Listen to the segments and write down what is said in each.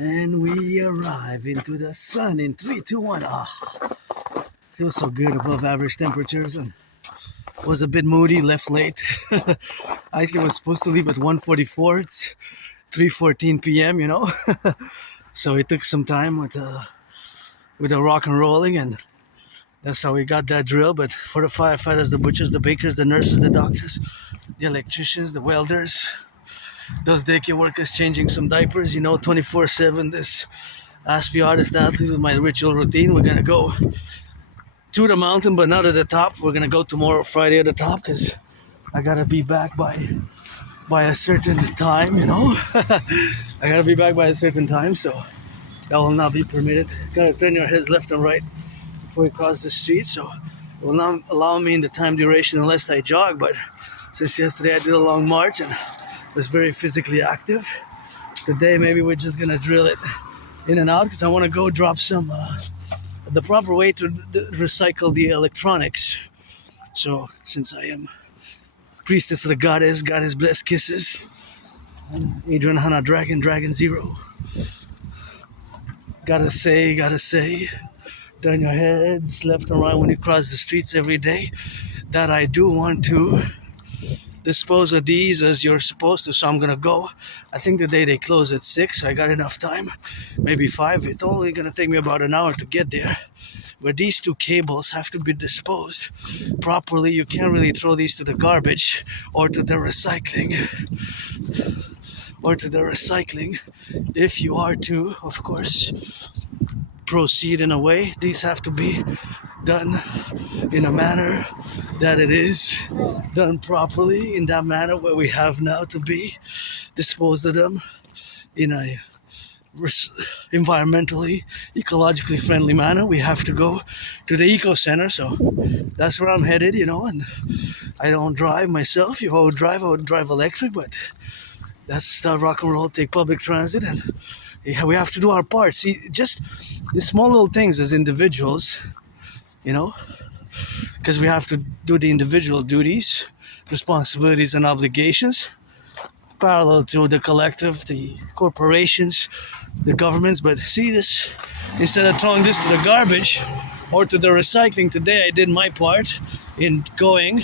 And we arrive into the sun in 3, 2, 1. Ah, feels so good above average temperatures, and was a bit moody, left late. I actually was supposed to leave at 1:44. It's 3:14 p.m., you know. So it took some time with the rock and rolling, and that's how we got that drill. But for the firefighters, the butchers, the bakers, the nurses, the doctors, the electricians, the welders, those daycare workers changing some diapers, you know, 24/7. This Aspiesque artist athlete with my ritual routine. We're gonna go to the mountain, but not at the top. We're gonna go tomorrow, Friday, at the top, because I gotta be back by a certain time, you know. I gotta be back by a certain time, so that will not be permitted. Gotta turn your heads left and right before you cross the street, so it will not allow me in the time duration unless I jog. But since yesterday I did a long march and was very physically active, today maybe we're just gonna drill it in and out, because I want to go drop some the proper way to recycle the electronics. So since I am priestess of the goddess bless kisses, Adrian Hannah Dragon Zero, gotta say, turn your heads left and right when you cross the streets every day, that I do want to dispose of these as you're supposed to. So I'm gonna go. I think today they close at 6. I got enough time, maybe 5. It's only gonna take me about an hour to get there. But these 2 cables have to be disposed properly. You can't really throw these to the garbage or to the recycling. If you are to, of course, proceed in a way, these have to be done in a manner that it is done properly, in that manner where we have now to be disposed of them in a environmentally, ecologically friendly manner. We have to go to the eco center, so that's where I'm headed, you know. And I don't drive myself. If I would drive electric, but that's the rock and roll. Take public transit, and we have to do our part. See, just the small little things as individuals, you know, because we have to do the individual duties, responsibilities, and obligations parallel to the collective, the corporations, the governments. But see this, instead of throwing this to the garbage or to the recycling, today I did my part in going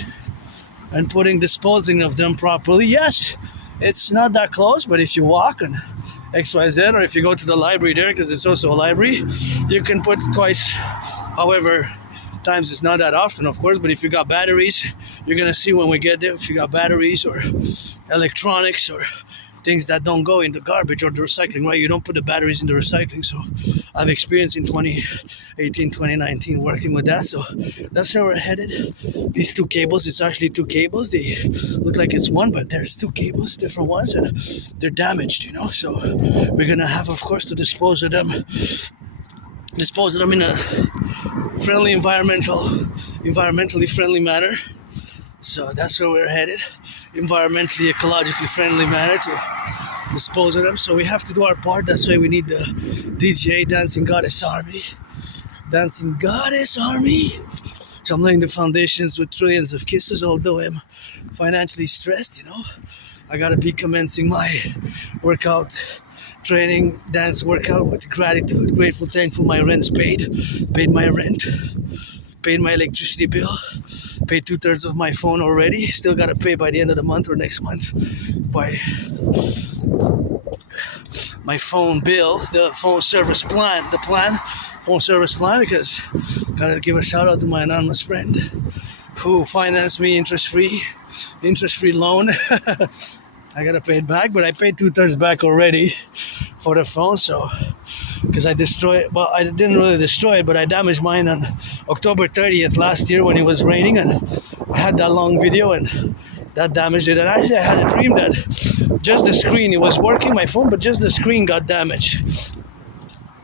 and disposing of them properly. Yes, it's not that close, but if you walk and XYZ, or if you go to the library there, because it's also a library, you can put twice, however times it's not that often, of course. But if you got batteries, you're gonna see when we get there, if you got batteries or electronics or things that don't go in the garbage or the recycling, right? You don't put the batteries in the recycling. So I've experienced in 2018, 2019 working with that. So that's where we're headed. These 2 cables, it's actually 2 cables. They look like it's one, but there's 2 cables, different ones, and they're damaged, you know. So we're gonna have, of course, to dispose of them in a friendly, environmentally friendly manner. So that's where we're headed, environmentally, ecologically friendly manner to dispose of them. So we have to do our part. That's why we need the DGA, Dancing Goddess Army. So I'm laying the foundations with trillions of kisses, although I'm financially stressed, you know. I gotta be commencing my workout training, dance workout with gratitude, grateful, thankful. My rent's paid my rent, paid my electricity bill, paid 2/3 of my phone already. Still gotta pay by the end of the month or next month by my phone bill, the phone service plan, because gotta give a shout out to my anonymous friend who financed me interest-free loan. I gotta pay it back, but I paid 2/3 back already for the phone. So, because I didn't really destroy it, but I damaged mine on October 30th last year when it was raining, and I had that long video, and that damaged it. And actually, I had a dream that just the screen, it was working, my phone, but just the screen got damaged.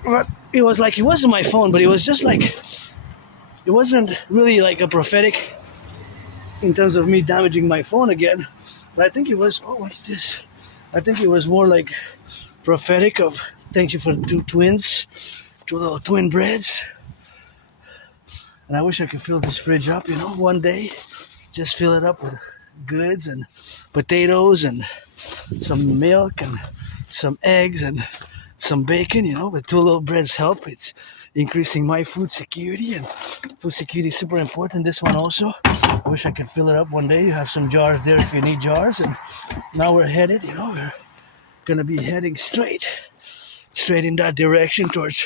But it was like, it wasn't my phone, but it was just like, it wasn't really like a prophetic in terms of me damaging my phone again. But I think it was, what's this? I think it was more like prophetic of, thank you for the 2 twins, 2 little twin breads. And I wish I could fill this fridge up, you know, one day. Just fill it up with goods and potatoes and some milk and some eggs and some bacon, with 2 little breads help. It's increasing my food security, and food security is super important. This one also. I wish I could fill it up one day. You have some jars there if you need jars. And now we're headed, we're gonna be heading straight in that direction towards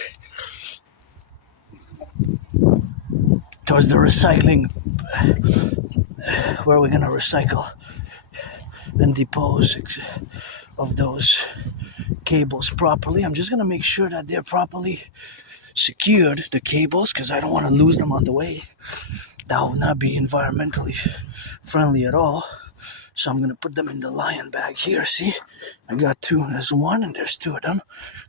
the recycling, where we're gonna recycle and dispose of those cables properly. I'm just gonna make sure that they're properly secured, the cables, because I don't want to lose them on the way. That will not be environmentally friendly at all. So I'm gonna put them in the lion bag here. See, I got 2. There's 1 and there's 2 of them,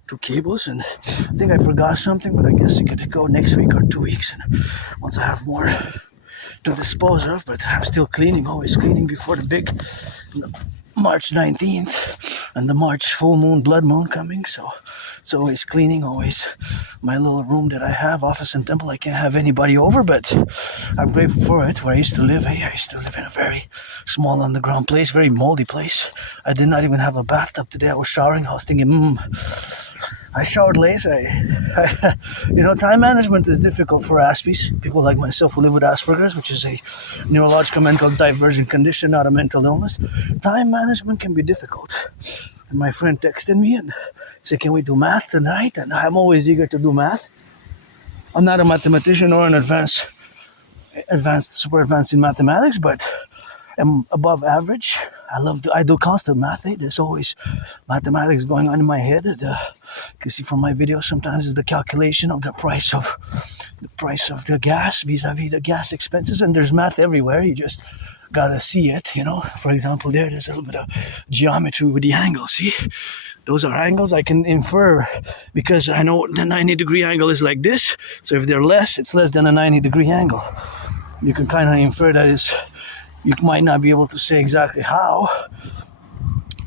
2 cables. And I think I forgot something, but I guess it could go next week or 2 weeks, and once I have more to dispose of. But I'm still cleaning, always cleaning before the big March 19th and the March full moon, blood moon coming. So it's always cleaning, always my little room that I have, office and temple. I can't have anybody over, but I'm grateful for it. Where I used to live, I used to live in a very small underground place, very moldy place. I did not even have a bathtub today. I was showering. I was thinking, I showered late. Time management is difficult for Aspies, people like myself who live with Asperger's, which is a neurological mental divergent condition, not a mental illness. Time management can be difficult. And my friend texted me and said, can we do math tonight? And I'm always eager to do math. I'm not a mathematician or an super advanced in mathematics, but I'm above average. I do constant math. There's always mathematics going on in my head. You can see from my videos, sometimes it's the calculation of the price of the gas vis-a-vis the gas expenses, and there's math everywhere. You just gotta see it, For example, there's a little bit of geometry with the angles. See, those are angles I can infer because I know the 90-degree angle is like this. So if they're less, it's less than a 90-degree angle. You can kind of infer that you might not be able to say exactly how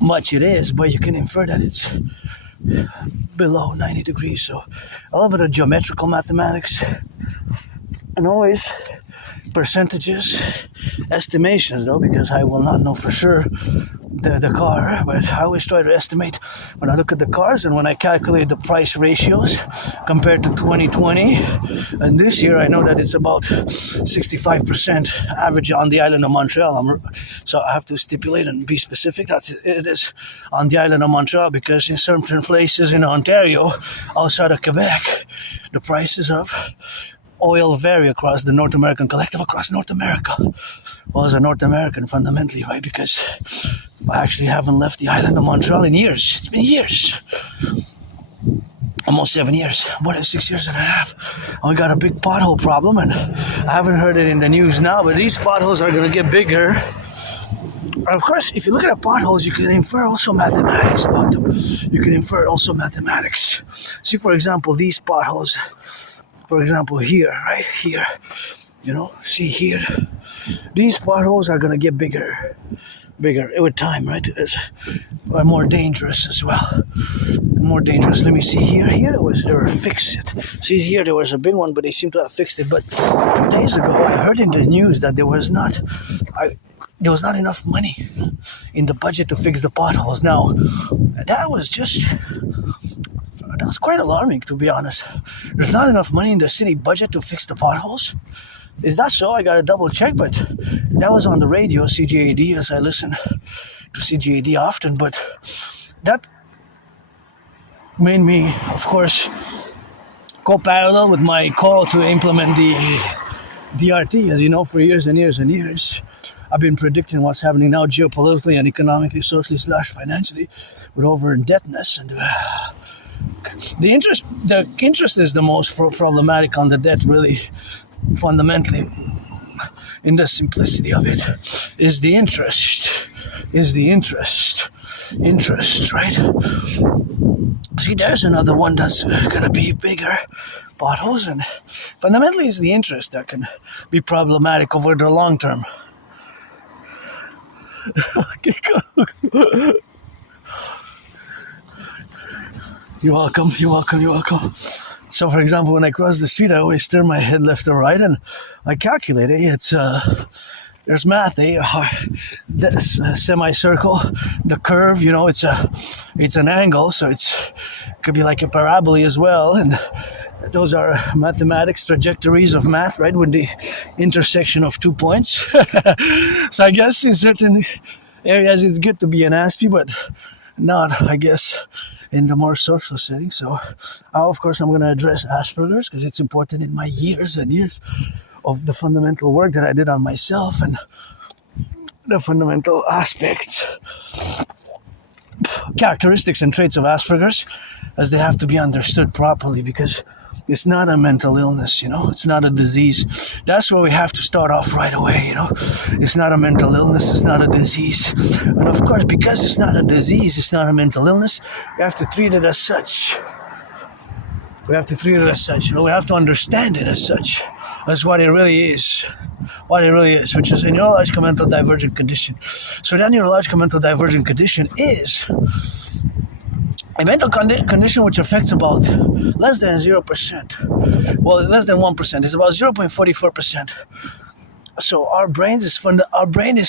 much it is, but you can infer that it's below 90 degrees. So a little bit of geometrical mathematics, and always percentages, estimations though, because I will not know for sure the car, but I always try to estimate when I look at the cars and when I calculate the price ratios compared to 2020. And this year I know that it's about 65% average on the island of Montreal. So I have to stipulate and be specific that it is on the island of Montreal, because in certain places in Ontario, outside of Quebec, the prices of oil vary across the North American Collective, across North America. Well, as a North American, fundamentally, right? Because I actually haven't left the island of Montreal in years. It's been years. Almost 7 years. More than 6 years and a half. And we got a big pothole problem, and I haven't heard it in the news now, but these potholes are going to get bigger. Of course, if you look at the potholes, you can infer also mathematics about them. You can infer also mathematics. See, for example, these potholes. For example, here, right here, see here, these potholes are going to get bigger with time, right? Are more dangerous as well. More dangerous. Let me see here. They were fixed. See here, there was a big one, but they seem to have fixed it. But 2 days ago, I heard in the news that there was not enough money in the budget to fix the potholes. Now, that was quite alarming, to be honest. There's not enough money in the city budget to fix the potholes. Is that so? I gotta double check, but that was on the radio, CJAD, as I listen to CJAD often. But that made me, of course, go parallel with my call to implement the DRT. As you know, for years and years and years, I've been predicting what's happening now geopolitically and economically, socially / financially, with over-indebtedness. And the interest is the most problematic on the debt, really, fundamentally, in the simplicity of it, is the interest, right? See, there's another one that's gonna be bigger, potholes, and fundamentally it's the interest that can be problematic over the long term. You're welcome. So, for example, when I cross the street, I always turn my head left or right, and I calculate it. there's math, this semicircle, the curve, it's an angle, so it could be like a parabola as well, and those are mathematics, trajectories of math, right? When the intersection of 2 points. So I guess in certain areas it's good to be an Aspie, but not, I guess, in the more social setting. So, of course, I'm going to address Asperger's because it's important in my years and years of the fundamental work that I did on myself and the fundamental aspects, characteristics and traits of Asperger's, as they have to be understood properly, because it's not a mental illness, it's not a disease. That's where we have to start off right away, It's not a mental illness, it's not a disease. And of course, because it's not a disease, it's not a mental illness, we have to treat it as such. We have to treat it as such, we have to understand it as such, as what it really is. What it really is, which is a neurological mental divergent condition. So that neurological mental divergent condition is a mental condition which affects about less than 0%. Well, less than 1%. It's about 0.44%. So our brain is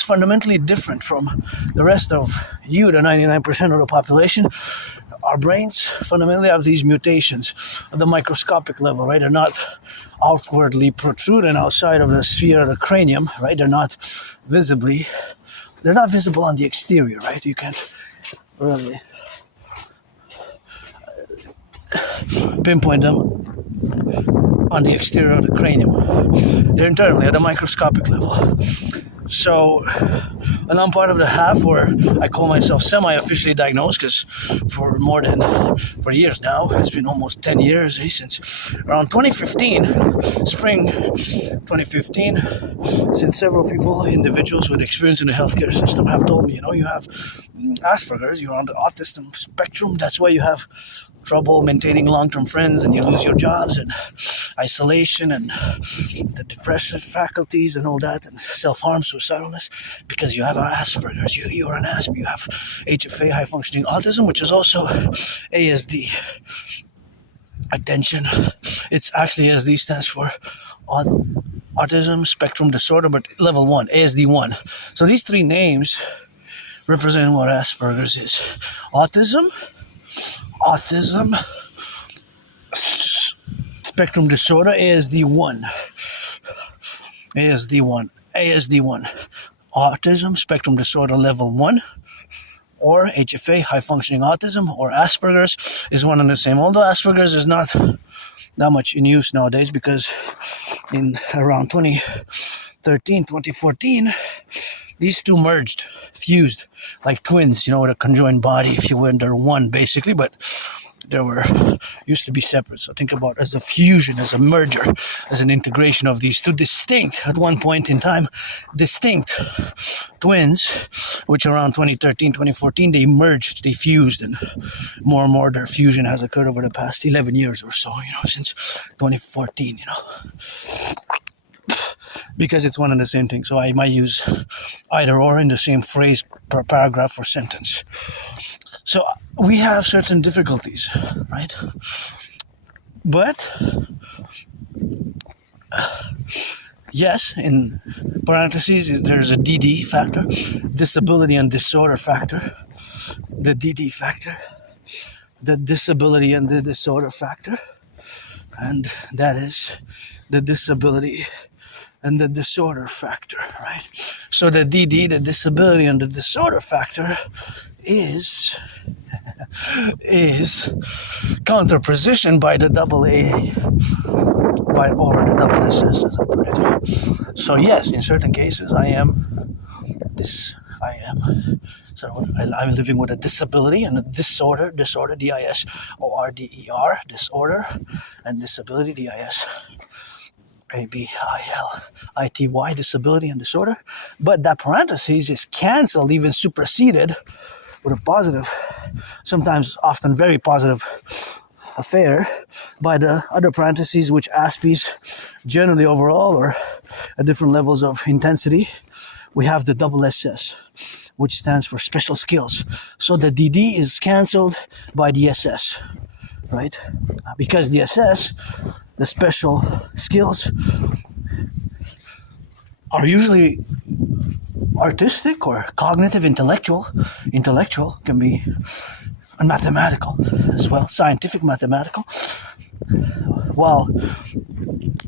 fundamentally different from the rest of you, the 99% of the population. Our brains fundamentally have these mutations at the microscopic level, right? They're not outwardly protruding outside of the sphere of the cranium, right? They're not visible on the exterior, right? You can't really pinpoint them on the exterior of the cranium. They're internally at the microscopic level. So, and I'm part of the half where I call myself semi-officially diagnosed, because for years now, it's been almost 10 years, since around 2015, spring 2015, since several individuals with experience in the healthcare system have told me, you have Asperger's, you're on the autism spectrum, that's why you have trouble maintaining long-term friends, and you lose your jobs, and isolation, and the depressive faculties, and all that, and self-harm, suicidalness, because you have Asperger's. You're an Aspie. You have HFA, high-functioning autism, which is also ASD. Attention. It's actually ASD stands for autism spectrum disorder, but level 1, ASD 1. So these three names represent what Asperger's is. Autism, spectrum disorder, ASD1, autism spectrum disorder level 1, or HFA, high functioning autism, or Asperger's is one and the same. Although Asperger's is not that much in use nowadays, because in around 2013, 2014, these two fused like twins, with a conjoined body, if you will. They're one basically, but they used to be separate. So think about as a fusion, as a merger, as an integration of these two distinct, at one point in time, distinct twins, which around 2013, 2014, they merged, they fused, and more their fusion has occurred over the past 11 years or so, since 2014, because it's one and the same thing. So I might use either or in the same phrase per paragraph or sentence. So we have certain difficulties, right? But yes, in parentheses, there's a dedie factor, disability and disorder factor, the dedie factor, the disability and the disorder factor, and that is the disability and the disorder factor, right? So the DD, the disability and the disorder factor, is counterpositioned by the double A, or the double SS, as I put it. So yes, in certain cases, I'm living with a disability and a disorder, D-I-S-O-R-D-E-R, disorder, and disability, D-I-S-A-B-I-L-I-T-Y, disability and disorder. But that parentheses is cancelled, even superseded, with a positive, sometimes often very positive affair, by the other parentheses, which Aspies generally overall, or at different levels of intensity, we have the double SS, which stands for special skills. So the DD is cancelled by the SS, right? Because the SS, the special skills, are usually artistic or cognitive, intellectual. Intellectual can be mathematical as well, scientific, mathematical. While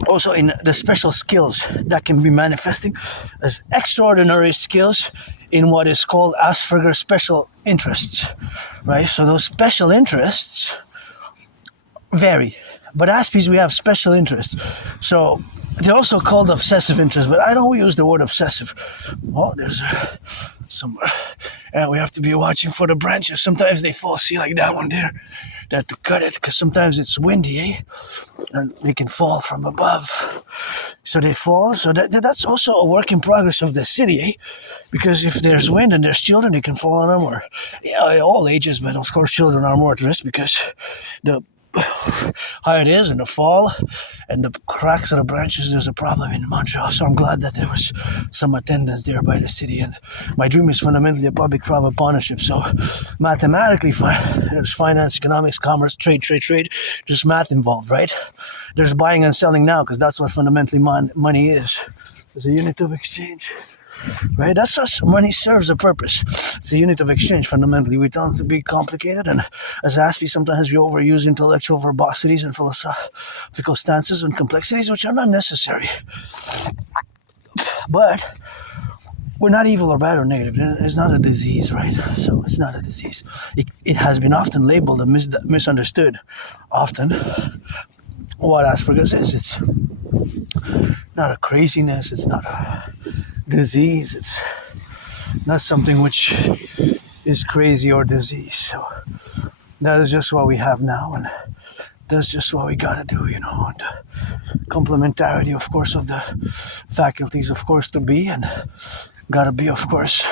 also in the special skills that can be manifesting as extraordinary skills in what is called Asperger's special interests, right? So those special interests vary. But Aspies, we have special interests. So they're also called obsessive interests, but I don't use the word obsessive. Oh, there's some... and we have to be watching for the branches. Sometimes they fall. See, like that one there. They have to cut it because sometimes it's windy, eh? And they can fall from above. So they fall. So that's also a work in progress of the city, eh? Because if there's wind and there's children, they can fall on them. Or, yeah, all ages, but of course children are more at risk because the higher it is and the fall and the cracks of the branches, there's a problem in Montreal. So I'm glad that there was some attendance there by the city. And my dream is fundamentally a public-private partnership. So mathematically, there's finance, economics, commerce, trade. There's math involved, right? There's buying and selling now because that's what fundamentally money is. It's a unit of exchange. Right, that's just money serves a purpose. It's a unit of exchange fundamentally. We tend to be complicated, and as Aspie, sometimes we overuse intellectual verbosities and philosophical stances and complexities, which are not necessary. But we're not evil or bad or negative. It's not a disease, right? So it's not a disease. It has been often labeled and misunderstood. Often, what Asperger's is, it's not a craziness. It's not a disease. It's not something which is crazy or disease. So that is just what we have now, and that's just what we gotta do, you know. And complementarity, of course, of the faculties, of course, to be, and gotta be, of course,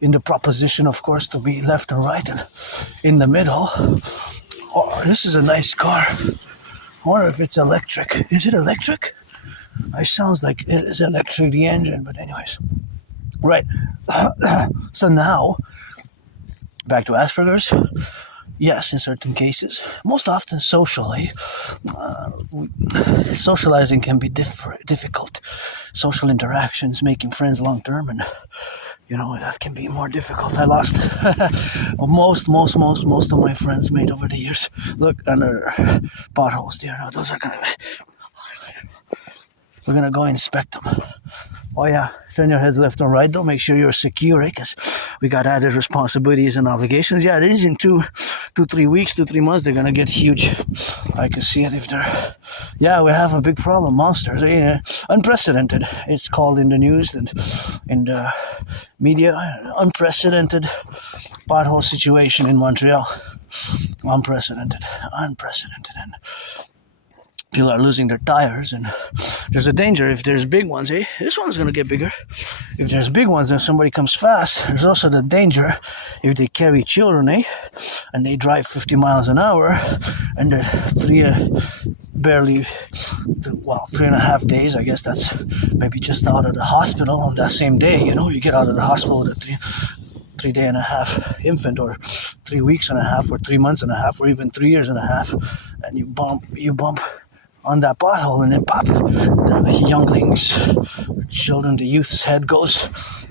in the proposition, of course, to be left and right and in the middle. Oh, this is a nice car. I wonder if it's electric. Is it electric? It sounds like it is electric, the engine, but anyways. Right. So now, back to Asperger's. Yes, in certain cases. Most often socially. Socializing can be difficult. Social interactions, making friends long term, and you know, that can be more difficult. I lost most of my friends made over the years. Look, under potholes there. Now, those are we're gonna go inspect them. Oh yeah, turn your heads left and right. Don't make sure you're secure, because we got added responsibilities and obligations. Yeah, it is in 3 weeks, 3 months, they're gonna get huge. I can see it if they're... Yeah, we have a big problem. Monsters, unprecedented. It's called in the news and in the media. Unprecedented pothole situation in Montreal. Unprecedented. And people are losing their tires, and there's a danger if there's big ones, eh? This one's gonna get bigger. If there's big ones and somebody comes fast, there's also the danger if they carry children, eh? And they drive 50 miles an hour, and they're 3.5 days, I guess that's maybe just out of the hospital on that same day, you know? You get out of the hospital with a 3.5 infant, or 3 weeks and a half, or 3 months and a half, or even 3 years and a half, and you bump on that pothole, and then pop, the younglings, children, the youth's head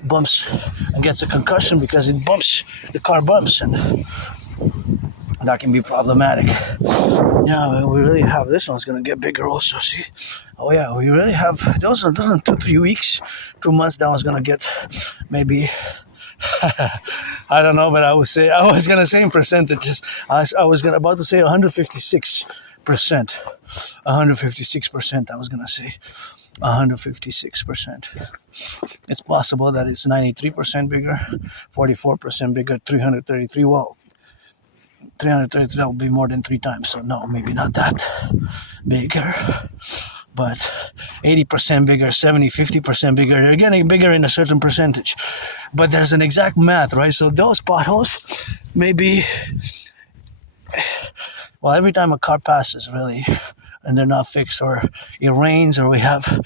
bumps and gets a concussion because the car bumps, and that can be problematic. Yeah, we really have, this one's gonna get bigger also, see? Oh yeah, we really have, those are 2-3 weeks, 2 months, that one's gonna get maybe... I don't know, but I was gonna say in percentages. I was about to say 156%. 156%. I was gonna say 156%. It's possible that it's 93% bigger, 44% bigger, 333. Well, 333, that would be more than 3 times. So no, maybe not that bigger. But 80% bigger, 70, 50% bigger. They're getting bigger in a certain percentage. But there's an exact math, right? So those potholes maybe... Well, every time a car passes, really, and they're not fixed, or it rains, or we have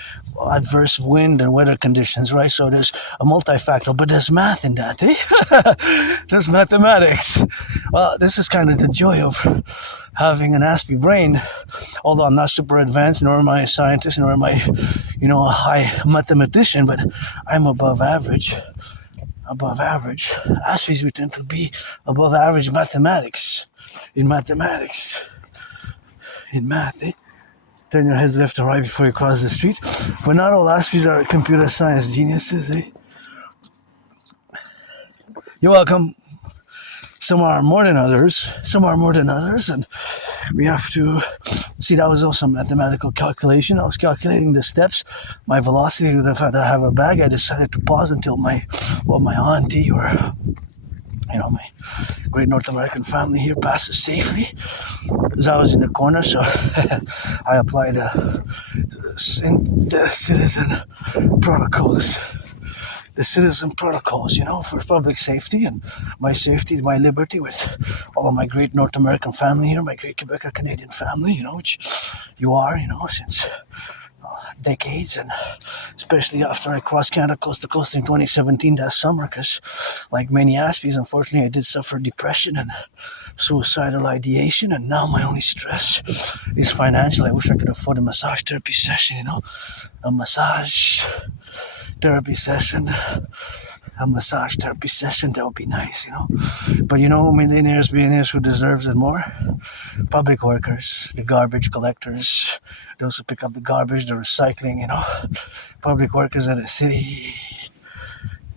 adverse wind and weather conditions, right? So there's a multi-factor, but there's math in that, eh? There's mathematics. Well, this is kind of the joy of having an Aspie brain, although I'm not super advanced, nor am I a scientist, nor am I, a high mathematician, but I'm above average. Above average. Aspies we tend to be above average mathematics. In mathematics. In math, eh? Turn your heads left and right before you cross the street. But not all Aspies are computer science geniuses, eh? You're welcome. Some are more than others. And we have to see. That was also mathematical calculation. I was calculating the steps, my velocity. If I have a bag, I decided to pause until my auntie or my great North American family here passes safely. Because I was in the corner, so I applied the citizen protocols. The citizen protocols, for public safety and my safety, my liberty with all of my great North American family here, my great Quebec Canadian family, which you are, since decades, and especially after I crossed Canada coast to coast in 2017 that summer, because like many Aspies, unfortunately, I did suffer depression and suicidal ideation, and now my only stress is financial. I wish I could afford a massage therapy session, a massage therapy session, that would be nice, But millionaires, billionaires who deserves it more? Public workers, the garbage collectors, those who pick up the garbage, the recycling, public workers of the city,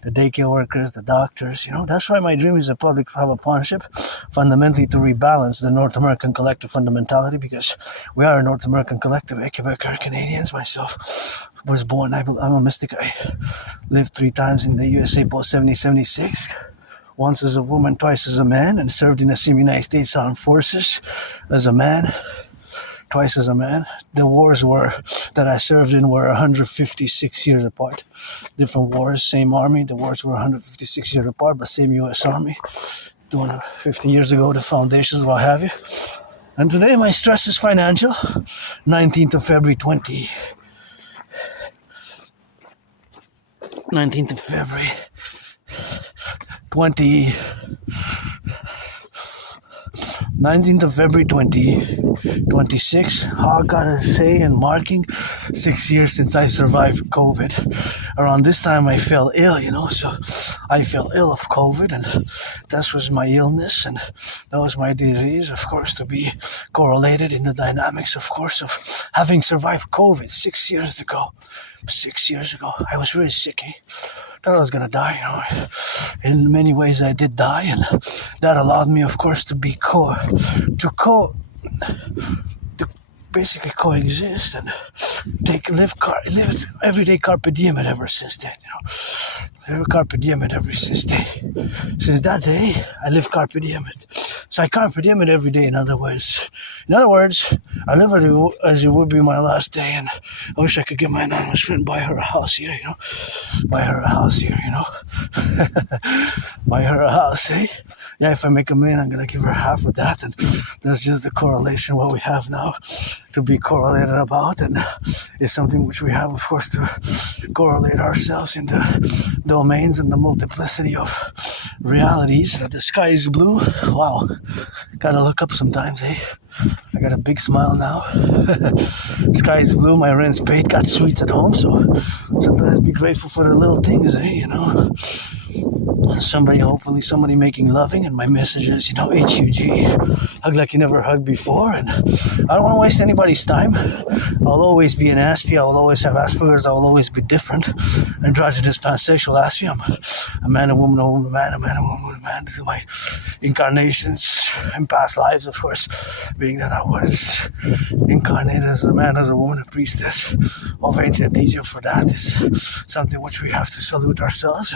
the daycare workers, the doctors, That's why my dream is a public-private partnership, fundamentally to rebalance the North American collective fundamentality, because we are a North American collective, Quebec Canadians. Myself was born, I'm a mystic. I lived 3 times in the USA post 70-76, once as a woman, twice as a man, and served in the United States Armed Forces as a man. Twice as a man. The wars that I served in were 156 years apart. Different wars, same army. The wars were 156 years apart, but same U.S. Army. 250 years ago, the foundations, what have you. And today my stress is financial. 19th of February 20. 19th of February 20. 19th of February 2026. I gotta say, and marking 6 years since I survived COVID. Around this time I fell ill, so I fell ill of COVID, and that was my illness, and that was my disease, of course, to be correlated in the dynamics, of course, of having survived COVID 6 years ago. 6 years ago, I was really sick, Thought I was gonna die, In many ways I did die, and that allowed me, of course, to basically coexist and live everyday carpe diem ever since then, Live carpe diem ever since day. Since that day, I live carpe diem. So I carpe diem it every day. In other words, I live as it would be my last day, and I wish I could get my anonymous friend buy her a house here, Buy her a house here, Buy her a house, eh? Yeah, if I make $1 million, I'm gonna give her half of that, and that's just the correlation what we have now to be correlated about, and it's something which we have, of course, to correlate ourselves in the domains and the multiplicity of realities. That the sky is blue. Wow, gotta look up sometimes, eh? I got a big smile now. Sky is blue, my rent's paid, got sweets at home, so sometimes be grateful for the little things, eh? Somebody making loving, and my message is, HUG, hug like you never hugged before, and I don't want to waste anybody's time. I'll always be an Aspie, I will always have Asperger's, I will always be different, androgynous, pansexual Aspie. I'm a man, a woman, a woman, a man, a man, a woman, a man, through my incarnations and past lives, of course, being that I was incarnated as a man, as a woman, a priestess of ancient Egypt. For that is something which we have to salute ourselves,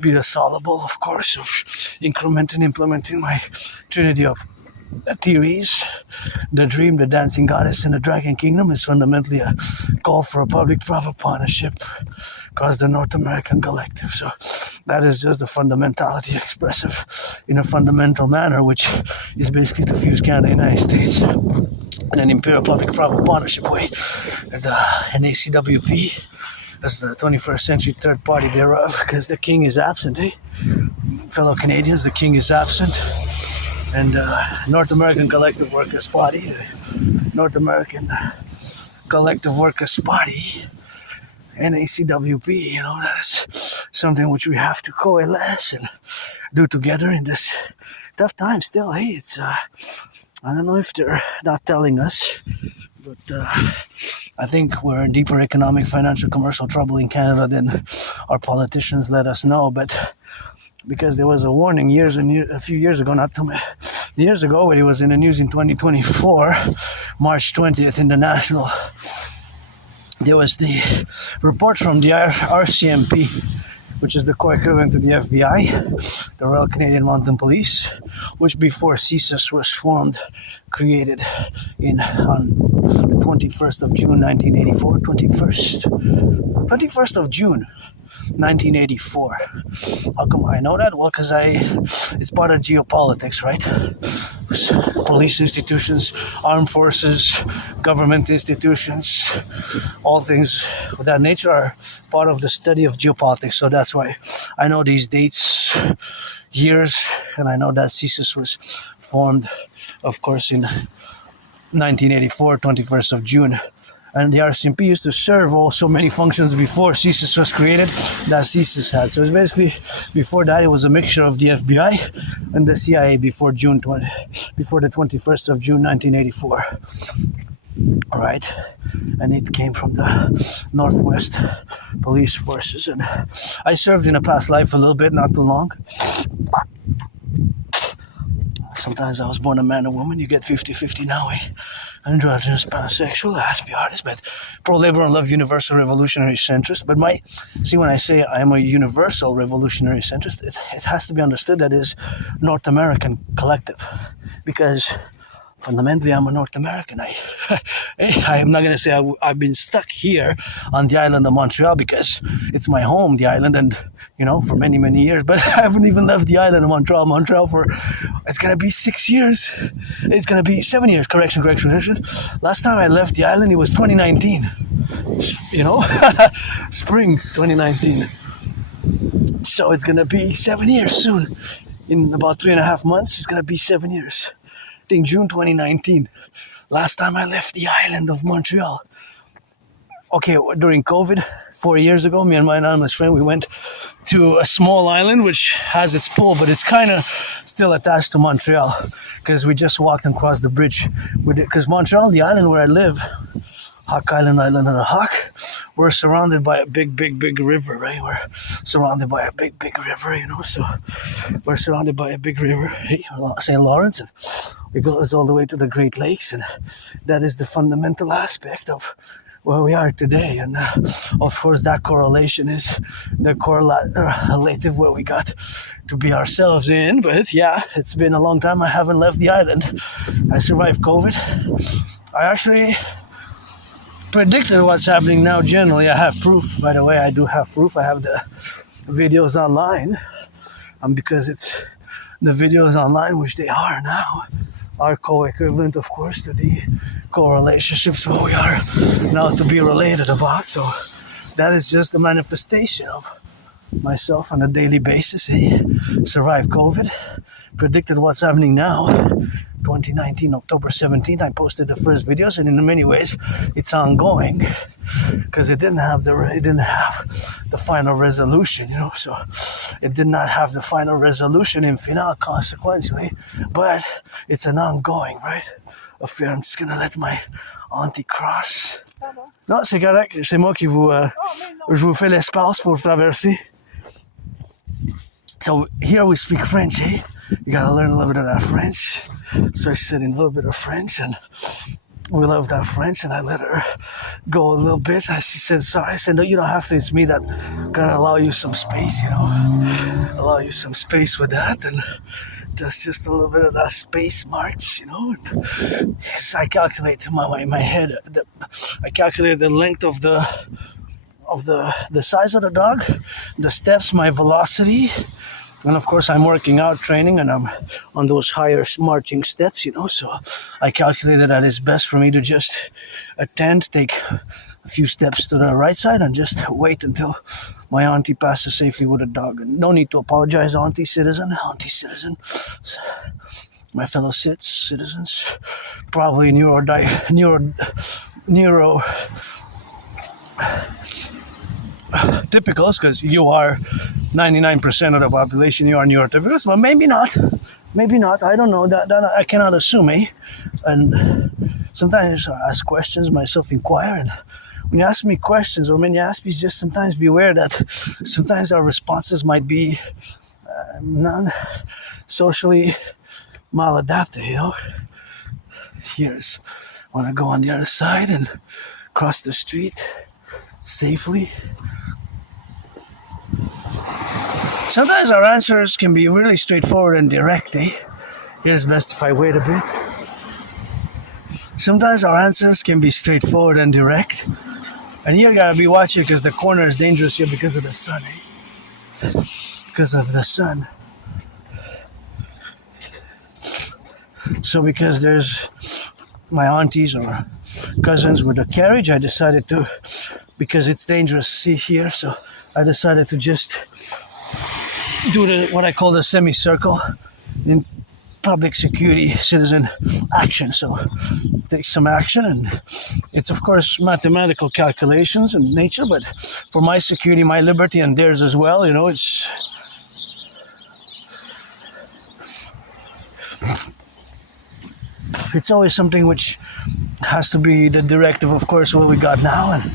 be the soluble, of course, of incrementing, implementing my trinity of theories. The dream, the dancing goddess, and the dragon kingdom is fundamentally a call for a public-private partnership across the North American collective. So that is just the fundamentality expressive in a fundamental manner, which is basically to fuse Canada and the United States in an imperial public-private partnership way. The N.A.C.W.P. as the 21st century third party thereof, because the king is absent, eh? Fellow Canadians, the king is absent. And North American Collective Workers Party, North American Collective Workers Party N.A.C.W.P, that is something which we have to coalesce and do together in this tough time still. Hey, it's, I don't know if they're not telling us, but I think we're in deeper economic, financial, commercial trouble in Canada than our politicians let us know. But because there was a warning a few years ago, not too many years ago, when it was in the news in 2024, March 20th, in the National, there was the report from the RCMP, which is the co-equivalent to the FBI, the Royal Canadian Mounted Police, which before CSIS was formed, created on the 21st of June 1984, 21st of June 1984. How come I know that? Well, because it's part of geopolitics, right? Police institutions, armed forces, government institutions, all things of that nature are part of the study of geopolitics. So that's why I know these dates, years, and I know that CSIS was formed, of course, in 1984, 21st of June. And the RCMP used to serve also many functions before CSIS was created that CSIS had. So it's basically, before that, it was a mixture of the FBI and the CIA before the 21st of June 1984. All right. And it came from the Northwest Police Forces. And I served in a past life a little bit, not too long. Sometimes I was born a man or woman. You get 50-50 now, eh? Androgynous, pansexual, Aspiesque artist, but pro-labor and love universal revolutionary centrist. But when I say I am a universal revolutionary centrist, it has to be understood that is North American collective, because fundamentally I'm a North American. I'm not going to say I've been stuck here on the island of Montreal because it's my home, the island, and for many, many years, but I haven't even left the island of Montreal for, it's going to be 6 years. It's going to be 7 years. Correction. Last time I left the island, it was 2019. Spring 2019. So it's going to be 7 years soon. In about 3.5 months, it's going to be 7 years. I think June 2019. Last time I left the island of Montreal. Okay, during COVID, 4 years ago, me and my anonymous friend, we went to a small island which has its pool, but it's kind of still attached to Montreal because we just walked across the bridge. Because Montreal, the island where I live, Hawk Island of the Hawk, we're surrounded by a big river, right? We're surrounded by a big river, so we're surrounded by a big river, St. Lawrence, and it goes all the way to the Great Lakes, and that is the fundamental aspect of where we are today. And of course that correlation is the correlative where we got to be ourselves in. But yeah, it's been a long time I haven't left the island. I survived COVID. I actually predicted what's happening now. Generally, I have proof. By the way, I do have proof. I have the videos online, because it's the videos online, which they are now, are co-equivalent, of course, to the co-relationships where we are now to be related about. So that is just a manifestation of myself on a daily basis. Survived COVID, predicted what's happening now. 2019, October 17th, I posted the first videos, and in many ways, it's ongoing because it didn't have the final resolution, So it did not have the final resolution in finale, consequently, but it's an ongoing, right, affair. I'm just gonna let my auntie cross. Non, c'est correct. C'est moi qui je vous fais l'espace pour traverser. So here we speak French, eh? You gotta learn a little bit of that French. So I said in a little bit of French, and we love that French, and I let her go a little bit. She said, sorry. I said, no, you don't have to. It's me that gonna allow you some space, allow you some space with that, and there's just a little bit of that space marks, And so I calculate my head. I calculated the length of the size of the dog, the steps, my velocity. And of course, I'm working out, training, and I'm on those higher marching steps, So I calculated that it's best for me to just take a few steps to the right side and just wait until my auntie passes safely with a dog. And no need to apologize, auntie citizen, my fellow citizens, probably neurotypicals, because you are 99% of the population, you are neurotypicals, but maybe not. Maybe not. I don't know. That I cannot assume, eh? And sometimes I ask questions, myself inquire, and when you ask me questions, or when you ask me, just sometimes be aware that sometimes our responses might be non-socially maladaptive, you know? Here's, I want to go on the other side and cross the street safely. Sometimes our answers can be really straightforward and direct, eh? Here's best if I wait a bit. Sometimes our answers can be straightforward and direct. And here you gotta be watching because the corner is dangerous here because of the sun, eh? Because of the sun. So because there's my aunties or cousins with a carriage, I decided to, because it's dangerous see here, so I decided to just do what I call the semicircle in public security citizen action. So take some action, and it's of course mathematical calculations in nature, but for my security, my liberty, and theirs as well, you know, it's always something which has to be the directive, of course, what we got now, and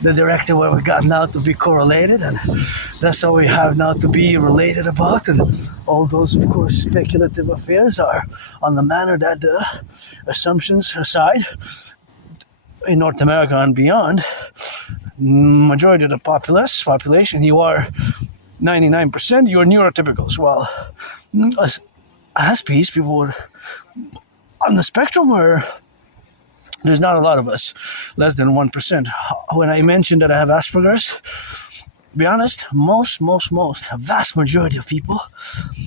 the directive what we got now to be correlated, and that's all we have now to be related about, and all those, of course, speculative affairs are on the manner that the assumptions aside, in North America and beyond, majority of the population, you are 99%, you are neurotypicals. Well, as Aspiesque, people were on the spectrum where there's not a lot of us, less than 1%. When I mentioned that I have Asperger's, be honest, a vast majority of people,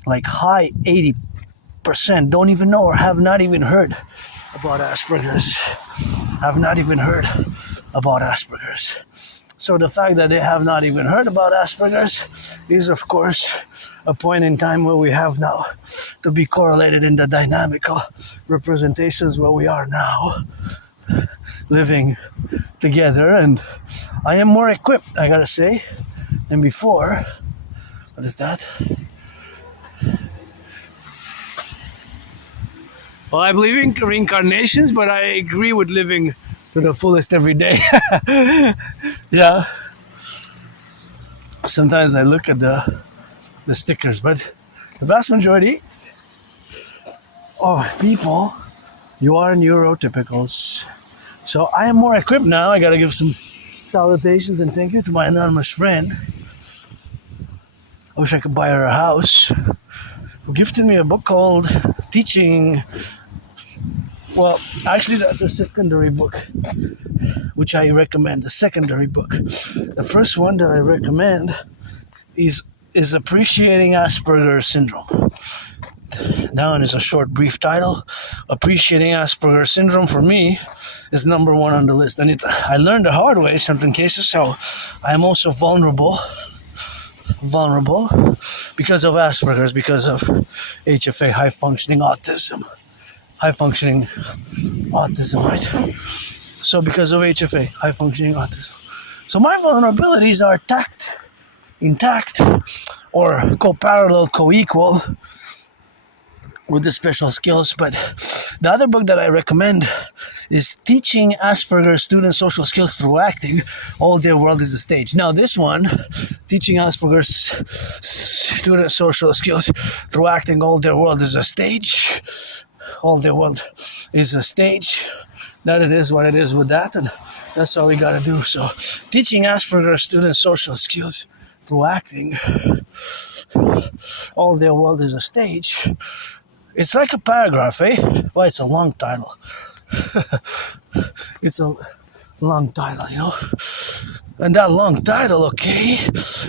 like high 80%, don't even know or have not even heard about Asperger's. So the fact that they have not even heard about Asperger's is, of course, a point in time where we have now to be correlated in the dynamical representations where we are now living together. And I am more equipped, I gotta say, than before. What is that? Well, I believe in reincarnations, but I agree with living to the fullest every day. Yeah. Sometimes I look at the stickers, but the vast majority of people, you are neurotypicals. So I am more equipped now. I gotta give some salutations and thank you to my anonymous friend. I wish I could buy her a house. Who gifted me a book called Teaching. Well, actually, that's a secondary book, which I recommend. A secondary book. The first one that I recommend is Appreciating Asperger's Syndrome. That one is a short, brief title. Appreciating Asperger's Syndrome, for me, is number one on the list. And I learned the hard way, in certain cases, how I am also vulnerable because of Asperger's, because of HFA, high-functioning autism, right? So because of HFA, high-functioning autism. So my vulnerabilities are intact, or co-parallel, co-equal with the special skills. But the other book that I recommend is Teaching Asperger's Students Social Skills Through Acting, All Their World is a Stage. Now this one, Teaching Asperger's Students Social Skills Through Acting, All Their World is a Stage. All their world is a stage. That it is what it is with that, and that's all we gotta do. So, Teaching Asperger's Students Social Skills Through Acting, All Their World is a Stage. It's like a paragraph, eh? Well, it's a long title. It's a long title, you know? And that long title, okay,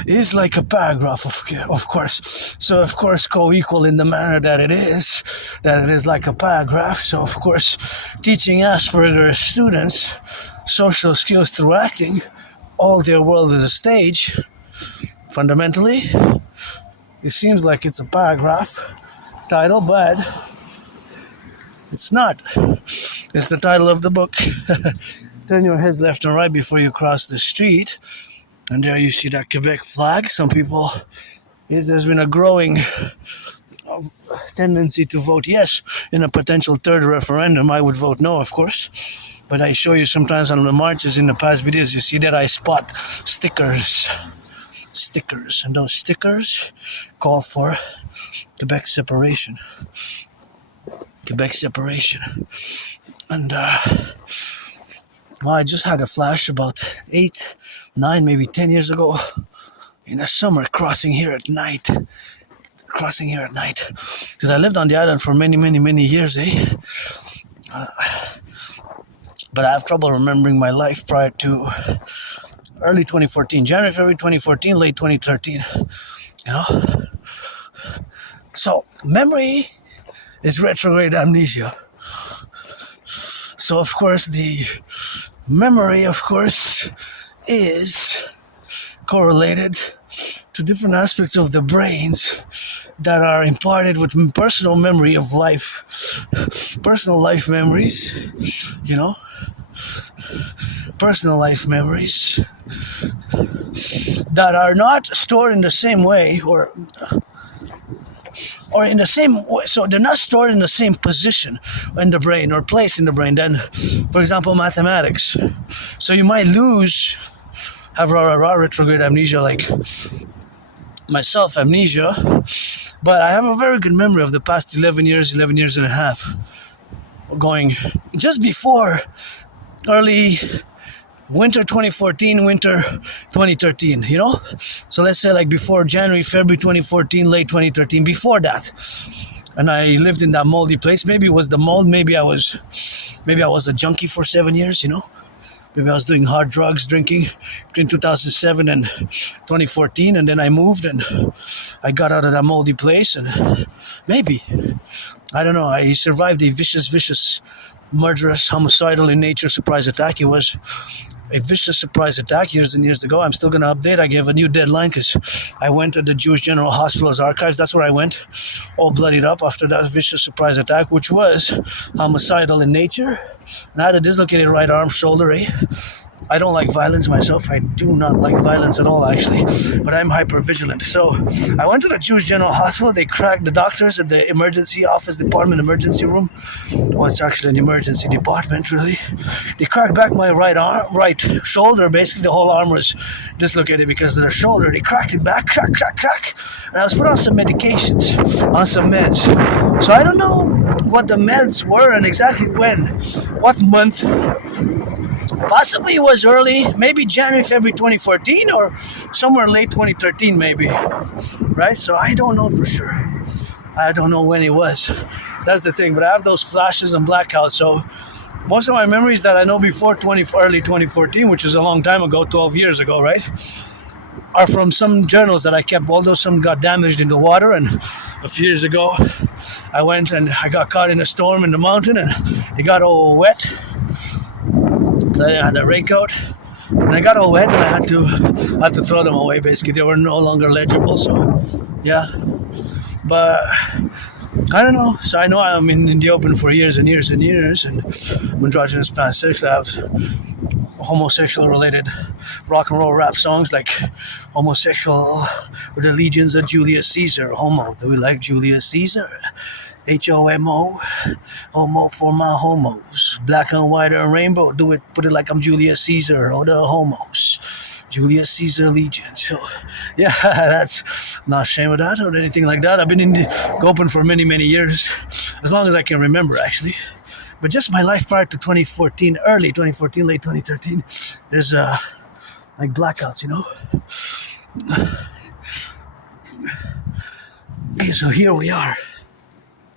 is like a paragraph, of course. So, of course, co-equal in the manner that it is like a paragraph. So, of course, Teaching Asperger's Students Social Skills Through Acting, All Their World is a Stage. Fundamentally, it seems like it's a paragraph title, but it's not. It's the title of the book. Turn your heads left and right before you cross the street. And there you see that Quebec flag. Some people, there's been a growing tendency to vote yes in a potential third referendum. I would vote no, of course. But I show you sometimes on the marches in the past videos, you see that I spot stickers. And those stickers call for Quebec separation. And well, I just had a flash about 8, 9, maybe 10 years ago in the summer, crossing here at night. Because I lived on the island for many years, but I have trouble remembering my life prior to early 2014, January, February 2014, late 2013. You know? So, memory is retrograde amnesia. So, of course, the memory, is correlated to different aspects of the brains that are imparted with personal memory of life. Personal life memories, personal life memories that are not stored in the same way or in the same way, so they're not stored in the same position in the brain or place in the brain than, for example, mathematics. So you might have retrograde amnesia like myself, amnesia, but I have a very good memory of the past 11 years and a half, going just before early winter 2014, winter 2013, So let's say like before January, February 2014, late 2013, before that. And I lived in that moldy place. Maybe it was the mold, maybe I was a junkie for 7 years, Maybe I was doing hard drugs, drinking between 2007 and 2014, and then I moved and I got out of that moldy place, and maybe, I don't know, I survived a vicious, murderous, homicidal in nature surprise attack. It was a vicious surprise attack years and years ago. I'm still going to update. I gave a new deadline because I went to the Jewish General Hospital's archives. That's where I went, all bloodied up after that vicious surprise attack, which was homicidal in nature. And I had a dislocated right arm, shoulder, I don't like violence myself. I do not like violence at all, actually, but I'm hyper vigilant. So I went to the Jewish General Hospital. They cracked the doctors at the emergency office department, emergency room. Well, it's actually an emergency department, really. They cracked back my right shoulder. Basically, the whole arm was dislocated because of the shoulder. They cracked it back, crack. And I was put on some medications, on some meds. So I don't know what the meds were and exactly when, what month. Possibly it was early, maybe January, February 2014, or somewhere late 2013, maybe. Right? So I don't know for sure. I don't know when it was. That's the thing. But I have those flashes and blackouts. So most of my memories that I know before early 2014, which is a long time ago, 12 years ago, right, are from some journals that I kept, although some got damaged in the water. And a few years ago, I went and I got caught in a storm in the mountain, and it got all wet. So I had a raincoat, and I got all wet, and I had to throw them away. Basically, they were no longer legible. So, yeah. But I don't know. So I know I'm in the open for years and years, and androgynous, pansexual. I have homosexual-related rock and roll rap songs like "Homosexual" with the legions of Julius Caesar. Homo, do we like Julius Caesar? HOMO, homo for my homos. Black and white and rainbow, put it like I'm Julius Caesar or the homos. Julius Caesar Legion. So, yeah, that's not ashamed of that or anything like that. I've been in the open for many years, as long as I can remember, actually. But just my life prior to 2014, early 2014, late 2013, there's like blackouts, Okay, so here we are.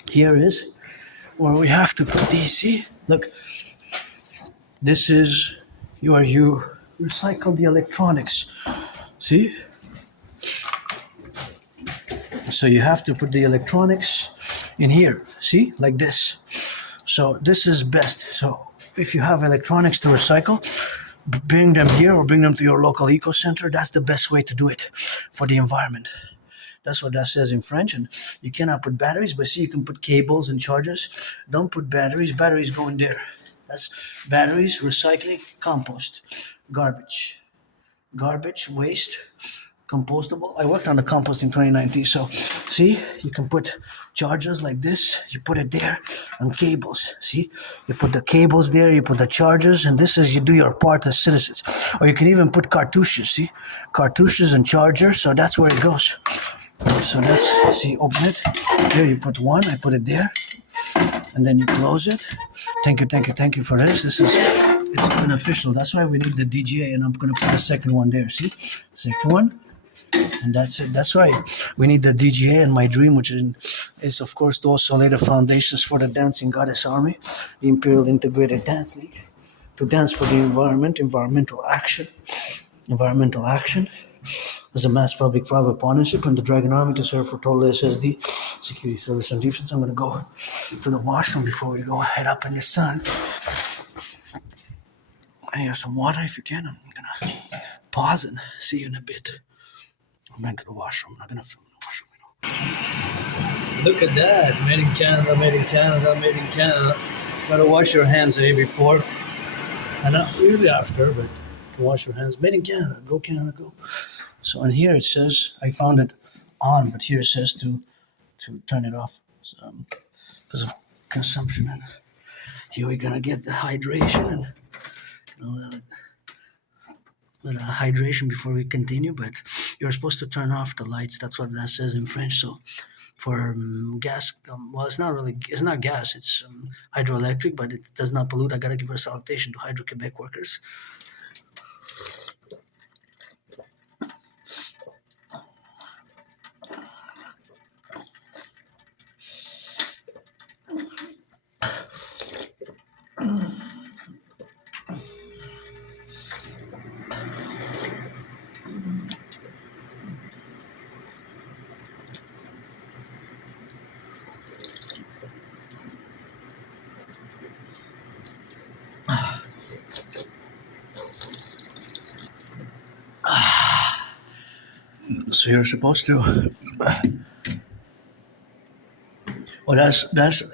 Here is where we have to put these. See, look, this is you recycle the electronics. See, so you have to put the electronics in here. See, like this. So this is best. So if you have electronics to recycle, bring them here or bring them to your local eco center. That's the best way to do it for the environment. That's what that says in French. And you cannot put batteries, but see, you can put cables and chargers. Don't put batteries. Batteries go in there. That's batteries, recycling, compost, garbage. garbage, waste, compostable. I worked on the compost in 2019. So see, you can put chargers like this, you put it there, and cables. See, you put the cables there, you put the chargers, and this is you do your part as citizens. Or you can even put cartouches. See, cartouches and chargers. So that's where it goes. So that's, see, open it. There you put one, I put it there. And then you close it. Thank you for this. It's beneficial. That's why we need the DGA, and I'm gonna put the second one there. See, second one, and that's it. That's why we need the DGA. And my dream, which is of course to also lay the foundations for the Dancing Goddess Army, the Imperial Integrated Dance League, to dance for the environment, environmental action. As a mass public private partnership, and the Dragon Army to serve for total SSD, security, service, and defense. I'm gonna go to the washroom before we go head up in the sun. I have some water if you can. I'm gonna pause and see you in a bit. I'm going to the washroom. I'm gonna film in the washroom, you know. Look at that. Made in Canada, made in Canada, made in Canada. Gotta wash your hands before. And not usually after, but you can wash your hands. Made in Canada. Go Canada, go. So on here it says, I found it on, but here it says to turn it off. So, because of consumption. And here we're gonna get the hydration and hydration before we continue, but you're supposed to turn off the lights. That's what that says in French. So for gas, well, it's not gas, it's hydroelectric, but it does not pollute. I gotta give a salutation to Hydro-Quebec workers. So you're supposed to. Well, that's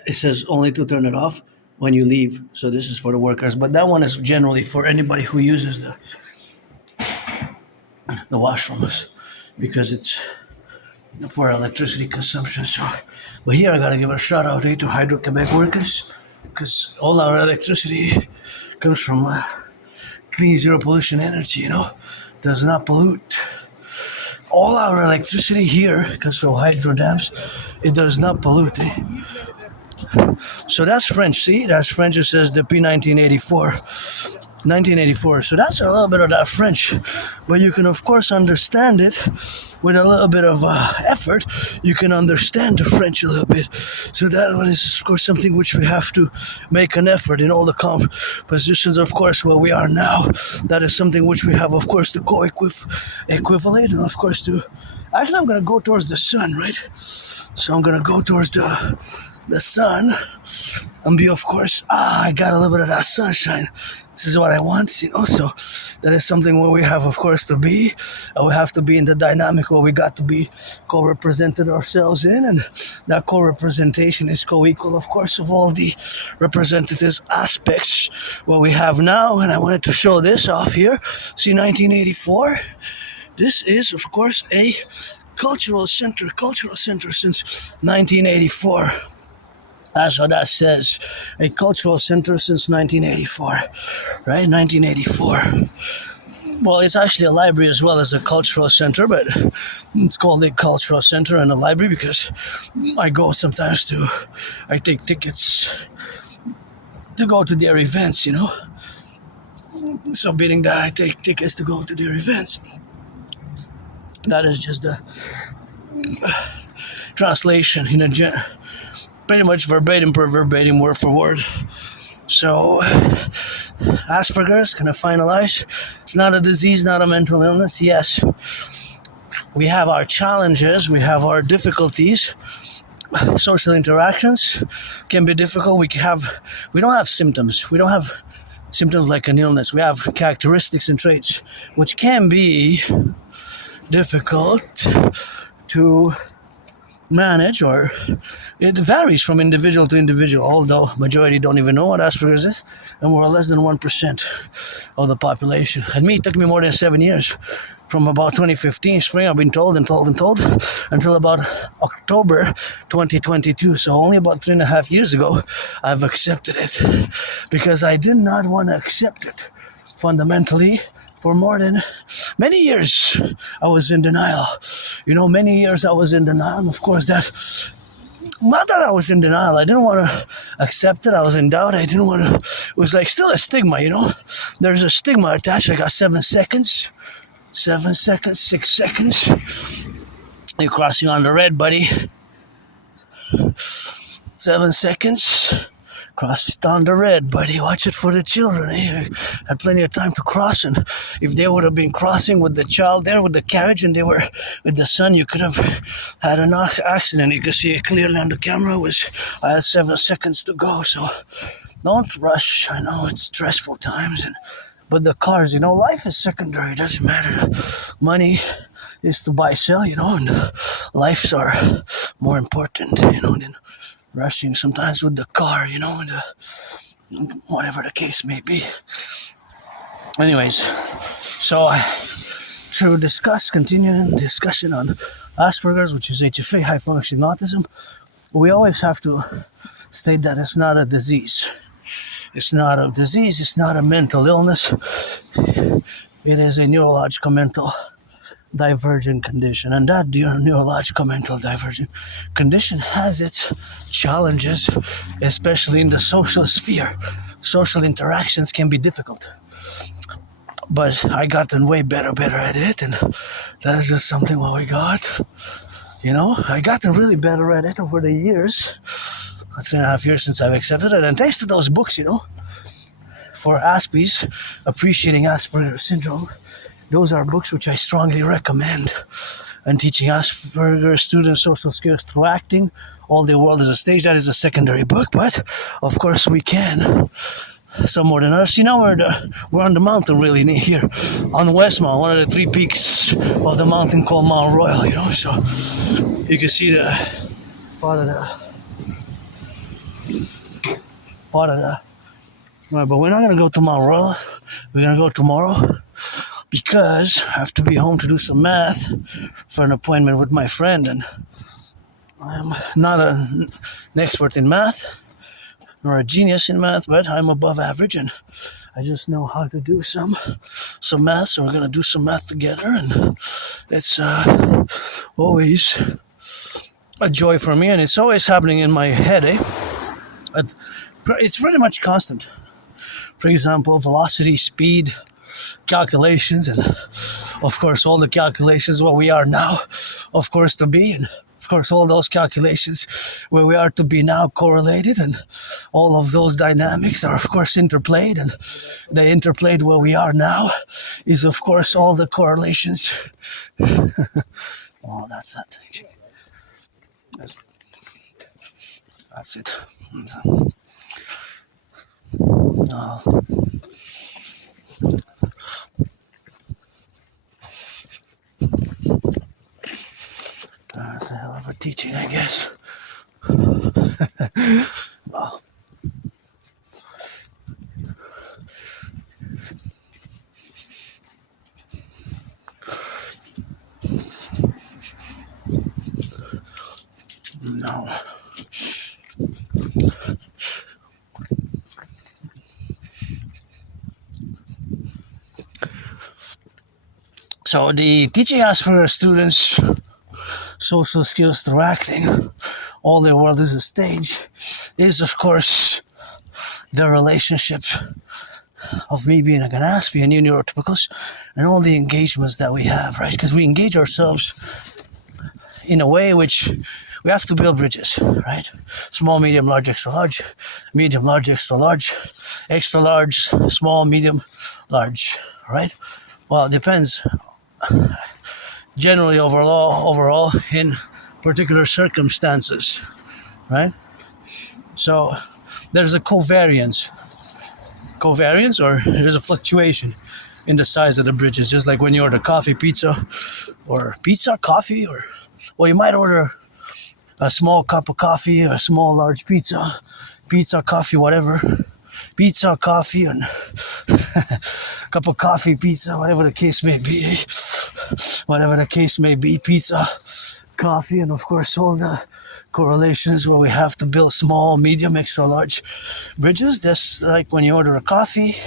it says only to turn it off when you leave. So this is for the workers, but that one is generally for anybody who uses the washrooms, because it's for electricity consumption. So, but here I gotta give a shout out to Hydro-Quebec workers, because all our electricity comes from clean, zero pollution energy. You know, does not pollute. All our electricity here, because of hydro dams, it does not pollute. So that's French. See, that's French. It says the P 1984. So that's a little bit of that French, but you can of course understand it with a little bit of effort. You can understand the French a little bit. So that one is of course something which we have to make an effort in all the positions, of course, where we are now. That is something which we have, of course, to equivalent, and of course to. Actually, I'm gonna go towards the sun, right? So I'm gonna go towards the sun and be, of course, I got a little bit of that sunshine. This is what I want, you know. So that is something where we have, of course, to be. We have to be in the dynamic where we got to be co-represented ourselves in, and that co-representation is co-equal, of course, of all the representative aspects what we have now. And I wanted to show this off here. See, 1984. This is, of course, a cultural center since 1984. That's what that says. A cultural center since 1984. Right? 1984. Well, it's actually a library as well as a cultural center, but it's called a cultural center and a library because I go sometimes I take tickets to go to their events, you know. So being that I take tickets to go to their events, that is just the translation in a pretty much verbatim per verbatim, word for word. So, Asperger's, gonna finalize. It's not a disease, not a mental illness. Yes, we have our challenges, we have our difficulties. Social interactions can be difficult. We don't have symptoms. We don't have symptoms like an illness. We have characteristics and traits which can be difficult to manage, or it varies from individual to individual, although majority don't even know what Asperger's is, and we're less than 1% of the population. And me, it took me more than 7 years. From about 2015 spring, I've been told until about October 2022. So only about 3.5 years ago, I've accepted it, because I did not want to accept it fundamentally. For more than many years, I was in denial. Many years I was in denial. And of course, not that I was in denial. I didn't want to accept it. I was in doubt. I didn't want to. It was like still a stigma, There's a stigma attached. I got 7 seconds. 7 seconds, 6 seconds. You're crossing on the red, buddy. 7 seconds. Crossed on the red, buddy. Watch it for the children. I had plenty of time to cross, and if they would have been crossing with the child there with the carriage, and they were with the son, you could have had an accident. You could see it clearly on the camera. I had 7 seconds to go, so don't rush. I know it's stressful times, but the cars, life is secondary. It doesn't matter. Money is to buy, sell, and lives are more important, than rushing sometimes with the car, whatever the case may be. Anyways, so to continuing discussion on Asperger's, which is HFA, high functioning autism, we always have to state that it's not a disease. It's not a disease, it's not a mental illness. It is a neurological mental divergent condition, and that neurological mental divergent condition has its challenges, especially in the social sphere. Social interactions can be difficult, but I gotten way better at it, and that's just something what we got. I gotten really better at it over the years, 3.5 years since I've accepted it, and thanks to those books, for Aspiesque, Appreciating Asperger's Syndrome. Those are books which I strongly recommend. And Teaching Asperger's Students Social Skills Through Acting, All the World is a Stage, that is a secondary book, but of course we can. Some more than others. Now we're on the mountain really near here, on the West Mount, one of the 3 peaks of the mountain called Mount Royal, so you can see the part of the right, but we're not going to go to Mount Royal. We're going to go tomorrow, because I have to be home to do some math for an appointment with my friend, and I'm not an expert in math nor a genius in math, but I'm above average, and I just know how to do some math. So we're gonna do some math together, and it's always a joy for me, and it's always happening in my head. It's pretty much constant. For example, velocity, speed, calculations, and of course all the calculations where we are now, of course, to be, and of course all those calculations where we are to be now correlated, and all of those dynamics are of course interplayed, and they interplayed where we are now is of course all the correlations. Oh, that's that. That's it. Oh. That's a hell of a teaching, I guess. Well, no. So the teaching Asperger's students social skills through acting, all their world is a stage, is of course the relationship of me being an Aspie and you neurotypicals, and all the engagements that we have, right? Because we engage ourselves in a way which we have to build bridges, right? Small, medium, large, extra large, medium, large, extra large, small, medium, large, right? Well, it depends. Generally, overall, in particular circumstances, right? So there's a covariance, or there's a fluctuation in the size of the bridges, just like when you order coffee, pizza, or coffee, or well, you might order a small cup of coffee, a small large pizza, coffee, whatever, pizza, coffee, and cup of coffee, pizza, whatever the case may be, whatever the case may be, pizza, coffee, and of course all the correlations where we have to build small, medium, extra large bridges. That's like when you order a coffee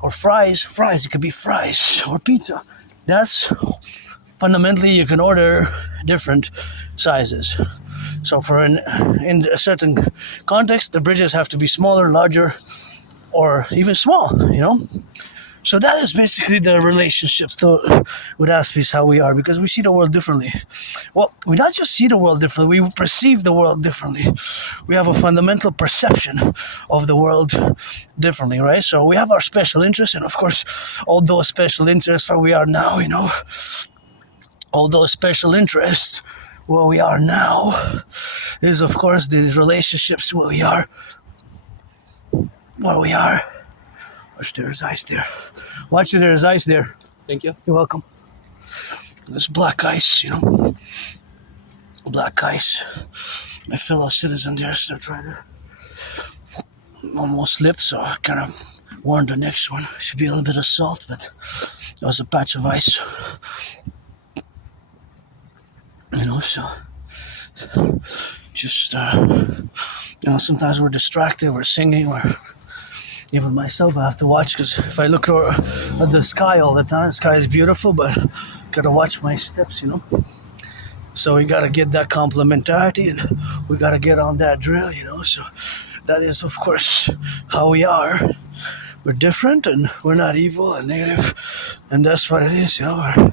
or fries, it could be fries or pizza. That's fundamentally you can order different sizes. So in a certain context, the bridges have to be smaller, larger, or even small, you know? So that is basically the relationships with Aspiesque, how we are, because we see the world differently. Well, we not just see the world differently, we perceive the world differently. We have a fundamental perception of the world differently, right? So we have our special interests, and of course, all those special interests where we are now, you know, all those special interests where we are now is, of course, the relationships where we are. There's ice there. Watch it, there's ice there. Thank you. You're welcome. There's black ice, you know. Black ice. My fellow citizen there, so trying to almost slipped, so I kind of warned the next one. Should be a little bit of salt, but there was a patch of ice. You know, so just, you know, sometimes we're distracted, we're singing, even myself, I have to watch, because if I look at the sky all the time, the sky is beautiful, but gotta watch my steps, you know. So we gotta get that complementarity, and we gotta get on that drill, you know. So that is, of course, how we are. We're different, and we're not evil and negative, and that's what it is, you know.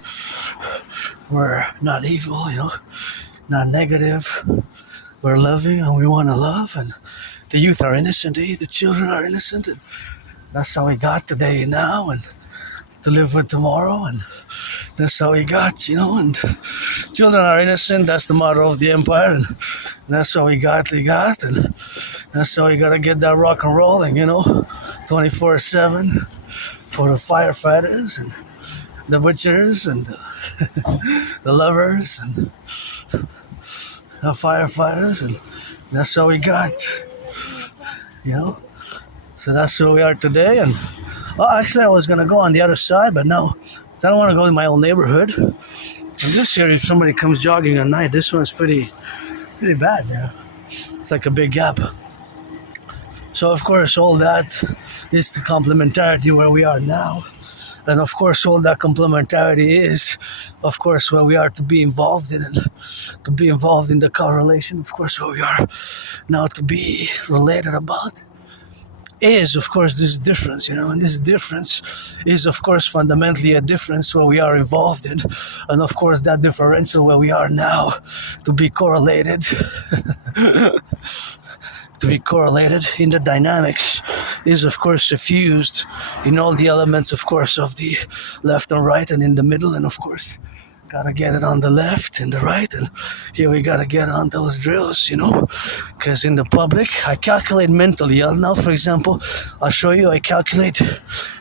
We're not evil, you know, not negative. We're loving, and we want to love, and the youth are innocent, the children are innocent, and that's how we got today and now, and to live with tomorrow, and that's how we got, you know, and children are innocent, that's the motto of the empire, and that's how we got, and that's how we gotta get that rock and rolling, you know, 24/7 for the firefighters, and the butchers, and the lovers, and the firefighters, and that's how we got. You know, so that's where we are today. And well, actually, I was gonna go on the other side, but no, I don't want to go in my old neighborhood. And this here, if somebody comes jogging at night, this one's pretty bad there. It's like a big gap. So of course, all that is the complementarity where we are now, and of course, all that complementarity is, of course, where we are to be involved in, and to be involved in the correlation. Of course, where we are now to be related about is, of course, this difference, you know, and this difference is, of course, fundamentally a difference where we are involved in, and of course, that differential where we are now to be correlated. To be correlated in the dynamics is, of course, suffused in all the elements, of course, of the left and right, and in the middle, and of course, gotta get it on the left and the right, and here we gotta get on those drills, you know, because in the Publik, I calculate mentally. Now, for example, I'll show you, I calculate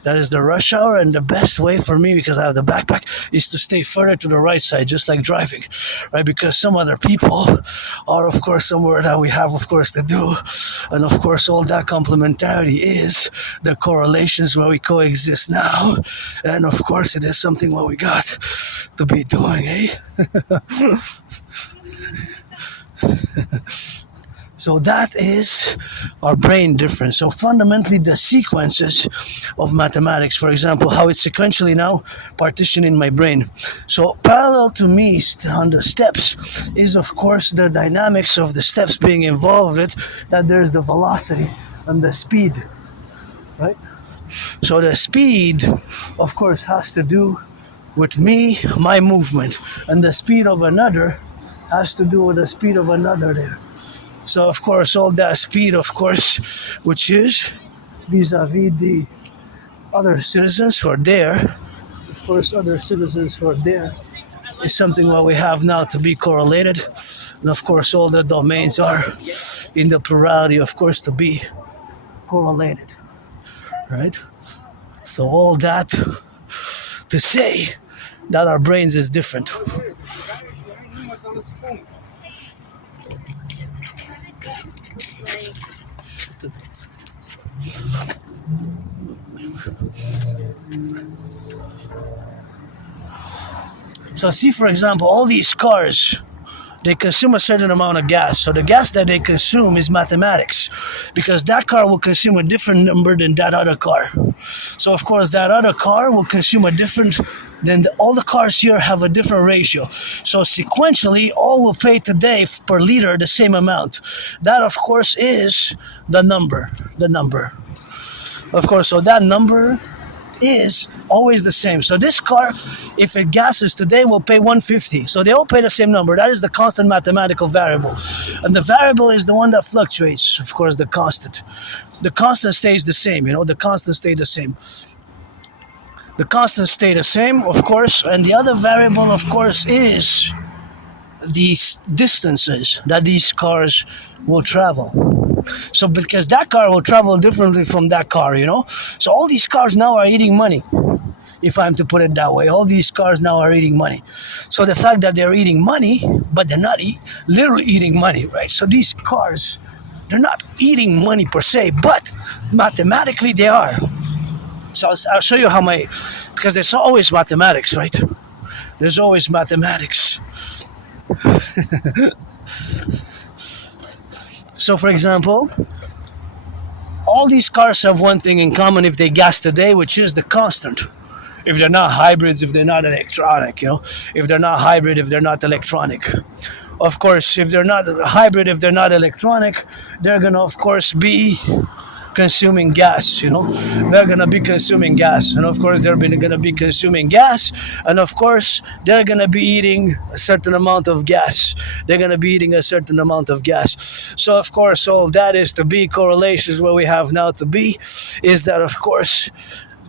that is the rush hour, and the best way for me, because I have the backpack, is to stay further to the right side, just like driving, right? Because some other people are, of course, somewhere that we have, of course, to do, and of course, all that complementarity is the correlations where we coexist now, and of course, it is something where we got to be doing, eh? So that is our brain difference. So fundamentally, the sequences of mathematics, for example, how it's sequentially now partitioned in my brain. So parallel to me on the steps is, of course, the dynamics of the steps being involved with, that there's the velocity and the speed, right? So the speed, of course, has to do with me, my movement, and the speed of another has to do with the speed of another there. So, of course, all that speed, of course, which is vis-a-vis the other citizens who are there, of course, other citizens who are there, is something what we have now to be correlated. And, of course, all the domains are in the plurality, of course, to be correlated, right? So all that to say that our brains is different. So see, for example, all these cars, they consume a certain amount of gas. So the gas that they consume is mathematics, because that car will consume a different number than that other car. So of course that other car will consume a different, all the cars here have a different ratio. So sequentially, all will pay today per liter the same amount. That of course is the number. Of course, so that number is always the same. So this car, if it gases today, will pay 150. So they all pay the same number. That is the constant mathematical variable. And the variable is the one that fluctuates, of course, the constant. The constant stays the same, the constant stay the same. The constant stay the same, of course, and the other variable, of course, is these distances that these cars will travel. So because that car will travel differently from that car, So all these cars now are eating money, if I'm to put it that way. All these cars now are eating money. So the fact that they're eating money, but they're not literally eating money, right? So these cars, they're not eating money per se, but mathematically they are. So I'll show you because there's always mathematics, right? There's always mathematics. So for example, all these cars have one thing in common if they gas today, which is the constant. If they're not hybrids, if they're not electronic, if they're not hybrid, if they're not electronic. Of course, if they're not hybrid, if they're not electronic, they're gonna of course be consuming gas, They're gonna be consuming gas, and of course they're gonna be consuming gas, and of course they're gonna be eating a certain amount of gas. So of course all that is to be correlations where we have now to be is that of course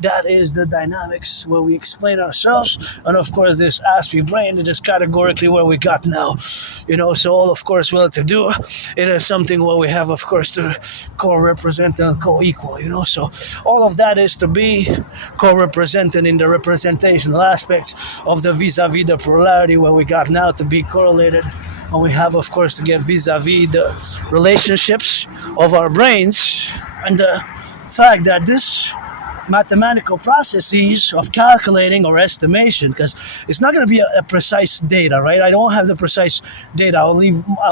that is the dynamics where we explain ourselves, and of course this Aspiesque brain, it is categorically where we got now, so all of course we have to do, it is something where we have of course to co-represent and co-equal, so all of that is to be co-represented in the representational aspects of the vis-a-vis the polarity where we got now to be correlated, and we have of course to get vis-a-vis the relationships of our brains, and the fact that this mathematical processes of calculating or estimation, because it's not going to be a precise data, right? I don't have the precise data. I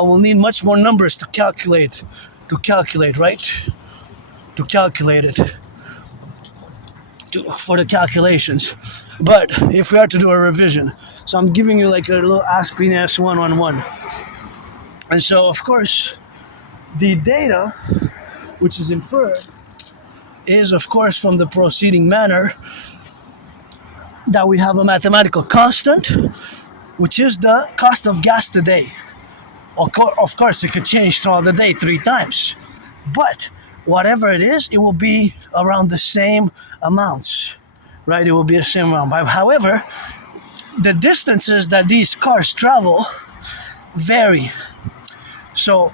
will need much more numbers to calculate, right? To calculate it, for the calculations. But if we are to do a revision, so I'm giving you like a little Aspiesque 111. And so of course the data which is inferred is of course from the preceding manner that we have a mathematical constant, which is the cost of gas today. Of course it could change throughout the day 3 times, but whatever it is, it will be around the same amounts, right? It will be the same amount. However, the distances that these cars travel vary. So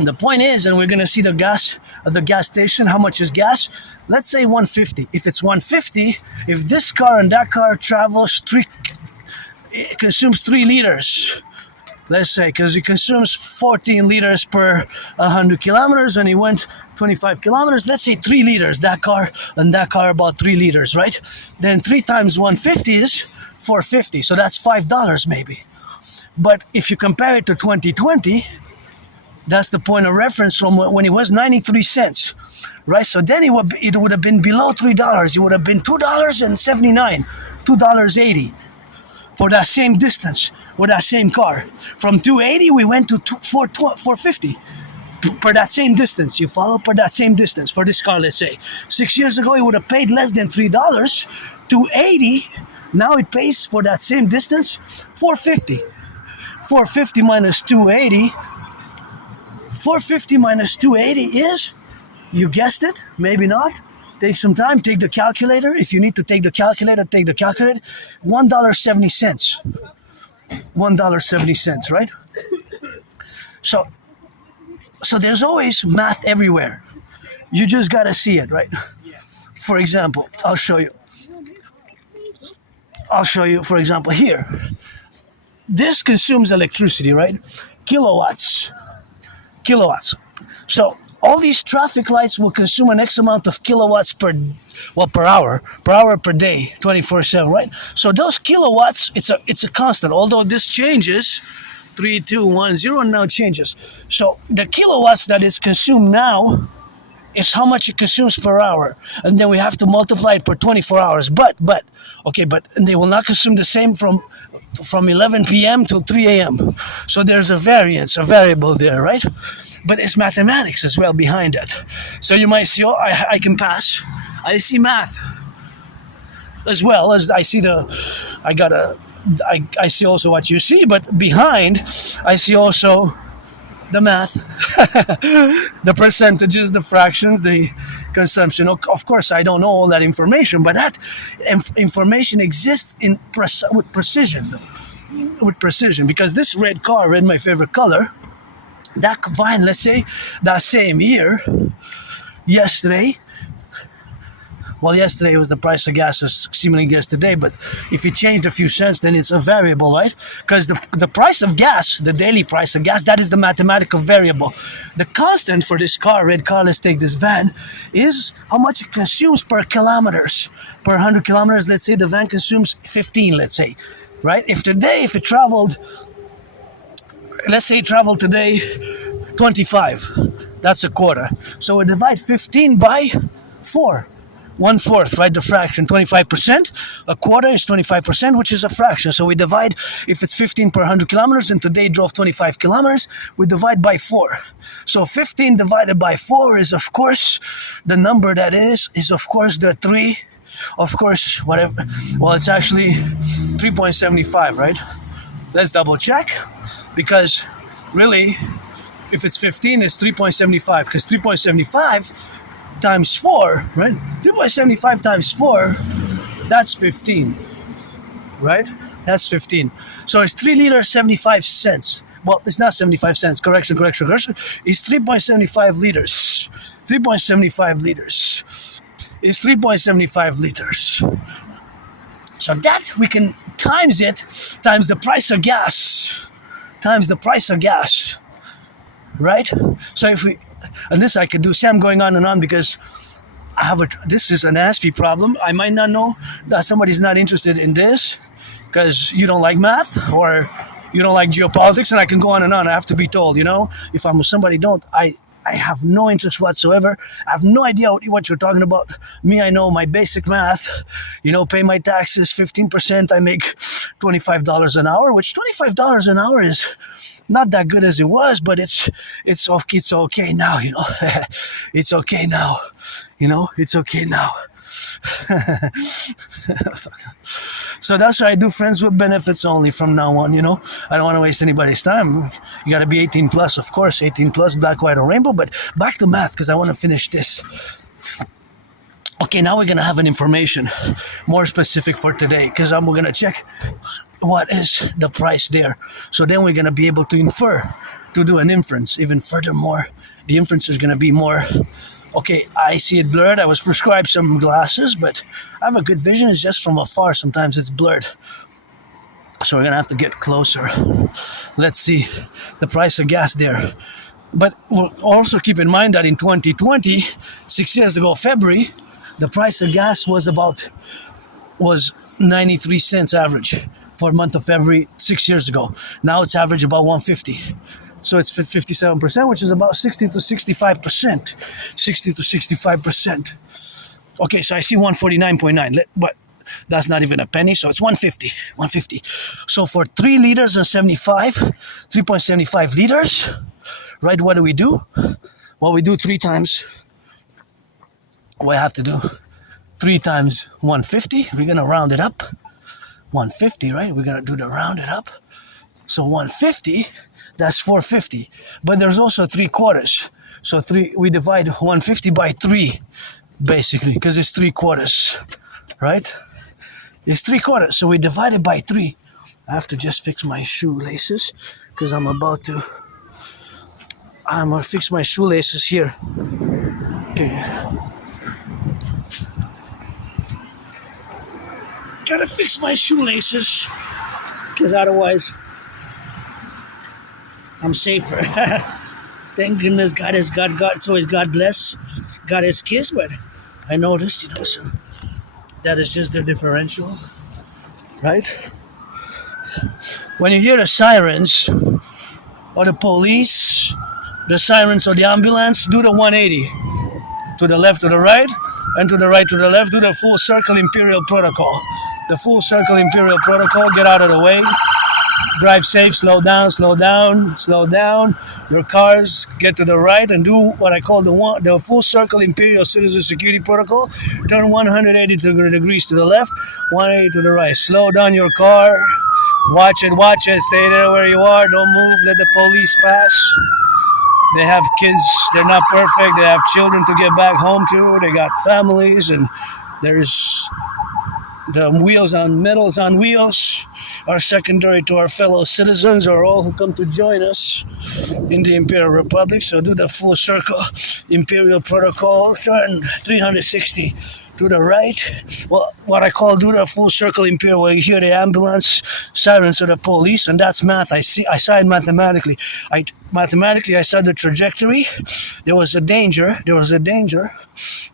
the point is, and we're going to see the gas at the gas station, how much is gas? Let's say 150. If it's 150, if this car and that car travels it consumes 3 liters, let's say, because it consumes 14 liters per 100 kilometers, and he went 25 kilometers, let's say 3 liters, that car and that car about 3 liters, right? Then 3 times 150 is 450, so that's $5 maybe. But if you compare it to 2020, that's the point of reference from when it was 93 cents, right? So then it would have been below $3. It would have been $2.79, $2.80 for that same distance with that same car. From 280, we went to 450 per that same distance. You follow? Per that same distance for this car, let's say. 6 years ago, it would have paid less than $3. 280, now it pays for that same distance, 450. 450 minus 280. 450 minus 280 is, you guessed it, maybe not. Take some time, take the calculator. If you need to take the calculator, take the calculator. $1.70. $1.70, right? So there's always math everywhere. You just gotta see it, right? For example, I'll show you, for example, here. This consumes electricity, right? Kilowatts. So all these traffic lights will consume an X amount of kilowatts per per hour, per day, 24/7, right? So those kilowatts, it's a constant. Although this changes, 3, 2, 1, 0 now changes. So the kilowatts that is consumed now is how much it consumes per hour, and then we have to multiply it per 24 hours. But they will not consume the same from 11 p.m. to 3 a.m. So there's a variance, a variable there, right? But it's mathematics as well behind it. So you might see, oh, I can pass. I see math as well as I see I see also what you see, but behind I see also the math, the percentages, the fractions, the consumption. Of course, I don't know all that information, but that information exists with precision. With precision, because this red car, my favorite color, that combined, let's say, that same year, yesterday was the price of gas as seemingly yesterday, but if you changed a few cents, then it's a variable, right? Because the price of gas, the daily price of gas, that is the mathematical variable. The constant for this car, red car, let's take this van, is how much it consumes per kilometers. Per 100 kilometers, let's say the van consumes 15, let's say, right? If it traveled, let's say it traveled today 25, that's a quarter. So we divide 15 by 4. 1/4, right? The fraction, 25%. A quarter is 25%, which is a fraction. So we divide, if it's 15 per 100 kilometers, and today drove 25 kilometers, we divide by 4. So 15 divided by 4 is, of course, the number that is of course, the 3, of course, whatever. Well, it's actually 3.75, right? Let's double check, because really, if it's 15, it's 3.75, because 3.75 times 4, right? 3.75 times 4, that's 15, right? That's 15. So it's 3 liters, 75 cents. Well, it's not 75 cents. Correction. It's 3.75 liters. 3.75 liters. It's 3.75 liters. So that we can times the price of gas. Right? So if we, and this I could do, I'm going on and on because this is an Aspiesque problem. I might not know that somebody's not interested in this because you don't like math or you don't like geopolitics, and I can go on and on. I have to be told, if I'm with somebody I have no interest whatsoever. I have no idea what you're talking about. Me, I know my basic math, pay my taxes, 15%, I make $25 an hour, which $25 an hour is not that good as it was, but it's okay now, It's okay now, it's okay now. So that's why I do friends with benefits only from now on, I don't want to waste anybody's time. You got to be 18 plus, of course, 18 plus, black, white, or rainbow. But back to math, because I want to finish this. Okay, now we're going to have an information more specific for today, because we're going to check what is the price there. So then we're going to be able to infer, to do an inference. Even furthermore, the inference is going to be more, okay, I see it blurred. I was prescribed some glasses, but I have a good vision. It's just from afar. Sometimes it's blurred. So we're going to have to get closer. Let's see the price of gas there. But we'll also keep in mind that in 2020, 6 years ago, February, the price of gas was 93 cents average for the month of February 6 years ago. Now it's average about 150. So it's 57%, which is about 60 to 65%. 60 to 65%. Okay, so I see 149.9, but that's not even a penny, so it's 150. 150. So for 3 liters and 3.75 liters, right, what do? Well, we do 3 times. What I have to do, 3 times 150. We're going to round it up. 150, right? We're going to do the round it up. So 150, that's 450. But there's also 3 quarters. So we divide 150 by 3, basically, because it's 3 quarters, right? It's 3 quarters. So we divide it by 3. I have to just fix my shoelaces because I'm going to fix my shoelaces here. Okay. Gotta fix my shoelaces because otherwise I'm safer. Thank goodness God is God. It's always God bless. God is kiss, but I noticed, you know, so that is just the differential, right? When you hear the sirens or the police, the sirens or the ambulance, do the 180 to the left, to the right, and to the right, to the left. Do the full circle Imperial protocol. The full circle Imperial protocol. Get out of the way. Drive safe. Slow down. Slow down. Slow down. Your cars get to the right and do what I call the full circle Imperial Citizen Security Protocol. Turn 180 degrees to the left, 180 to the right. Slow down your car. Watch it. Watch it. Stay there where you are. Don't move. Let the police pass. They have kids. They're not perfect. They have children to get back home to. They got families, and there's the medals on wheels are secondary to our fellow citizens or all who come to join us in the Imperial Republic. So do the full circle Imperial protocol. Turn 360 to the right. Well, what I call do the full circle Imperial, where you hear the ambulance, sirens, or the police, and that's math. I saw it mathematically. I saw the trajectory. There was a danger.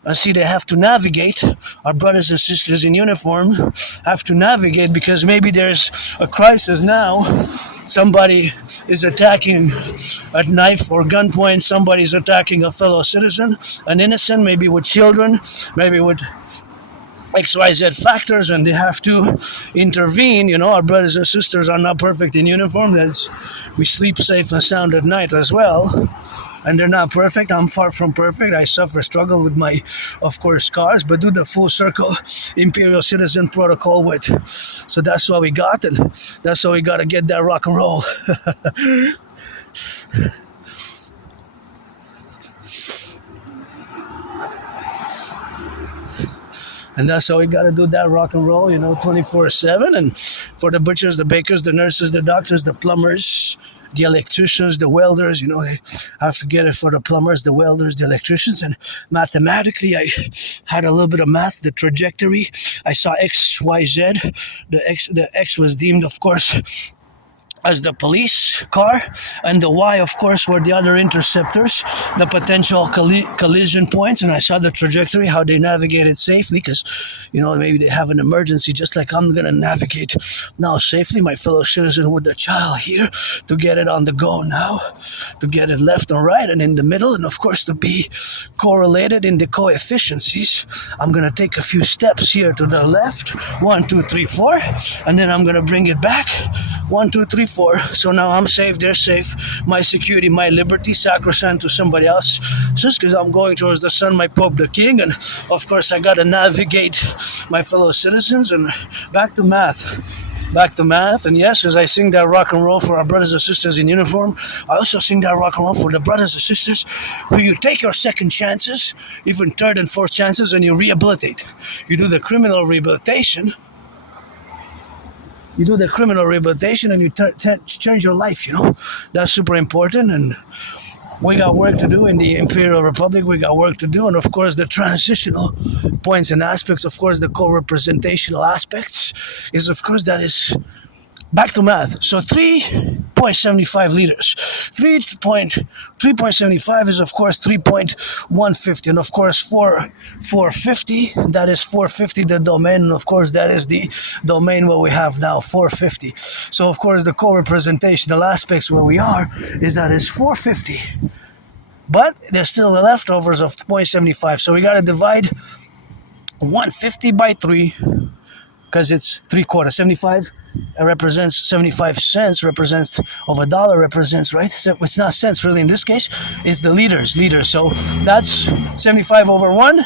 I see they have to navigate. Our brothers and sisters in uniform have to navigate because maybe there's a crisis now. Somebody is attacking at knife or gunpoint. Somebody's attacking a fellow citizen, an innocent, maybe with children, maybe with XYZ factors, and they have to intervene. You know, our brothers and sisters are not perfect in uniform. We sleep safe and sound at night as well. And they're not perfect. I'm far from perfect. I struggle with my, of course, scars, but do the full circle Imperial Citizen Protocol with. So that's what we got, and that's why we got to get that rock and roll. And that's how we got to do that rock and roll, 24/7. And for the butchers, the bakers, the nurses, the doctors, the plumbers, the electricians, the welders, they have to get it for the plumbers, the welders, the electricians. And mathematically, I had a little bit of math, the trajectory. I saw X, Y, Z. The X was deemed, of course, as the police car, and the Y, of course, were the other interceptors, the potential collision points. And I saw the trajectory, how they navigated safely, because, maybe they have an emergency, just like I'm going to navigate now safely, my fellow citizen with the child here, to get it on the go now, to get it left and right and in the middle, and of course to be correlated in the coefficiencies. I'm going to take a few steps here to the left, 1, 2, 3, 4, and then I'm going to bring it back, 1, 2, 3, 4. So now I'm safe, they're safe, my security, my liberty, sacrosanct to somebody else, just because I'm going towards the sun, my Pope the King. And of course I got to navigate my fellow citizens. And back to math. And yes, as I sing that rock and roll for our brothers and sisters in uniform, I also sing that rock and roll for the brothers and sisters who you take your second chances, even third and fourth chances, and you rehabilitate. You do the criminal rehabilitation. You do the criminal rehabilitation and you change your life, That's super important. And we got work to do in the Imperial Republic. We got work to do. And of course, the transitional points and aspects, of course, the co-representational aspects is, of course, that is back to math. So 3.75 liters. 3.75 is, of course, 3.150. And, of course, 450, that is 450 the domain. And, of course, that is the domain where we have now, 450. So, of course, the co-representational aspects where we are is that is 450. But there's still the leftovers of 0.75. So we got to divide 150 by 3 because it's 3/4. 75 represents 75 cents, represents of a dollar, represents, right? So it's not cents really in this case, it's the liters. So that's 75 over 1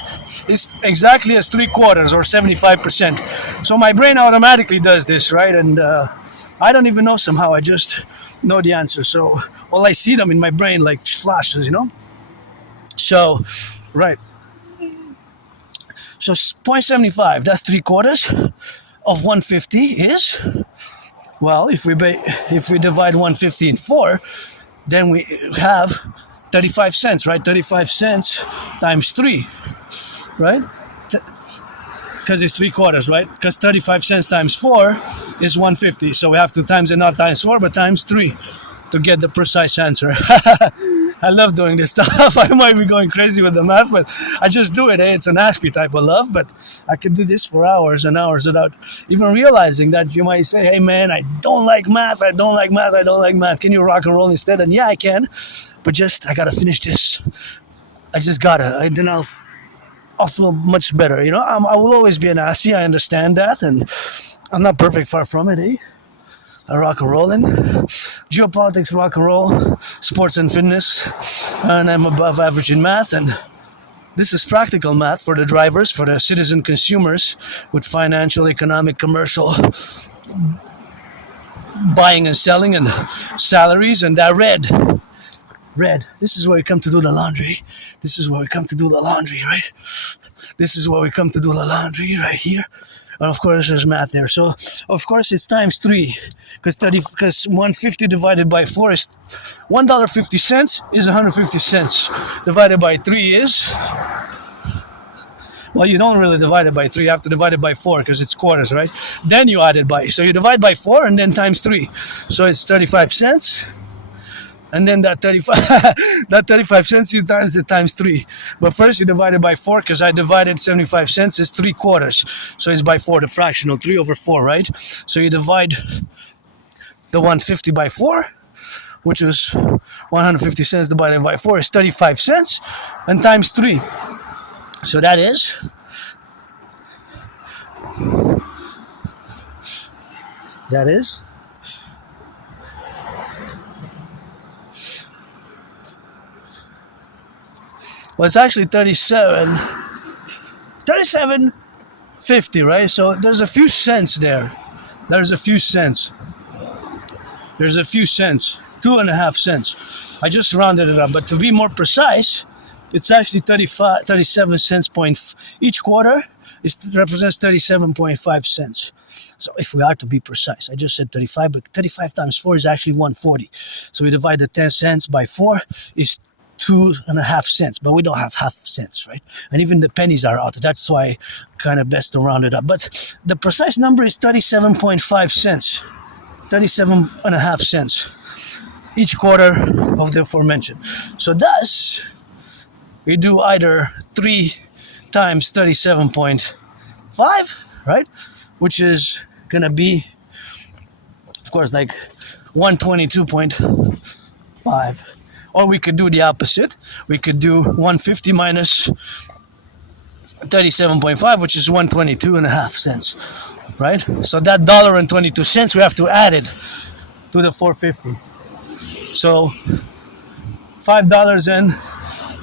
is exactly as 3/4 or 75%. So my brain automatically does this, right? And I don't even know somehow, I just know the answer. So, well, I see them in my brain like flashes, So, right. So 0.75, that's 3/4 of 150 is, well, if we divide 150 in 4, then we have 35 cents, right? 35 cents times 3, right? Because it's 3/4, right? Because 35 cents times 4 is 150. So we have to times it not times 4, but times 3 to get the precise answer. I love doing this stuff. I might be going crazy with the math, but I just do it. It's an Aspiesque type of love, but I could do this for hours and hours without even realizing that you might say, hey man, I don't like math, I don't like math, I don't like math. Can you rock and roll instead? And yeah, I can, but I gotta finish this. I just gotta, then I'll feel much better. I will always be an Aspiesque, I understand that, and I'm not perfect, far from it, eh? I rock and rollin'. Geopolitics, rock and roll, sports and fitness, and I'm above average in math. And this is practical math for the drivers, for the citizen consumers with financial, economic, commercial buying and selling and salaries. And that red. This is where we come to do the laundry. This is where we come to do the laundry, right? This is where we come to do the laundry right here. And of course, there's math there. So, of course, it's times 3. Because 150 divided by 4 is $1.50 is 150 cents. Divided by 3 is... Well, you don't really divide it by 3. You have to divide it by 4 because it's quarters, right? Then you add it by... So you divide by 4 and then times 3. So it's 35 cents. And then that 35 cents you times it times 3. But first you divide it by 4 because I divided 75 cents is 3 quarters. So it's by 4, the fractional, 3 over 4, right? So you divide the 150 by 4, which is 150 cents divided by 4 is 35 cents, and times 3. So that is... Well, it's actually 37.50, right? So there's a few cents there. There's a few cents. 2.5 cents. I just rounded it up, but to be more precise, it's actually 37 cents point. Each quarter represents 37.5 cents. So if we are to be precise, I just said 35, but 35 times 4 is actually 140. So we divide the 10 cents by 4 is 2.5 cents, but we don't have half cents, right? And even the pennies are out. That's why kind of best to round it up. But the precise number is 37.5 cents, 37.5 cents each quarter of the aforementioned. So thus, we do either 3 times 37.5, right? Which is gonna be, of course, like 122.5. Or we could do the opposite. We could do 150 minus 37.5, which is 122.5 cents, right? So that $1.22, we have to add it to the 450. So $5 and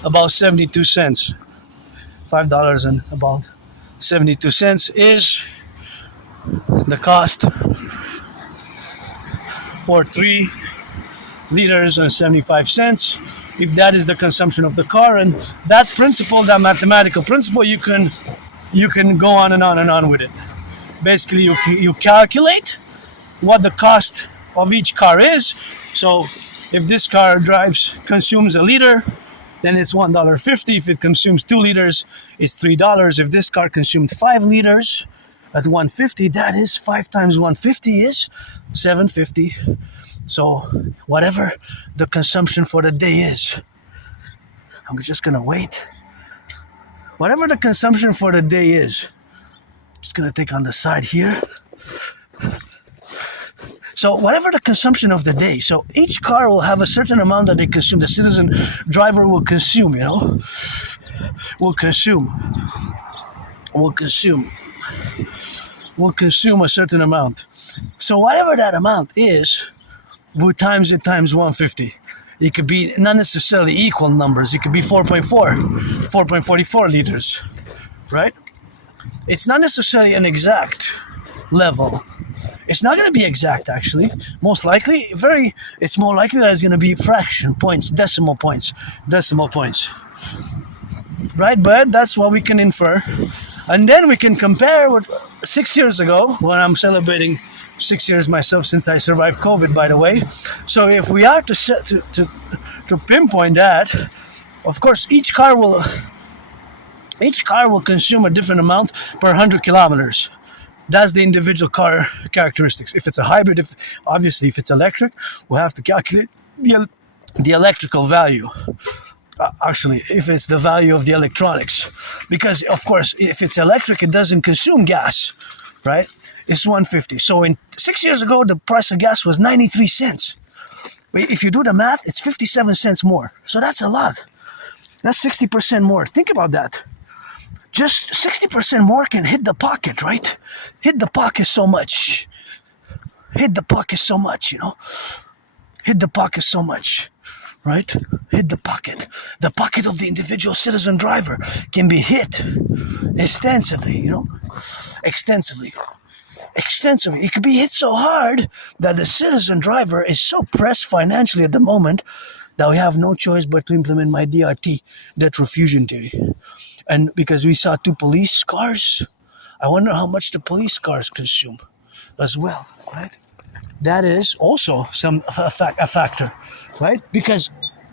about 72 cents. $5 and about 72 cents is the cost for 3 liters and 75 cents, if that is the consumption of the car. And that principle, that mathematical principle, you can go on and on and on with it. Basically, you calculate what the cost of each car is. So if this car consumes a liter, then it's $1.50. If it consumes 2 liters, it's $3. If this car consumed 5 liters at 150, that is 5 times 150 is 750. So whatever the consumption for the day is, I'm just gonna wait. Whatever the consumption for the day is, just gonna take on the side here. So whatever the consumption of the day, so each car will have a certain amount that they consume. The citizen driver will consume, will consume a certain amount. So whatever that amount is, we times it times 150. It could be not necessarily equal numbers. It could be 4.44 liters, right? It's not necessarily an exact level. It's not going to be exact, actually. Most likely, it's more likely that it's going to be fraction points, decimal points, right? But that's what we can infer. And then we can compare with 6 years ago, when I'm celebrating 6 years myself since I survived COVID, by the way. So if we are to pinpoint that, of course, each car will consume a different amount per 100 kilometers. That's the individual car characteristics. If it's a hybrid, if it's electric, we'll have to calculate the the electrical value. Actually, if it's the value of the electronics, because of course, if it's electric, it doesn't consume gas, right? It's 150. So in 6 years ago, the price of gas was 93 cents. If you do the math, it's 57 cents more. So that's a lot. That's 60% more. Think about that. Just 60% more can hit the pocket, right? Hit the pocket so much. Hit the pocket so much, you know? Hit the pocket so much, right? Hit the pocket. The pocket of the individual citizen driver can be hit extensively, you know? Extensively. It could be hit so hard that the citizen driver is so pressed financially at the moment that we have no choice but to implement my DRT, debt refusion theory. And because we saw 2 police cars, I wonder how much the police cars consume as well, right? That is also a factor, right? Because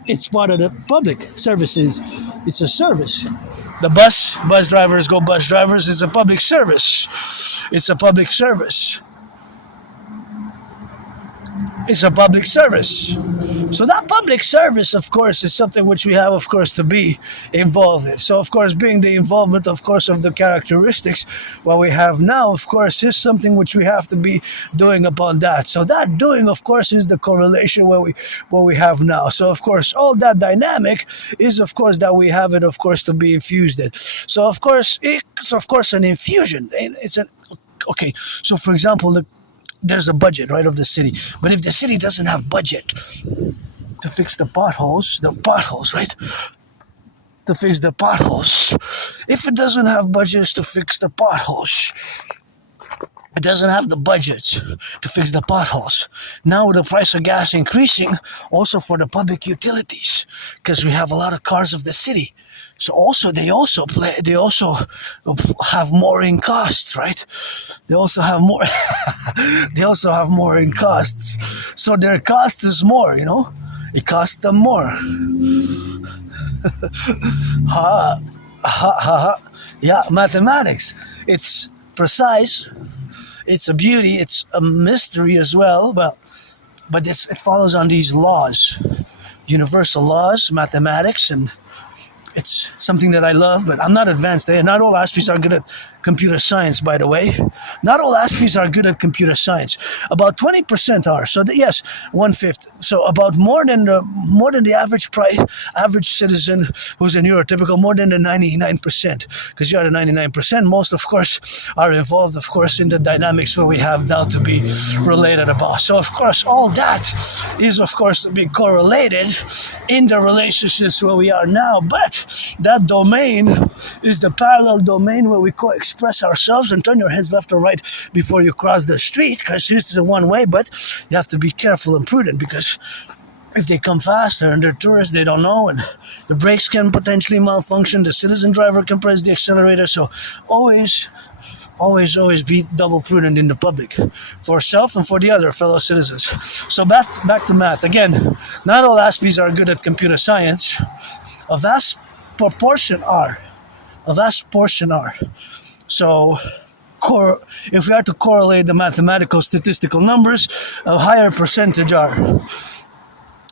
it's part of the public services. It's a service. The bus drivers go bus drivers. It's a public service. It's a public service. It's a public service. So that public service, of course, is something which we have, of course, to be involved in. So, of course, being the involvement, of course, of the characteristics what we have now, of course, is something which we have to be doing upon that. So that doing, of course, is the correlation what we have now. So, of course, all that dynamic is, of course, that we have it, of course, to be infused in. So, of course, it's, of course, an infusion. It's an okay. So, for example, there's a budget, right, of the city. But if the city doesn't have budget to fix the potholes, right? To fix the potholes. If it doesn't have budgets to fix the potholes, it doesn't have the budgets to fix the potholes. Now with the price of gas increasing, also for the public utilities, because we have a lot of cars of the city. So they also have more in cost, right? They also have more in costs. So their cost is more, you know? It costs them more. ha, ha, ha, ha. Yeah, mathematics. It's precise. It's a beauty. It's a mystery as well. But it follows on these laws, universal laws, mathematics, and it's something that I love, but I'm not advanced there. Not all Aspies are good at computer science, by the way. Not all Aspies are good at computer science. About 20% are. So yes, 1/5. So about more than the average citizen who's a neurotypical, more than the 99%. Because you are the 99%. Most, of course, are involved, of course, in the dynamics where we have now to be related about. So, of course, all that is, of course, to be correlated in the relationships where we are now. But that domain is the parallel domain where we express ourselves. And turn your heads left or right before you cross the street, because this is a one way, but you have to be careful and prudent, because if they come faster and they're tourists, they don't know, and the brakes can potentially malfunction, the citizen driver can press the accelerator. So always be double prudent in the public, for self and for the other fellow citizens. So back to math. Again, not all Aspies are good at computer science. A vast portion are. So if we are to correlate the mathematical statistical numbers, a higher percentage are, right?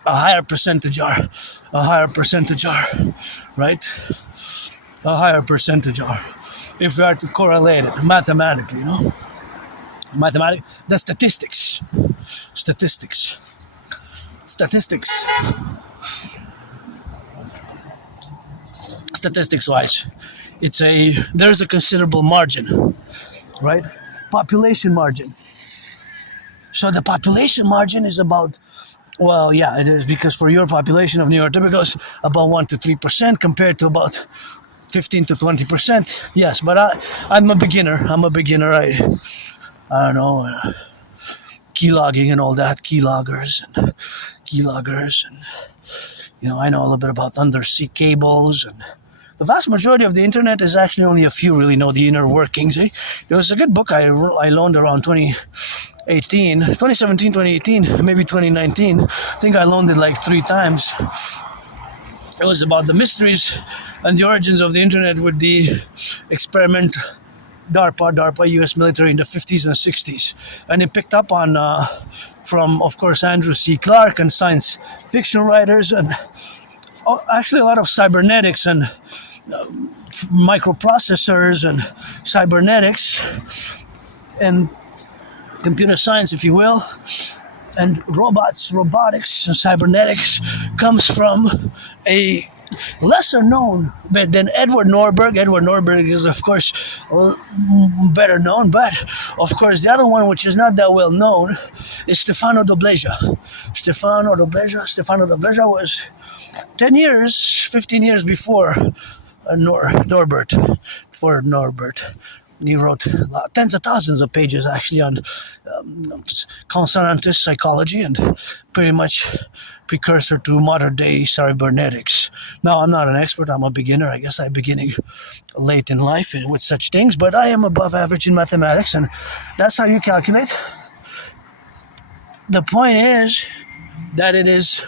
A higher percentage are. If we are to correlate it mathematically, you know? The statistics. Statistics-wise, there's a considerable margin, right? Population margin. So the population margin is about, well, yeah, it is, because for your population of neurotypicals, about 1 to 3% compared to about 15 to 20%. Yes, but I'm a beginner. I don't know, keylogging and all that, keyloggers, and you know, I know a little bit about undersea cables, and the vast majority of the internet is actually only a few really know the inner workings. It was a good book I loaned around 2017, 2018, maybe 2019. I think I loaned it like 3 times. It was about the mysteries and the origins of the internet with the DARPA, U.S. military in the 50s and 60s. And it picked up on from, of course, Andrew C. Clarke and science fiction writers, and actually a lot of cybernetics and microprocessors and cybernetics and computer science, if you will, and robotics and cybernetics comes from a lesser known than Edward Norberg. Edward Norberg is, of course, better known, but of course, the other one, which is not that well known, is Stefano Dobleja. Stefano Dobleja was 10 years, 15 years before Norbert. He wrote tens of thousands of pages actually on consonantist psychology and pretty much precursor to modern day cybernetics. Now, I'm not an expert, I'm a beginner. I guess I'm beginning late in life with such things, but I am above average in mathematics, and that's how you calculate. The point is that it is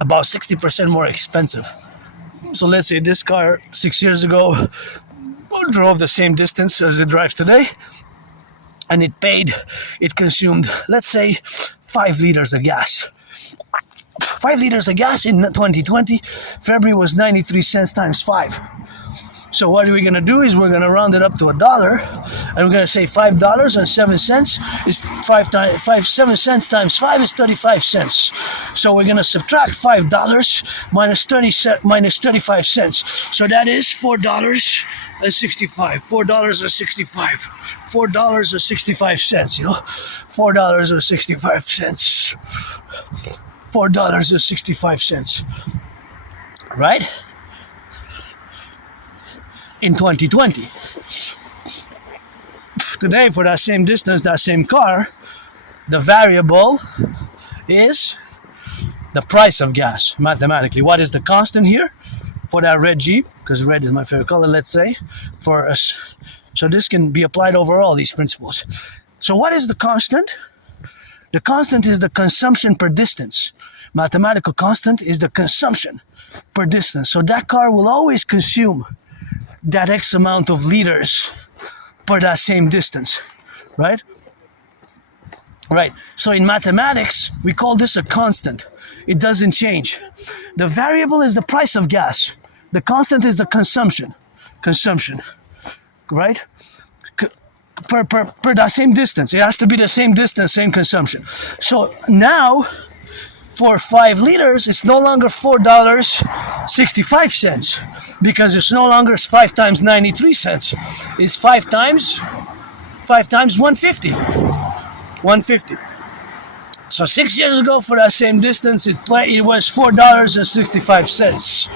about 60% more expensive. So let's say this car 6 years ago drove the same distance as it drives today, and it consumed, let's say, 5 liters of gas. 5 liters of gas in 2020, February was 93 cents times 5. So what are we going to do is we're going to round it up to $1, and we're going to say $5.07 is 7 cents times 5 is 35 cents. So we're going to subtract $5 minus 35 cents. So that is $4.65. $4.65, you know, $4.65. $4.65, right? In 2020. Today, for that same distance, that same car, the variable is the price of gas, mathematically. What is the constant here for that red Jeep? Because red is my favorite color, let's say, for us. So this can be applied over all these principles. So what is the constant? The constant is the consumption per distance. Mathematical constant is the consumption per distance. So that car will always consume that X amount of liters per that same distance, right? Right. So in mathematics, we call this a constant. It doesn't change. The variable is the price of gas. The constant is the consumption, right? Per that same distance. It has to be the same distance, same consumption. So now, for 5 liters, it's no longer $4.65 because it's no longer 5 times 93 cents. It's 5 times 150. 150. So 6 years ago, for that same distance, it was $4.65.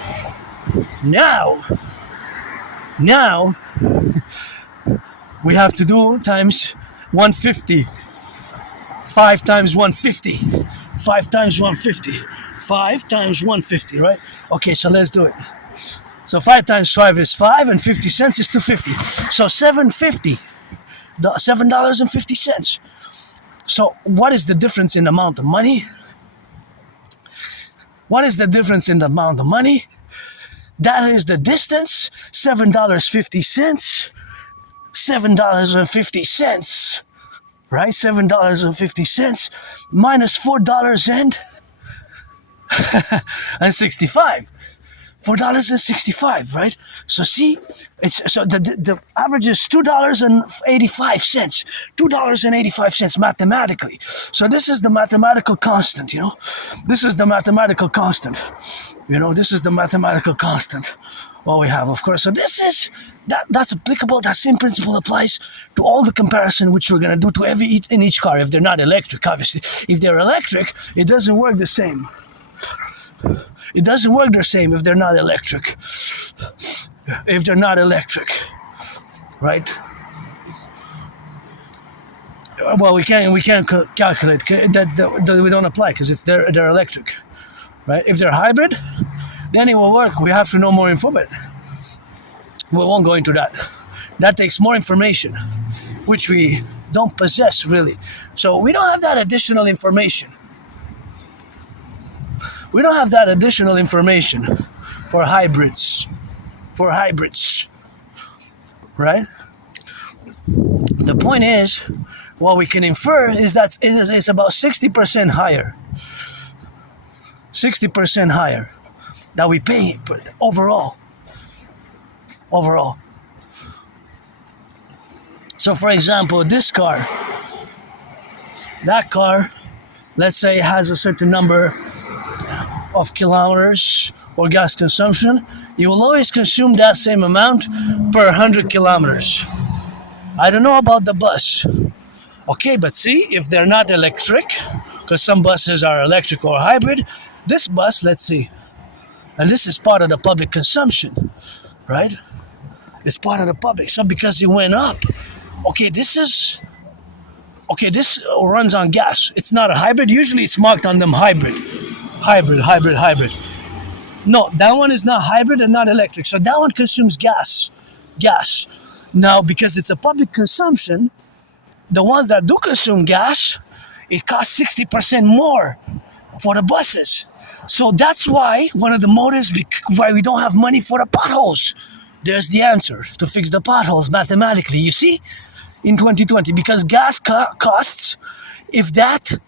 Now, we have to do times 150. 5 times 150. 5 times 150. 5 times 150, right? Okay, so let's do it. So 5 times 5 is 5, and 50 cents is 250. So $7.50. $7.50. So what is the difference in the amount of money? What is the difference in the amount of money? That is the distance, $7.50. $7.50. Right? $7.50 minus $4.65. $4.65, right? So see, the average is $2.85. $2.85 mathematically. So this is the mathematical constant, you know. This is the mathematical constant. You know, this is the mathematical constant. What we have, of course. So this is that's applicable. That same principle applies to all the comparison which we're gonna do to in each car. If they're not electric, obviously. If they're electric, it doesn't work the same. It doesn't work the same if they're not electric. If they're not electric, right? Well, we can't calculate that we don't apply because they're electric, right? If they're hybrid, then it will work. We have to know more info, but we won't go into that. That takes more information, which we don't possess really. So we don't have that additional information. We don't have that additional information for hybrids, right? The point is, what we can infer is that it's about 60% higher. 60% higher that we pay overall. Overall. So for example, this car, that car, let's say has a certain number of kilometers or gas consumption, you will always consume that same amount per 100 kilometers. I don't know about the bus. Okay, but see, if they're not electric, because some buses are electric or hybrid, this bus, let's see, and this is part of the public consumption, right? It's part of the public. So because it went up, this runs on gas. It's not a hybrid. Usually it's marked on them hybrid. No, that one is not hybrid and not electric. So that one consumes gas. Now, because it's a public consumption, the ones that do consume gas, it costs 60% more for the buses. So that's why one of the motives why we don't have money for the potholes. There's the answer to fix the potholes mathematically. You see, in 2020, because gas costs, if that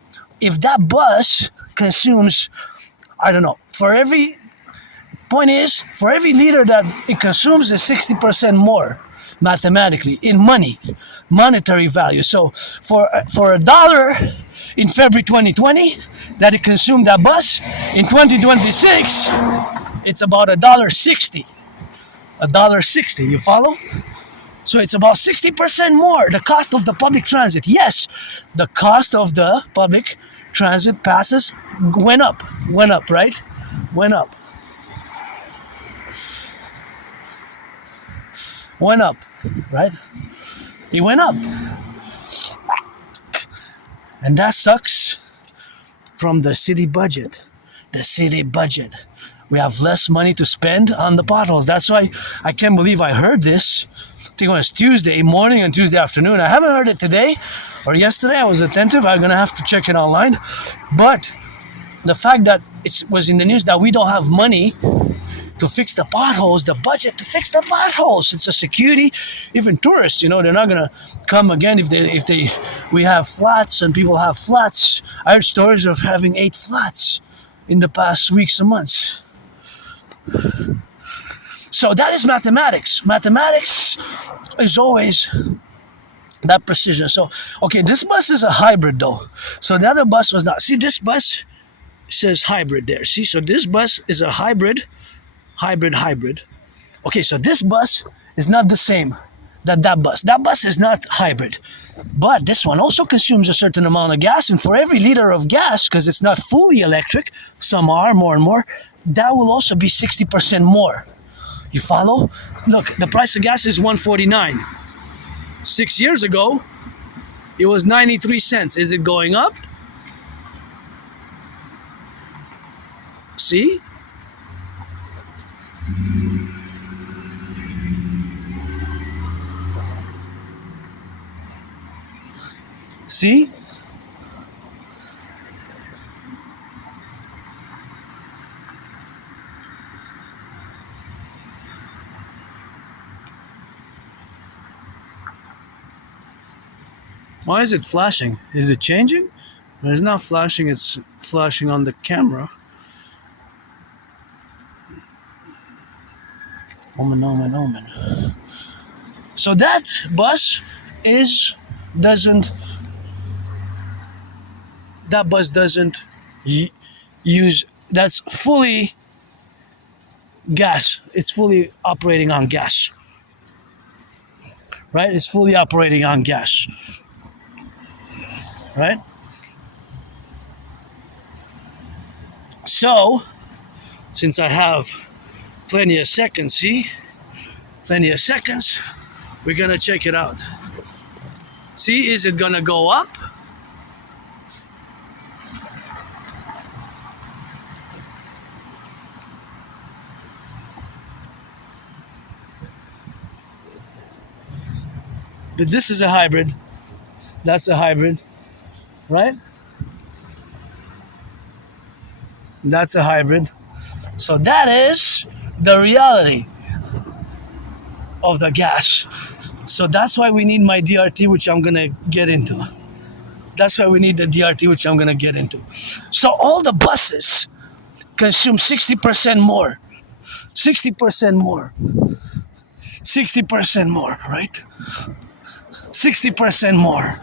bus consumes, I don't know, for every liter that it consumes is 60% more mathematically in monetary value. So for $1 in February 2020 that it consumed that bus, in 2026 it's about $1.60. $1.60, you follow? So it's about 60% more the cost of the public transit. Yes, the cost of the public transit passes went up, right? Went up, right? It went up. And that sucks from the city budget. We have less money to spend on the potholes. That's why I can't believe I heard this. I think it was Tuesday morning and Tuesday afternoon. I haven't heard it today or yesterday. I was attentive. I'm going to have to check it online. But the fact that it was in the news that we don't have money to fix the potholes, the budget to fix the potholes. It's a security. Even tourists, they're not going to come again if we have flats and people have flats. I heard stories of having 8 flats in the past weeks and months. So that is mathematics. Mathematics is always that precision. So, this bus is a hybrid though. So the other bus was not. See, this bus says hybrid there. See, so this bus is a hybrid. Okay, so this bus is not the same that bus. That bus is not hybrid. But this one also consumes a certain amount of gas, and for every liter of gas, because it's not fully electric, some are more and more, that will also be 60% more. You follow? Look, the price of gas is $1.49. 6 years ago, it was 93 cents. Is it going up? See? See? Why is it flashing? Is it changing? It's not flashing, it's flashing on the camera. Omen. So that bus doesn't use, that's fully gas. It's fully operating on gas. Right? It's fully operating on gas. Right? So, since I have plenty of seconds, we're gonna check it out. See, is it gonna go up? But this is a hybrid. That's a hybrid, right? That's a hybrid. So that is the reality of the gas. So that's why we need my DRT, which I'm going to get into. That's why we need the DRT, which I'm going to get into. So all the buses consume 60% more. 60% more. 60% more, right? 60% more.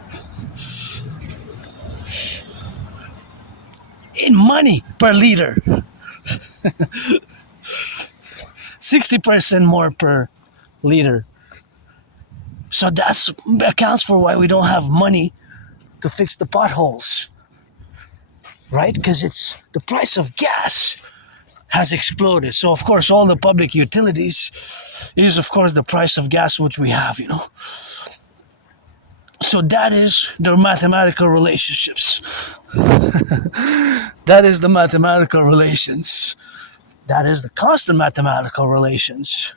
In money per liter. 60% more per liter. So that accounts for why we don't have money to fix the potholes, right? Because it's the price of gas has exploded. So of course, all the public utilities is of course the price of gas which we have, you know. So that is the mathematical relationships. That is the mathematical relations. That is the constant mathematical relations.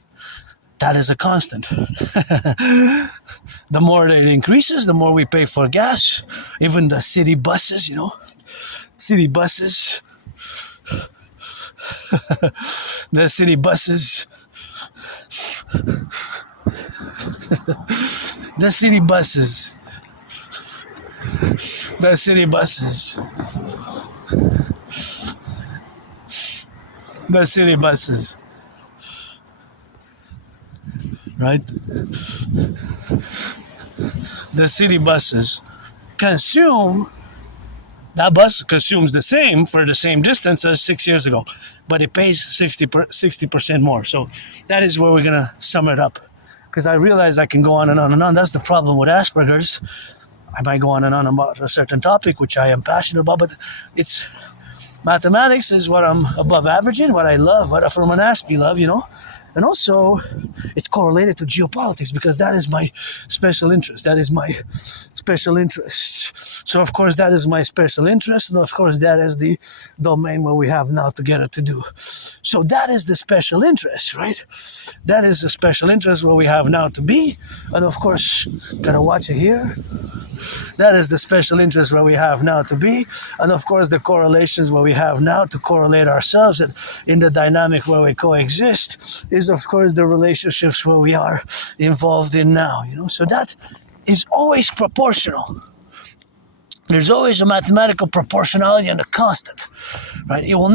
That is a constant. The more it increases, the more we pay for gas. Even the city buses, you know. City buses. The city buses. The city buses. The city buses. The city buses. Right? The city buses consume, that bus consumes the same for the same distance as 6 years ago, but it pays 60% more. So that is where we're going to sum it up. Because I realize I can go on and on and on. That's the problem with Asperger's. I might go on and on about a certain topic, which I am passionate about, but it's mathematics is what I'm above average in, what I love, what I from an Aspiesque love, you know. And also, it's correlated to geopolitics because that is my special interest. That is my special interest. So, of course, that is my special interest. And, of course, that is the domain where we have now together to do. So that is the special interest, right? That is the special interest where we have now to be. And, of course, gotta watch it here. That is the special interest where we have now to be. And, of course, the correlations where we have now to correlate ourselves and in the dynamic where we coexist is, of course, the relationships where we are involved in now, you know. So that is always proportional. There's always a mathematical proportionality and a constant, right? It will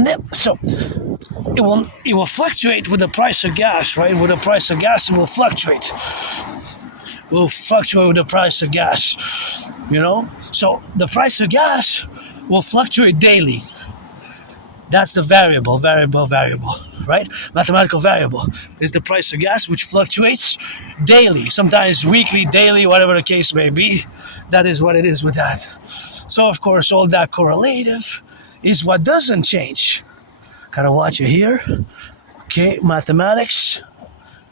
it will fluctuate with the price of gas, right? With the price of gas, it will fluctuate. Will fluctuate with the price of gas, you know. So the price of gas will fluctuate daily. That's the variable, right? Mathematical variable is the price of gas, which fluctuates daily, sometimes weekly, daily, whatever the case may be. That is what it is with that. So, of course, all that correlative is what doesn't change. Gotta watch it here. Okay, mathematics,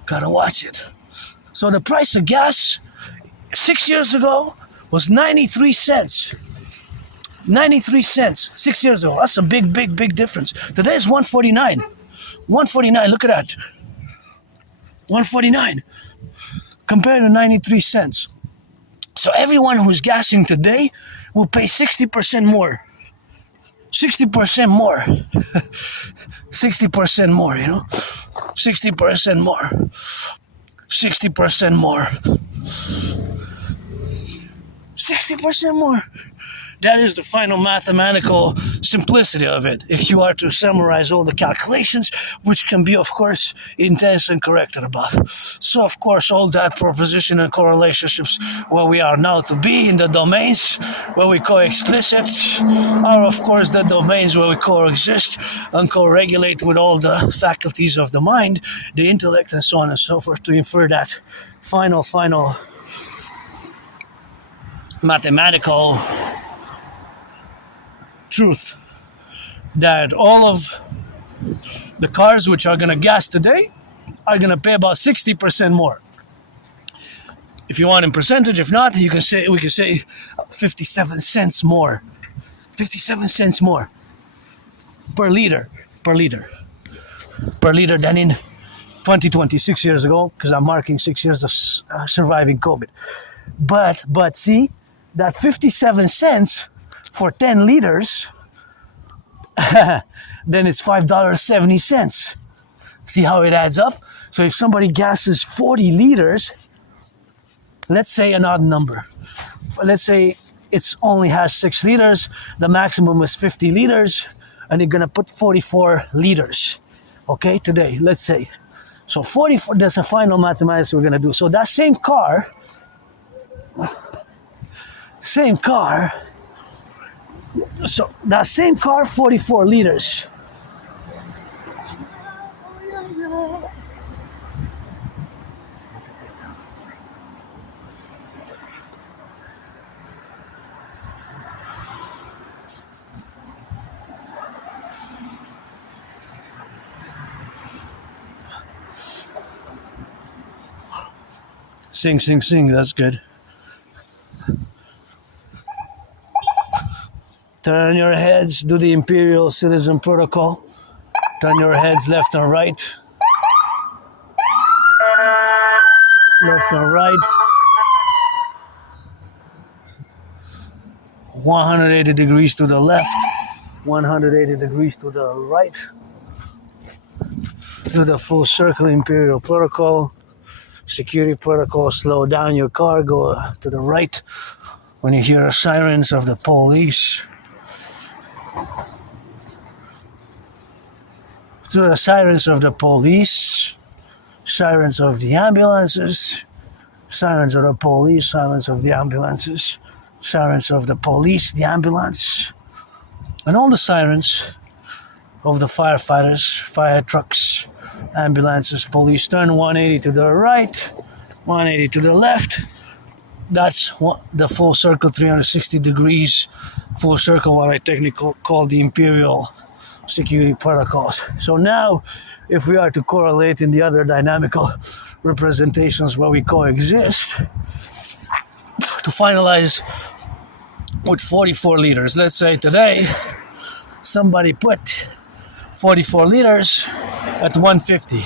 gotta watch it. So the price of gas 6 years ago was 93 cents. 93 cents 6 years ago. That's a big difference. Today is 149. 149, look at that. 149 compared to 93 cents. So everyone who's gassing today will pay 60% more. 60% more. 60% more, you know? 60% more. 60% more. 60% more. That is the final mathematical simplicity of it. If you are to summarize all the calculations, which can be, of course, intense and corrected about. So, of course, all that proposition and correlationships where we are now to be in the domains where we co-explicit are, of course, the domains where we coexist and co-regulate with all the faculties of the mind, the intellect, and so on and so forth to infer that final mathematical truth that all of the cars which are going to gas today are going to pay about 60% more. If you want in percentage, if not, we can say 57 cents more. 57 cents more per liter than in 2020, 6 years ago, because I'm marking 6 years of surviving COVID. But see, that 57 cents for 10 liters, then it's $5.70. See how it adds up? So if somebody gasses 40 liters, let's say an odd number. Let's say it's only has 6 liters, the maximum is 50 liters, and you're gonna put 44 liters, okay, today, let's say. So 44, that's the final mathematics we're gonna do. So that same car, so that same car, 44 liters. Sing, sing, sing, that's good. Turn your heads, do the Imperial Citizen Protocol. Turn your heads left and right. Left and right. 180 degrees to the left. 180 degrees to the right. Do the full circle Imperial Protocol. Security protocol, slow down your car, go to the right when you hear the sirens of the police. Through the sirens of the police, sirens of the ambulances, sirens of the police, sirens of the ambulances, sirens of the police, the ambulance, and all the sirens of the firefighters, fire trucks, ambulances, police. Turn 180 to the right, 180 to the left. That's the full circle, 360 degrees, full circle, what I technically call the Imperial security protocols. So now, if we are to correlate in the other dynamical representations where we coexist, to finalize with 44 liters. Let's say today, somebody put 44 liters at 150,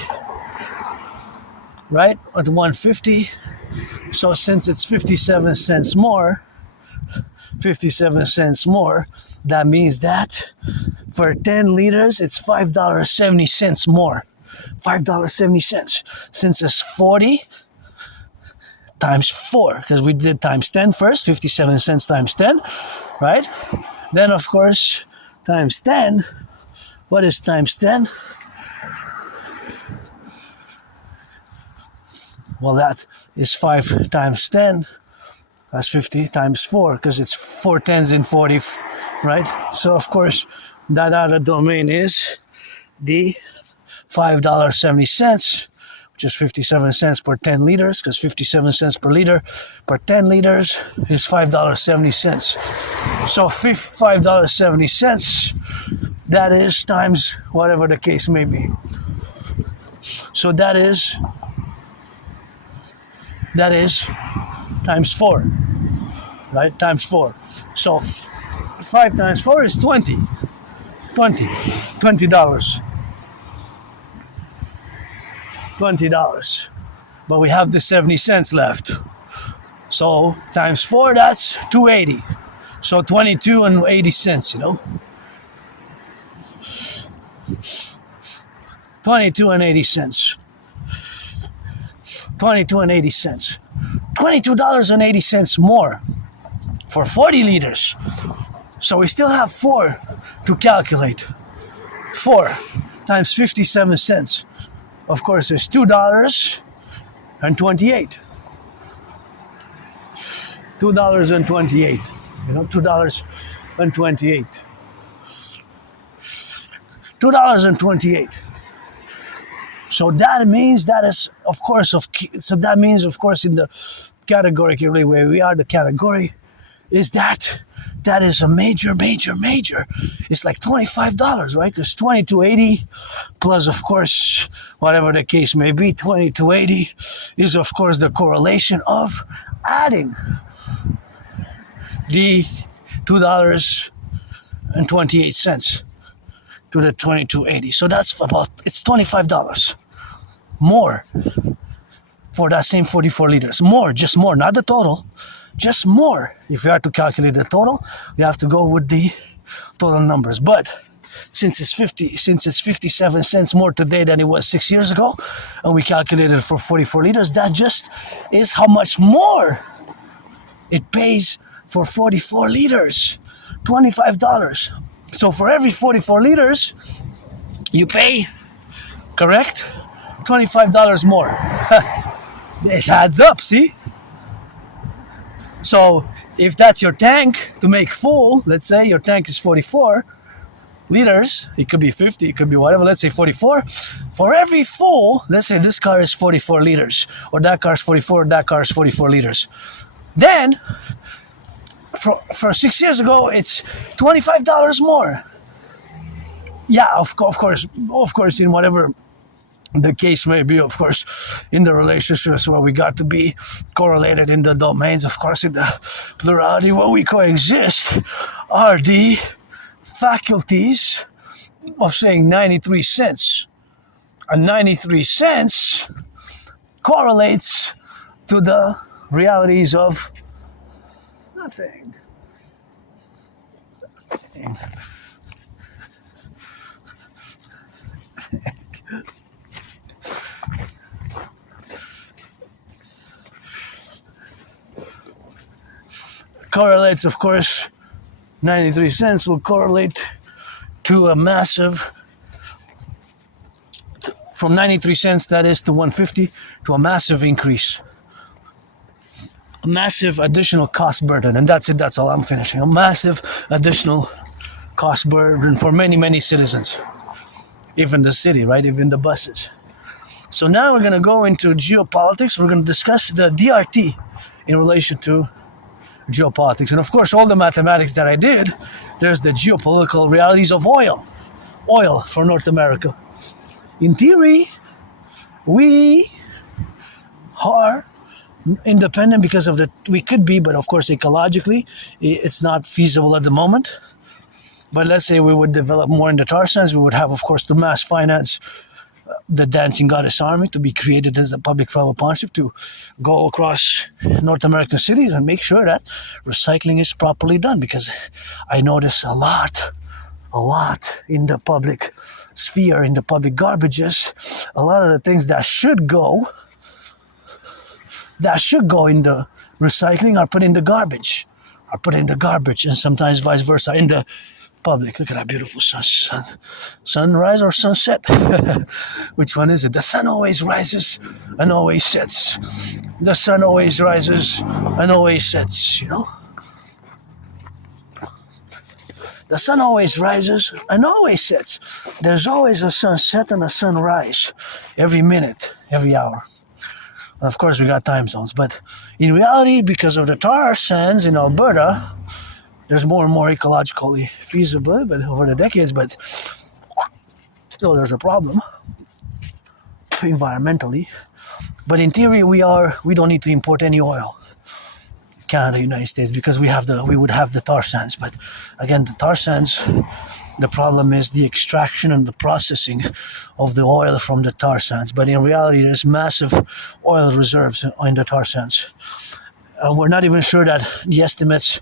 right? At 150. So since it's 57 cents more, that means that for 10 liters, it's $5.70 more. $5.70. Since it's 40 times 4, because we did times 10 first, 57 cents times 10, right? Then, of course, times 10. What is times 10? Well, that is 5 times 10. That's 50 times 4, because it's 4 tens in 40, right? So, of course, that other domain is the $5.70, which is 57 cents per 10 liters, because 57 cents per liter per 10 liters is $5.70. So $5.70, that is times whatever the case may be. So that is times 4, right? Times 4. So 5 times 4 is $20. $20. But we have the 70 cents left. So times 4, that's 280. So 22 and 80 cents, you know. 22 and 80 cents. 22 and 80 cents. $22.80 more for 40 liters. So we still have 4 to calculate. 4 times 57 cents. Of course, there's $2.28. $2.28. You know, $2.28. $2.28. So that means that is, of course, in the category where we are, the category is that is a major. It's like $25, right? Because $22.80 plus, of course, whatever the case may be, $22.80 is, of course, the correlation of adding the $2.28 to the $22.80. So that's it's $25 more for that same 44 liters. Just more, not the total, just more. If you have to calculate the total, you have to go with the total numbers. But since it's 57 cents more today than it was 6 years ago, and we calculated for 44 liters, that just is how much more it pays for 44 liters. $25. So for every 44 liters, you pay, correct? $25 more. It adds up, see? So if that's your tank to make full, let's say your tank is 44 liters, it could be 50, it could be whatever, let's say 44. For every full, let's say this car is 44 liters, or that car is 44, or that car is 44 liters. Then, for 6 years ago, it's $25 more. Yeah, of course, in whatever the case may be, of course, in the relationships where we got to be correlated in the domains, of course, in the plurality where we coexist, are the faculties of saying 93 cents. And 93 cents correlates to the realities of nothing. Correlates, of course, 93 cents will correlate to a massive, from 93 cents, that is, to 150, to a massive increase. A massive additional cost burden, and that's it, that's all I'm finishing. A massive additional cost burden for many, many citizens. Even the city, right? Even the buses. So now we're going to go into geopolitics. We're going to discuss the DRT in relation to geopolitics. And of course, all the mathematics that I did, there's the geopolitical realities of oil for North America. In theory, we are independent because of we could be, but of course, ecologically, it's not feasible at the moment. But let's say we would develop more in the tar sands, we would have, of course, to mass finance the Dancing Goddess Army to be created as a public-private partnership to go across North American cities and make sure that recycling is properly done. Because I notice a lot in the public sphere, in the public garbages, a lot of the things that should go in the recycling are put in the garbage, and sometimes vice versa in the public. Look at that beautiful sunrise or sunset. Which one is it? The sun always rises and always sets. The sun always rises and always sets, you know? The sun always rises and always sets. There's always a sunset and a sunrise every minute, every hour. And of course, we got time zones, but in reality, because of the tar sands in Alberta, there's more and more ecologically feasible, but over the decades, but still there's a problem environmentally. But in theory, we don't need to import any oil, Canada, United States, because we would have the tar sands. But again, the tar sands, the problem is the extraction and the processing of the oil from the tar sands. But in reality, there's massive oil reserves in the tar sands. We're not even sure that the estimates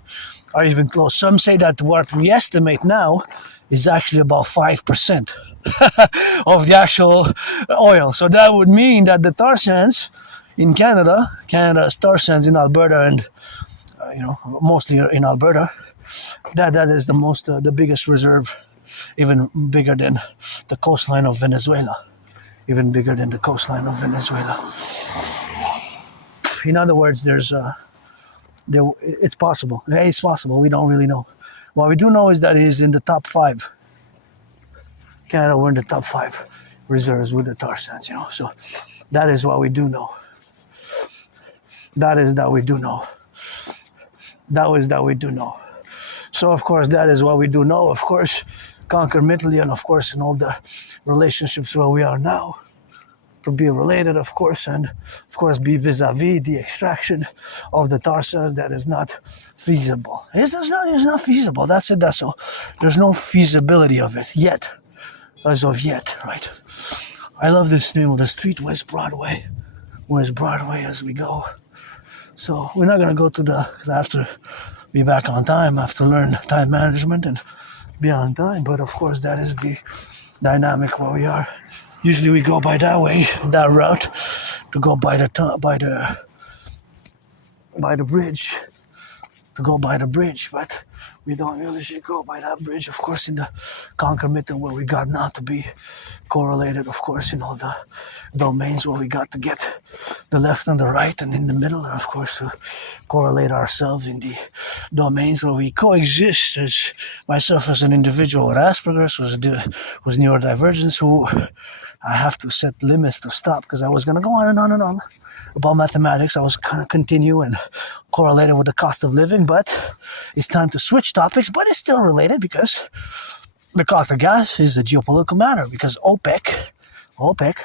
are even close. Some say that what we estimate now is actually about 5% of the actual oil. So that would mean that the tar sands in Canada's tar sands in Alberta, and mostly in Alberta, that is the biggest reserve, even bigger than the coastline of Venezuela. Even bigger than the coastline of Venezuela. In other words, it's possible. It's possible. We don't really know. What we do know is that it is in the top 5. Canada, we're in the top 5 reserves with the tar sands, So that is what we do know. That is that we do know. So of course, that is what we do know. Of course, concomitantly, and of course, in all the relationships where we are now, to be related, of course, and of course be vis-a-vis the extraction of the tar sands, that is not feasible. It's not feasible. That's it. That's all. There's no feasibility of it yet, as of yet, right? I love this name of the street, West Broadway. West Broadway as we go. So we're not gonna go to because I have to be back on time. I have to learn time management and be on time. But of course, that is the dynamic where we are. Usually we go by that way, that route, to go by the bridge, but we don't usually go by that bridge. Of course, in the concomitant where we got not to be correlated, of course, in all the domains where we got to get the left and the right, and in the middle, and of course to correlate ourselves in the domains where we coexist. As myself as an individual with Asperger's was neurodivergence, who I have to set limits to stop, because I was going to go on and on and on about mathematics. I was going to continue and correlate it with the cost of living, but it's time to switch topics. But it's still related, because the cost of gas is a geopolitical matter, because OPEC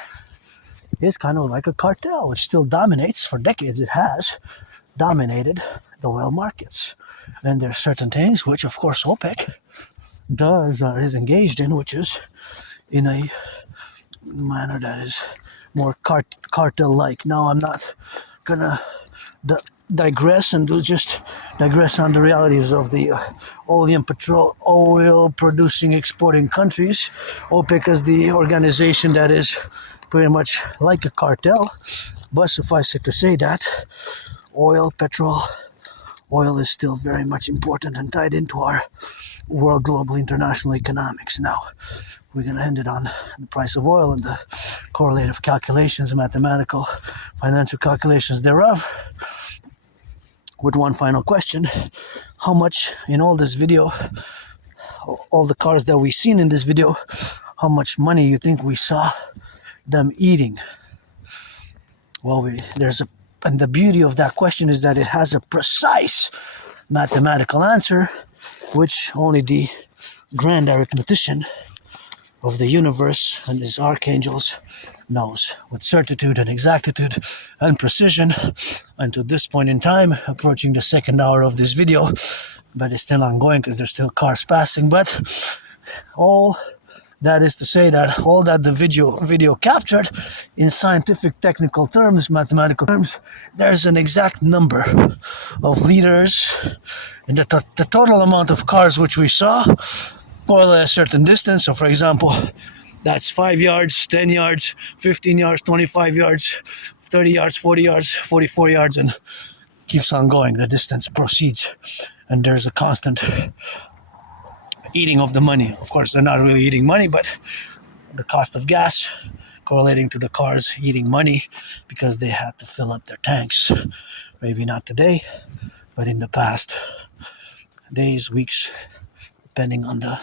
is kind of like a cartel, which still dominates. For decades it has dominated the oil markets. And there's certain things which, of course, OPEC is engaged in, which is in a manner that is more cartel-like. Now, I'm not gonna digress on the realities of the oil-producing, exporting countries. OPEC is the organization that is pretty much like a cartel, but suffice it to say that oil is still very much important and tied into our world, global, international economics. Now, we're going to end it on the price of oil and the correlative calculations, mathematical, financial calculations thereof, with one final question. How much in all this video, all the cars that we've seen in this video, how much money you think we saw them eating? Well, and the beauty of that question is that it has a precise mathematical answer, which only the grand arithmetician of the universe and his archangels knows with certitude and exactitude and precision. And to this point in time, approaching the second hour of this video, but it's still ongoing because there's still cars passing. But all that is to say that all that the video captured in scientific, technical terms, mathematical terms, there's an exact number of liters, and the total amount of cars which we saw correlate a certain distance. So, for example, that's 5 yards, 10 yards, 15 yards, 25 yards, 30 yards, 40 yards, 44 yards, and keeps on going. The distance proceeds, and there's a constant eating of the money. Of course, they're not really eating money, but the cost of gas correlating to the cars eating money, because they had to fill up their tanks. Maybe not today, but in the past days, weeks, depending on the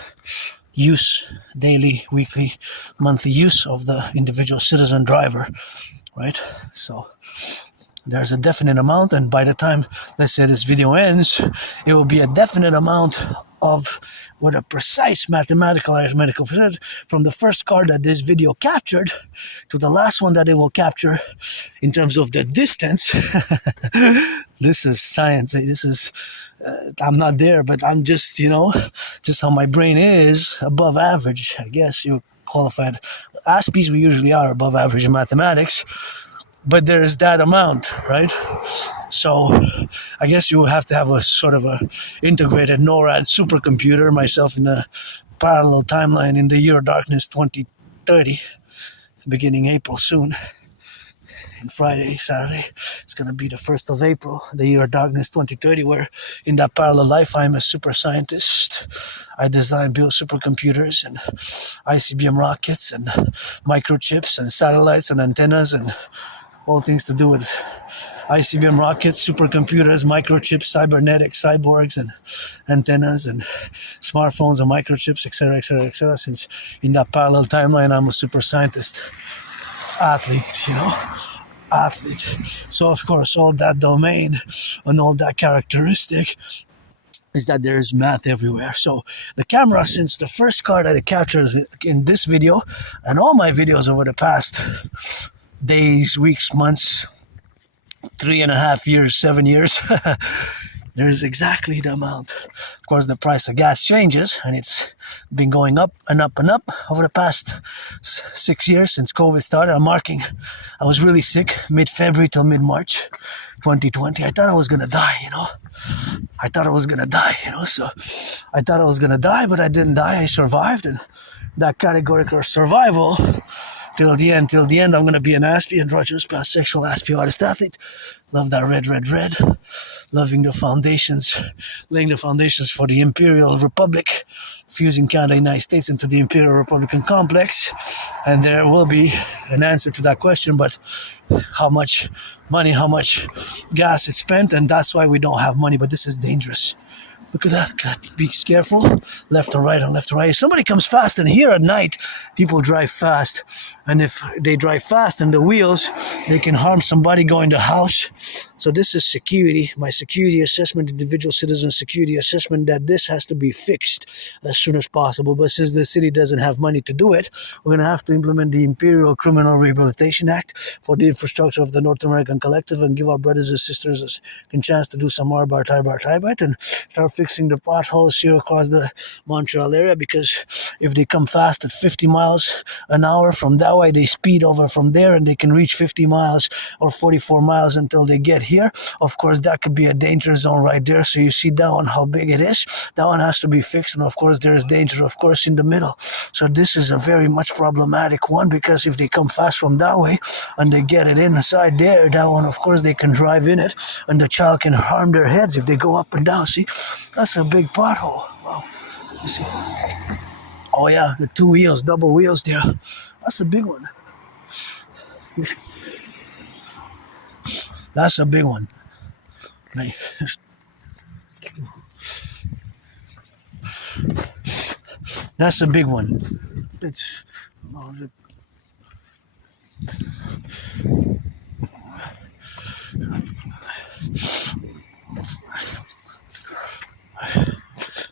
use, daily, weekly, monthly use of the individual citizen driver, right? So there's a definite amount, and by the time, let's say, this video ends, it will be a definite amount of, with a precise mathematical arithmetical percentage, from the first car that this video captured to the last one that it will capture in terms of the distance. This is science. This is I'm not there, but I'm just, just how my brain is, above average, I guess you qualified. Aspiesque, we usually are above average in mathematics, but there's that amount, right? So I guess you have to have a sort of a integrated NORAD supercomputer, myself in a parallel timeline in the year of darkness 2030, beginning April soon. And Friday, Saturday, it's going to be the 1st of April, the year of darkness 2030, where in that parallel life, I'm a super scientist. I design, build supercomputers and ICBM rockets and microchips and satellites and antennas and all things to do with ICBM rockets, supercomputers, microchips, cybernetics, cyborgs, and antennas, and smartphones and microchips, etc., etc., etc. Since in that parallel timeline, I'm a super scientist, athlete. So, of course, all that domain and all that characteristic is that there's math everywhere. So the camera, since the first car that it captures in this video and all my videos over the past days, weeks, months, 3.5 years, 7 years, there's exactly the amount. Of course, the price of gas changes, and it's been going up and up and up over the past 6 years since COVID started. I was really sick mid-February till mid-March 2020. I thought I was going to die, I thought I was gonna die, you know. So I thought I was gonna die, but I didn't die. I survived, and that categorical survival till the end. Till the end, I'm gonna be an Aspie, androgynous, pansexual Aspie artist athlete. Love that red, red, red. Loving the foundations, laying the foundations for the Imperial Republic, fusing Canada and the United States into the Imperial Republican complex. And there will be an answer to that question, but how much money, how much gas is spent, and that's why we don't have money. But this is dangerous. Look at that. Got to be careful. Left or right, and left or right. If somebody comes fast, and here at night, people drive fast. And if they drive fast and the wheels, they can harm somebody going to the house. So this is security, my security assessment, individual citizen security assessment, that this has to be fixed as soon as possible. But since the city doesn't have money to do it, we're going to have to implement the Imperial Criminal Rehabilitation Act for the infrastructure of the North American Collective and give our brothers and sisters a chance to do some more and start fixing the potholes here across the Montreal area, because if they come fast at 50 miles an hour from that way, they speed over from there and they can reach 50 miles or 44 miles until they get here. Of course, that could be a danger zone right there. So you see that one, how big it is. That one has to be fixed. And of course, there is danger, of course, in the middle. So this is a very much problematic one, because if they come fast from that way and they get it inside there, that one, of course, they can drive in it and the child can harm their heads if they go up and down. See, that's a big pothole. Wow. You see? Oh yeah, the two wheels, double wheels there. That's a big one. That's a big one. That's a big one. It's.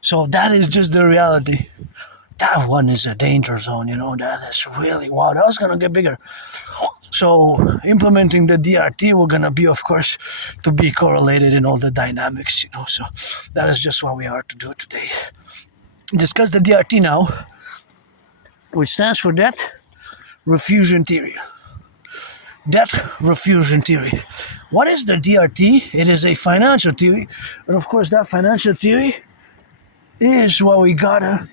So that is just the reality. That one is a danger zone, you know. That is really, wow, that was gonna get bigger. So implementing the DRT, we're gonna be, of course, to be correlated in all the dynamics, you know. So that is just what we are to do today. Discuss the DRT now, which stands for debt refusion theory. Debt refusion theory. What is the DRT? It is a financial theory, and of course, that financial theory is what we gotta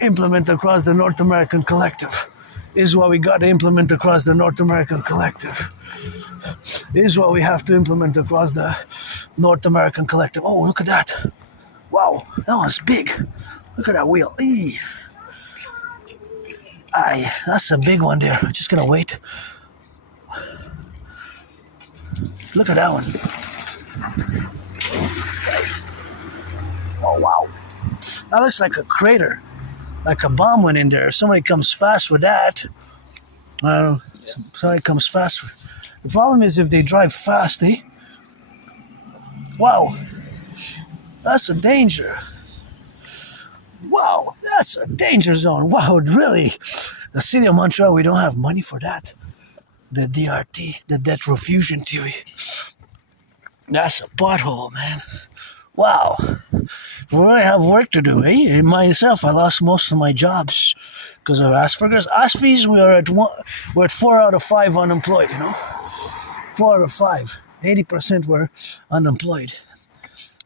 implement across the North American Collective. Is what we got to implement across the North American Collective. Is what we have to implement across the North American Collective. Oh, look at that. Wow, that one's big. Look at that wheel. Eee. Aye, that's a big one there. Just gonna wait. Look at that one. Oh, wow. That looks like a crater. Like a bomb went in there. If somebody comes fast with that, somebody comes fast. The problem is if they drive fast, wow, that's a danger. Wow, that's a danger zone. Wow, really? The city of Montreal, we don't have money for that. The DRT, the debt refusion theory. That's a pothole, man. Wow. We really have work to do, eh? Myself, I lost most of my jobs because of Asperger's. Aspies, we're at 4 out of 5 unemployed, you know? 4 out of 5. 80% were unemployed.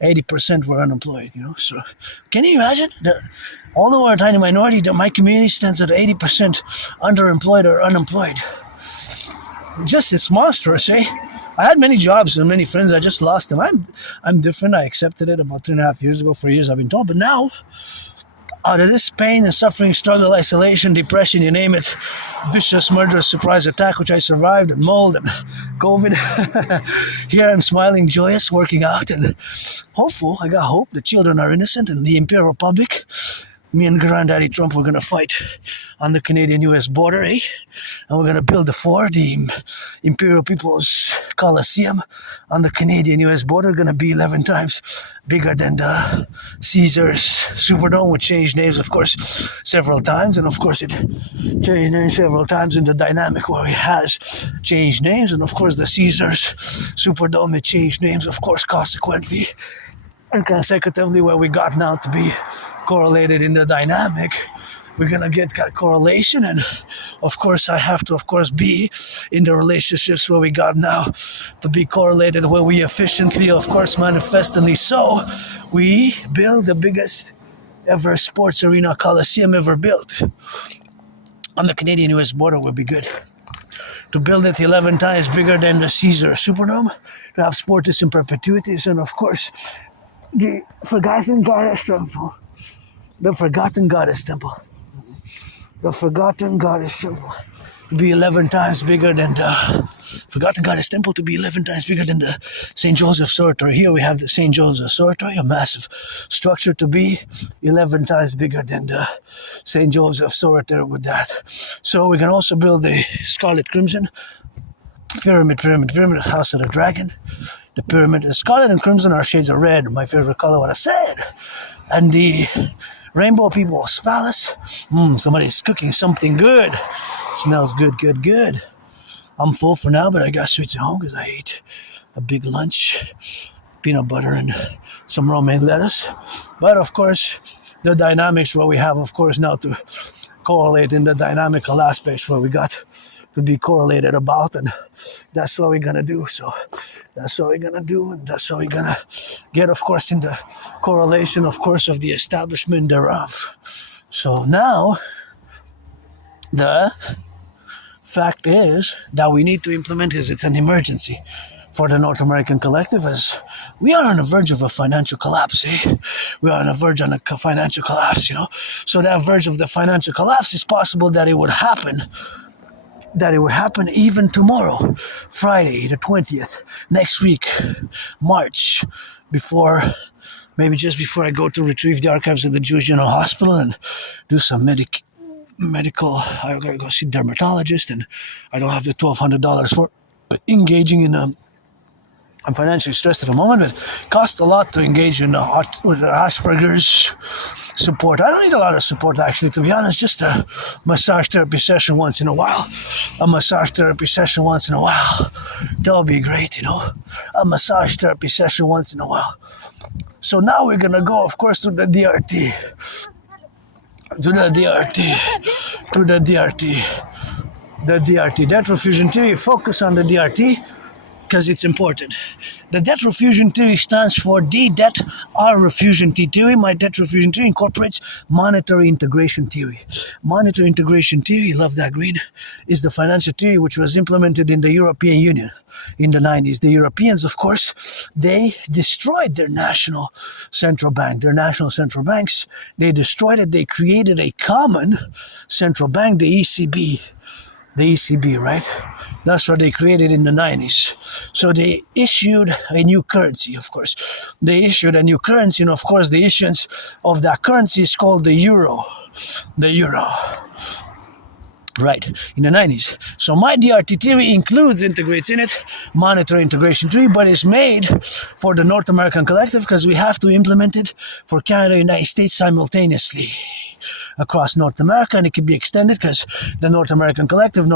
80% were unemployed, you know? So, can you imagine? Although we're a tiny minority, my community stands at 80% underemployed or unemployed. Just, it's monstrous, eh? I had many jobs and many friends. I just lost them. I'm different. I accepted it about 3.5 years ago. For years I've been told. But now, out of this pain and suffering, struggle, isolation, depression, you name it, vicious, murderous, surprise attack, which I survived, and mold and COVID, here I'm smiling, joyous, working out, and hopeful. I got hope. The children are innocent, and the Imperial Republic. Me and Granddaddy Trump, we're going to fight on the Canadian-US border, eh? And we're going to build the Imperial People's Coliseum on the Canadian-US border. Going to be 11 times bigger than the Caesars Superdome, which changed names, of course, several times. And, of course, it changed names several times in the dynamic where it has changed names. And, of course, the Caesars Superdome, it changed names, of course, consequently and consecutively, where we got now to be correlated in the dynamic. We're gonna get correlation, and of course, I have to, of course, be in the relationships where we got now to be correlated, where we efficiently, of course, manifestly so, we build the biggest ever sports arena coliseum ever built on the Canadian-US border would be good. To build it 11 times bigger than the Caesar Superdome, to have sports in perpetuities, and of course, the Forgotten Goddess Temple. The Forgotten Goddess Temple. The Forgotten Goddess Temple. To be 11 times bigger than the Forgotten Goddess Temple, to be 11 times bigger than the St. Joseph's Oratory. Here we have the St. Joseph's Oratory, a massive structure, to be 11 times bigger than the St. Joseph's Oratory with that. So we can also build the Scarlet Crimson, Pyramid, House of the Dragon. The Pyramid, the Scarlet and Crimson are shades of red, my favorite color, what I said. And the Rainbow People's Palace, somebody's cooking something good. Smells good. I'm full for now, but I got sweets at home because I ate a big lunch, peanut butter and some romaine lettuce. But of course, the dynamics where we have, of course, now to correlate in the dynamical aspects where we got to be correlated about, and that's what we're gonna do. So that's what we're gonna do, and that's what we're gonna get, of course, in the correlation, of course, of the establishment thereof. So now, the fact is that we need to implement is it's an emergency for the North American Collective, as we are on the verge of a financial collapse. We are on the verge of a financial collapse, So that verge of the financial collapse is possible that it would happen even tomorrow, Friday the 20th, next week, March, maybe just before I go to retrieve the archives of the Jewish General Hospital and do some medical, I gotta go see a dermatologist, and I don't have the $1,200 for engaging in I'm financially stressed at the moment, but it costs a lot to engage in with Asperger's support. I don't need a lot of support, actually, to be honest. Just a massage therapy session once in a while. That'll be great, A massage therapy session once in a while. So now we're gonna go, of course, to the DRT. The DRT, debt refusion theory. Focus on the DRT because it's important. The debt refusion theory stands for D debt R refusion theory. My debt refusion theory incorporates monetary integration theory. Monetary integration theory, love that green, is the financial theory which was implemented in the European Union in the 90s. The Europeans, of course, they destroyed their national central banks. They destroyed it. They created a common central bank, the ECB. The ECB, right? That's what they created in the 90s. So they issued a new currency, of course. And of course, the issuance of that currency is called the euro. Right, in the 90s. So my DRT theory integrates in it monetary integration theory, but it's made for the North American Collective because we have to implement it for Canada and United States simultaneously across North America, and it can be extended because the North American Collective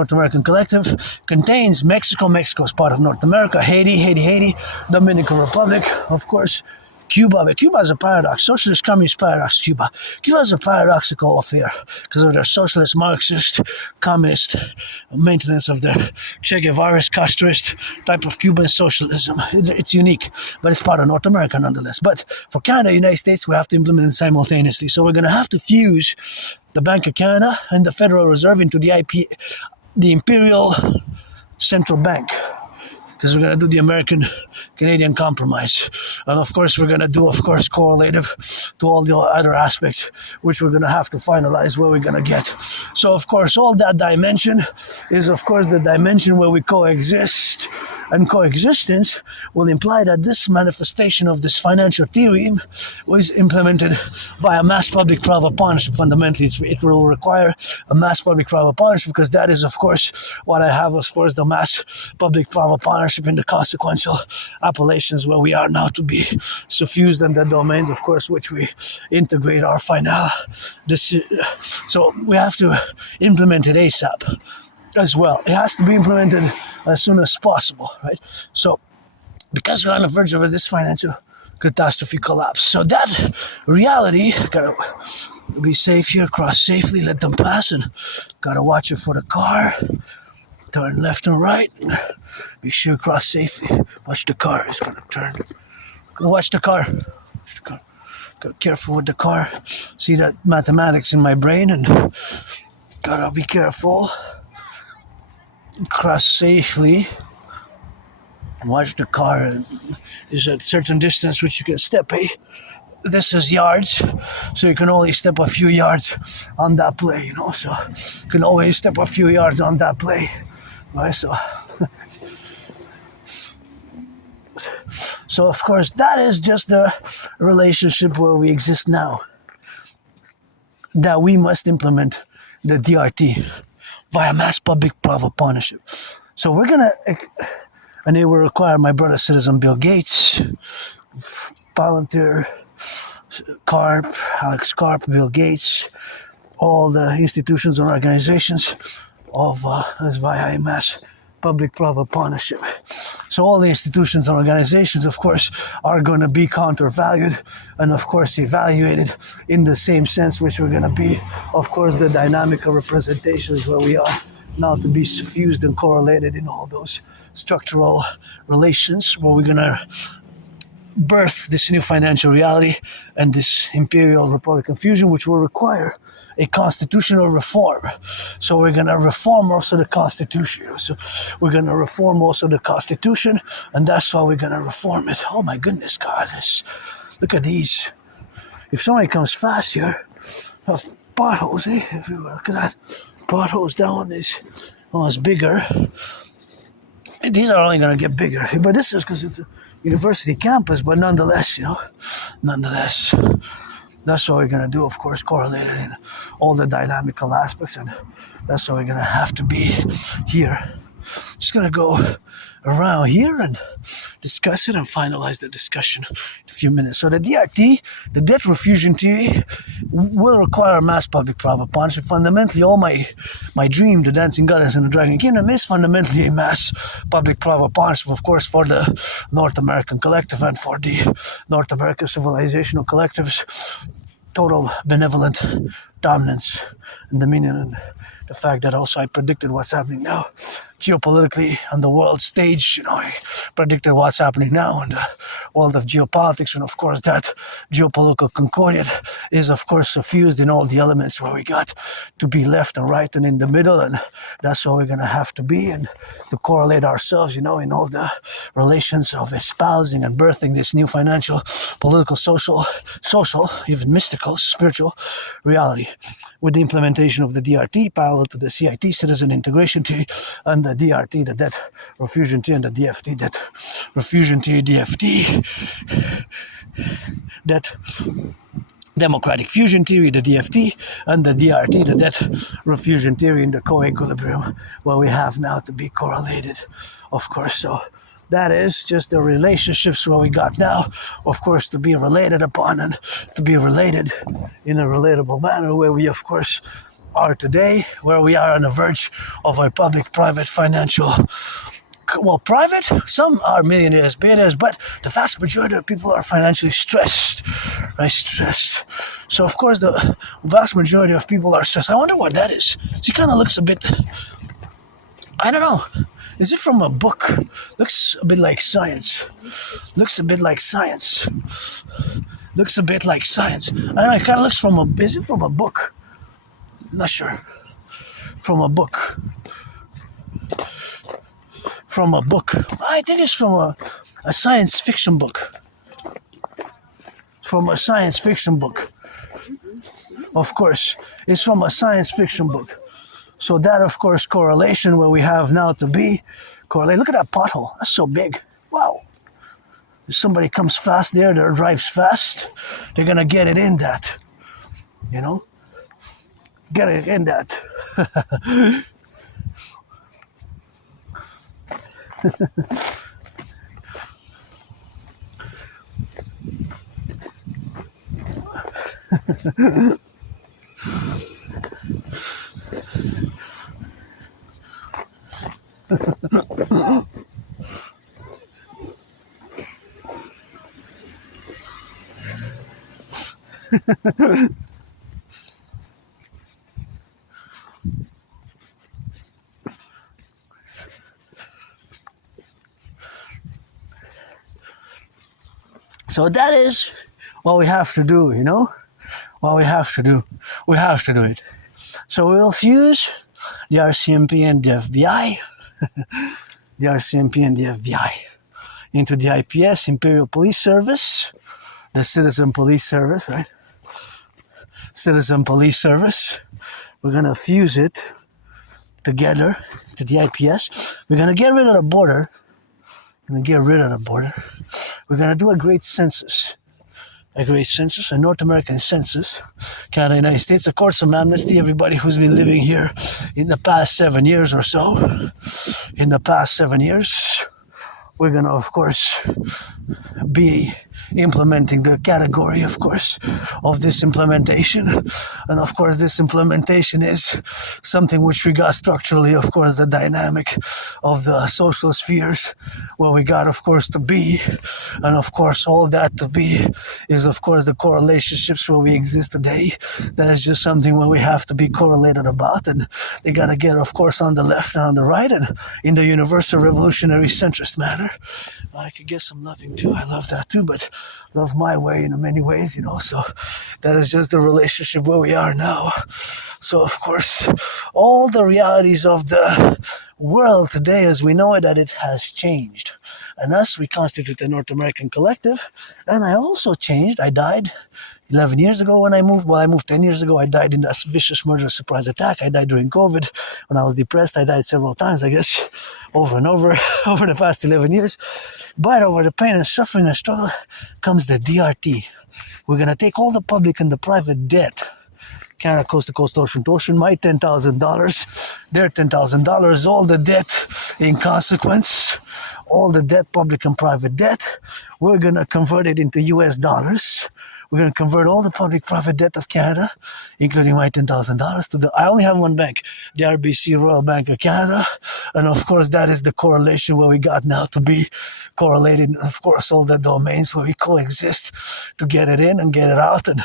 contains Mexico. Mexico is part of North America. Haiti, Dominican Republic, of course, Cuba. But Cuba is a paradox. Socialist communist paradox. Cuba is a paradoxical affair because of their socialist, Marxist, communist maintenance of the Che Guevara's Castrist type of Cuban socialism. It's unique, but it's part of North America nonetheless. But for Canada, United States, we have to implement it simultaneously. So we're going to have to fuse the Bank of Canada and the Federal Reserve into the Imperial Central Bank, because we're going to do the American-Canadian compromise. And of course, we're going to do, of course, correlative to all the other aspects, which we're going to have to finalize where we're going to get. So, of course, all that dimension is, of course, the dimension where we coexist. And coexistence will imply that this manifestation of this financial theory was implemented via mass public-private partnership. Fundamentally, it will require a mass public-private partnership because that is, of course, what I have, of course, the mass public-private partnership in the consequential appellations where we are now to be suffused in the domains, of course, which we integrate our final. So we have to implement it ASAP. As well, it has to be implemented as soon as possible, right? So, because we're on the verge of this financial catastrophe collapse, so that reality, gotta Be safe here, cross safely, let them pass, and gotta watch it for the car. Turn left and right. Be sure cross safely. Watch the car. It's gonna turn. Watch the car. Watch the car. Gotta careful with the car. See that mathematics in my brain, and gotta be careful. Cross safely. Watch the car. There's a certain distance which you can step. This is yards, so you can only step a few yards on that play, you know. So you can always step a few yards on that play, right? So of course that is just the relationship where we exist now. That we must implement the DRT via mass public private partnership. So we're gonna, and it will require my brother citizen Bill Gates, Palantir, Carp, Alex Carp, Bill Gates, all the institutions and organizations of as via a mass public-private partnership. So all the institutions and organizations, of course, are going to be countervalued and, of course, evaluated in the same sense, which we're going to be, of course, the dynamic of representations where we are now to be suffused and correlated in all those structural relations where we're going to birth this new financial reality and this imperial republican fusion, which will require a constitutional reform. So we're going to reform also the Constitution. So we're going to reform also the Constitution, and that's why we're going to reform it. Oh my goodness, God. Look at these. If somebody comes fast here, have potholes, everywhere. Look at that. Potholes down this. Oh, it's bigger. These are only going to get bigger. But this is because it's a university campus, but nonetheless, nonetheless. That's what we're going to do, of course, correlated in all the dynamical aspects, and that's what we're going to have to be here. Just going to go around here and discuss it and finalize the discussion in a few minutes. So the DRT, the debt refusion theory, will require mass public-private partnership. Fundamentally, all my dream, the Dancing Goddess and the Dragon Kingdom, is fundamentally a mass public-private partnership, of course, for the North American Collective and for the North American Civilizational Collectives. Total benevolent dominance and dominion, and the fact that also I predicted what's happening now geopolitically on the world stage. I predicted what's happening now in the world of geopolitics, and of course that geopolitical concordiate is of course suffused in all the elements where we got to be left and right and in the middle, and that's where we're going to have to be, and to correlate ourselves, in all the relations of espousing and birthing this new financial, political, social, even mystical, spiritual reality with the implementation of the DRT parallel to the CIT, citizen integration theory, and the DRT, the debt refusion theory, and the DFT, debt refusion theory, DFT, debt democratic fusion theory, the DFT, and the DRT, the debt refusion theory, in the co-equilibrium where we have now to be correlated, of course. So that is just the relationships where we got now, of course, to be related upon and to be related in a relatable manner where we, of course, are today, where we are on the verge of a public-private financial, well, private, some are millionaires, billionaires, but the vast majority of people are financially stressed, right? Stressed. So, of course, the vast majority of people are stressed. I wonder what that is. It kind of looks a bit, I don't know. Is it from a book? Looks a bit like science. Looks a bit like science. Looks a bit like science. I don't know, it kind of looks from a, is it from a book? Not sure. From a book. From a book. I think it's from a science fiction book. From a science fiction book. Of course. It's from a science fiction book. So that, of course, correlation where we have now to be correlate. Look at that pothole. That's so big. Wow. If somebody comes fast there that drives fast, they're going to get it in that. Get it in that. So that is what we have to do, you know? What we have to do. We have to do it. So we'll fuse the RCMP and the FBI, the RCMP and the FBI, into the IPS, Imperial Police Service, the Citizen Police Service, right? Citizen Police Service. We're gonna fuse it together to the IPS. We're gonna get rid of the border. We're gonna get rid of the border. We're gonna do a great census. A North American census, Canada, United States, a course of amnesty, everybody who's been living here in the past 7 years or so. In the past 7 years, we're going to, of course, be implementing the category, of course, of this implementation. And, of course, this implementation is something which we got structurally, of course, the dynamic of the social spheres where we got, of course, to be. And, of course, all that to be is, of course, the correlationships where we exist today. That is just something where we have to be correlated about. And they got to get, of course, on the left and on the right and in the universal revolutionary centrist manner. I could get some loving too. I love that too, but love my way in many ways, you know. So that is just the relationship where we are now. So, of course, all the realities of the world today as we know it, that it has changed. And us, we constitute the North American Collective. And I also changed. I died 11 years ago when I moved. Well, I moved 10 years ago. I died in a vicious murder surprise attack. I died during COVID. When I was depressed, I died several times, I guess, over and over, over the past 11 years. But over the pain and suffering and struggle comes the DRT. We're going to take all the public and the private debt, Canada, coast to coast, ocean to ocean, my $10,000, their $10,000, all the debt in consequence, all the debt, public and private debt, we're going to convert it into US dollars. We're going to convert all the public-private debt of Canada, including my $10,000, to the... I only have one bank, the RBC Royal Bank of Canada. And, of course, that is the correlation where we got now to be correlated. Of course, all the domains where we coexist to get it in and get it out. And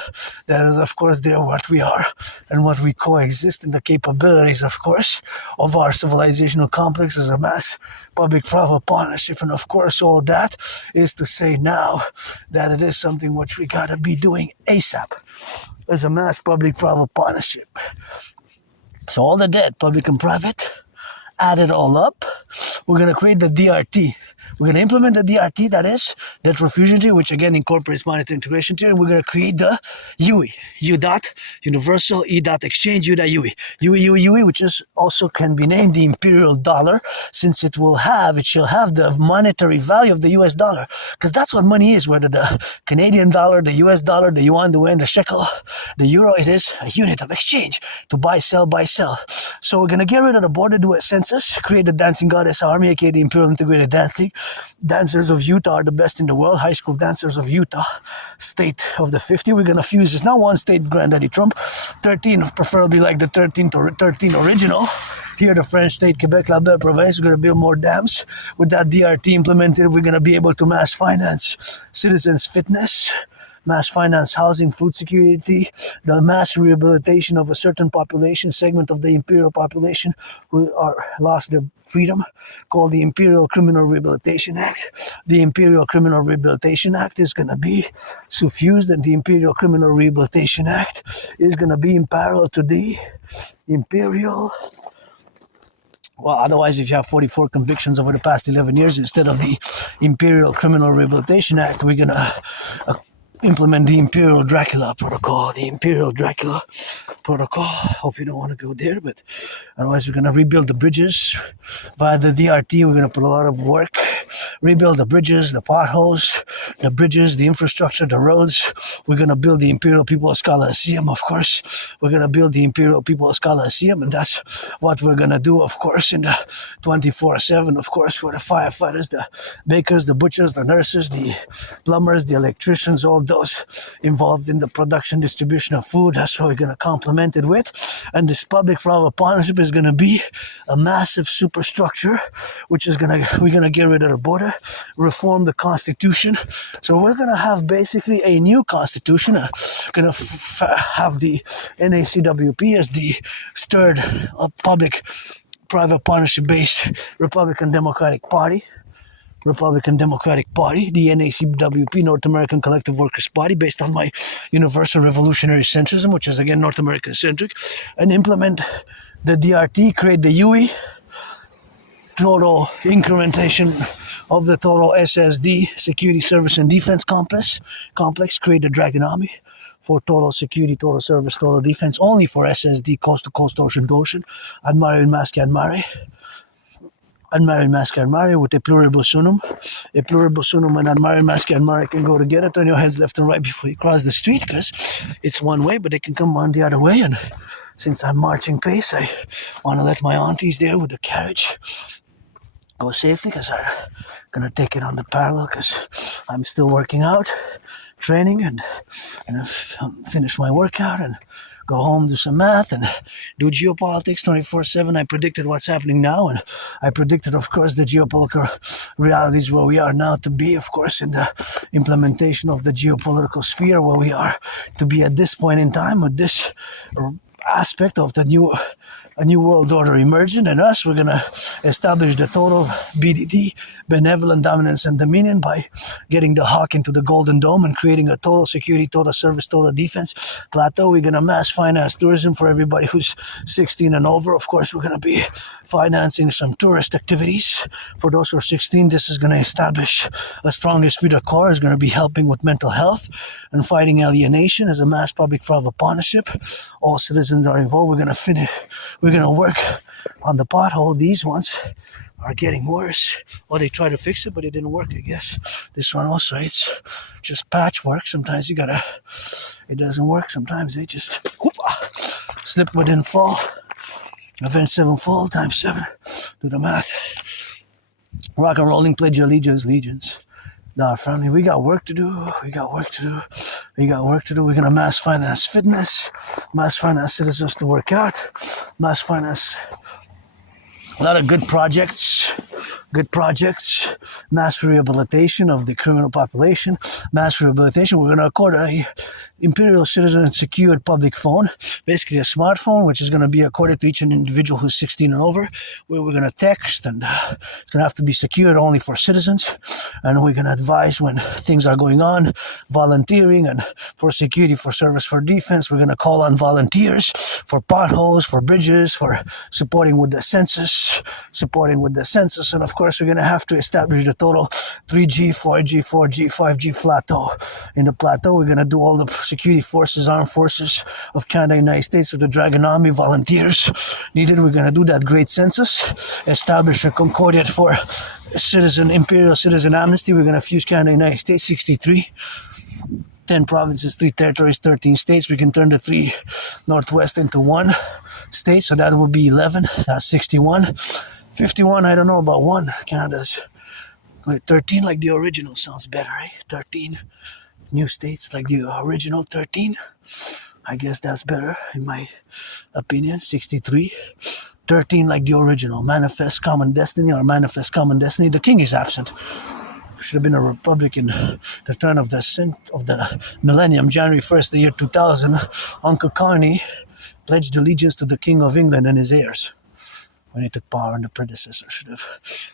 that is, of course, there what we are and what we coexist in the capabilities, of course, of our civilizational complex as a mass public-private partnership. And, of course, all that is to say now that it is something which we got to be doing ASAP as a mass public-private partnership. So all the debt, public and private, add it all up. We're going to create the DRT. We're going to implement the DRT, that is, debt refusion theory, which again incorporates monetary integration theory. We're going to create the UE, U dot, universal, E dot exchange, U dot UE. UE, which is also can be named the imperial dollar, since it shall have the monetary value of the US dollar. Because that's what money is, whether the Canadian dollar, the US dollar, the yuan, the yen, the shekel, the euro, it is a unit of exchange to buy, sell, buy, sell. So we're going to get rid of the border, do a census, create the Dancing Goddess Army, aka the Imperial Integrated Dance League. Dancers of Utah are the best in the world. High school dancers of Utah, state of the 50. We're going to fuse. It's not one state, Granddaddy Trump. 13, preferably like the 13 original. Here, the French state, Quebec, La Belle Province. We're going to build more dams. With that DRT implemented, we're going to be able to mass finance citizens' fitness, mass finance housing, food security, the mass rehabilitation of a certain population, segment of the imperial population who are lost their freedom, called the Imperial Criminal Rehabilitation Act. The Imperial Criminal Rehabilitation Act is going to be suffused, and the Imperial Criminal Rehabilitation Act is going to be in parallel to the Imperial... Well, otherwise, if you have 44 convictions over the past 11 years, instead of the Imperial Criminal Rehabilitation Act, we're going to implement the Imperial Dracula Protocol. The Imperial Dracula Protocol. Hope you don't want to go there, but otherwise we're going to rebuild the bridges via the DRT. We're going to put a lot of work, rebuild the bridges, the potholes, the bridges, the infrastructure, the roads. We're going to build the Imperial People's Coliseum, of course. We're going to build the Imperial People's Coliseum, and that's what we're going to do, of course, in the 24/7, of course, for the firefighters, the bakers, the butchers, the nurses, the plumbers, the electricians, all those involved in the production, distribution of food. That's what we're going to complement it with. And this public-private partnership is going to be a massive superstructure, which is we're going to get rid of the border, reform the Constitution. So we're going to have basically a new Constitution, going to have the N.A.C.W.P as the third public-private partnership-based Republican Democratic Party. Republican Democratic Party, the N.A.C.W.P, North American Collective Workers' Party, based on my Universal Revolutionary Centrism, which is again North American centric, and implement the DRT, create the UE, total incrementation of the total SSD, Security Service and Defense Complex, create the Draconis for total security, total service, total defense, only for SSD, coast to coast, ocean to ocean, admire, mask, admire, with a pluribus unum. A pluribus unum and admire, mask, admire can go together. Turn your heads left and right before you cross the street, because it's one way, but they can come on the other way. And since I'm marching pace, I want to let my aunties there with the carriage go safely, because I'm gonna take it on the parallel, because I'm still working out, training, and finish my workout and go home, do some math, and do geopolitics 24/7. I predicted what's happening now, and I predicted, of course, the geopolitical realities where we are now to be, of course, in the implementation of the geopolitical sphere where we are to be at this point in time with this aspect of the new world order emerging, and us, we're going to establish the total BDD, benevolent dominance and dominion, by getting the hawk into the golden dome and creating a total security, total service, total defense plateau. We're going to mass finance tourism for everybody who's 16 and over. Of course, we're going to be financing some tourist activities for those who are 16. This is going to establish a strong esprit de corps, is going to be helping with mental health and fighting alienation as a mass public-private partnership. All citizens are involved. We're going to finish. We're going to work on the pothole. These ones are getting worse. Well, they tried to fix it, but it didn't work, I guess. This one also, it's just patchwork. Sometimes it doesn't work. Sometimes they just slip within fall. Event 7 fall times 7. Do the math. Rock and rolling, pledge your legions. Now, family, we got work to do. We're going to mass finance fitness, mass finance citizens to work out, mass finance a lot of good projects, mass rehabilitation of the criminal population, mass rehabilitation. We're going to accord a Imperial citizen secured public phone, basically a smartphone, which is going to be accorded to each individual who's 16 and over, where we're going to text, and it's going to have to be secured only for citizens, and we're going to advise when things are going on, volunteering, and for security, for service, for defense. We're going to call on volunteers for potholes, for bridges, for supporting with the census, and of course we're going to have to establish the total 3G, 4G, 5G plateau. In the plateau, we're going to do all the security forces, armed forces of Canada, United States, with the Draconis volunteers needed. We're going to do that great census, establish a concordiate for Imperial citizen amnesty. We're going to fuse Canada, United States, 63. 10 provinces, 3 territories, 13 states. We can turn the 3 Northwest into 1 state, so that will be 11. That's 61. 51, I don't know about 1. Canada's 13 like the original sounds better, eh? 13 new states like the original 13. I guess that's better in my opinion. 63. 13 like the original. Manifest common destiny or manifest common destiny. The king is absent. Should have been a republic in the turn of the millennium, January 1st, the year 2000. Uncle Carney pledged allegiance to the King of England and his heirs when he took power, and the predecessor should have.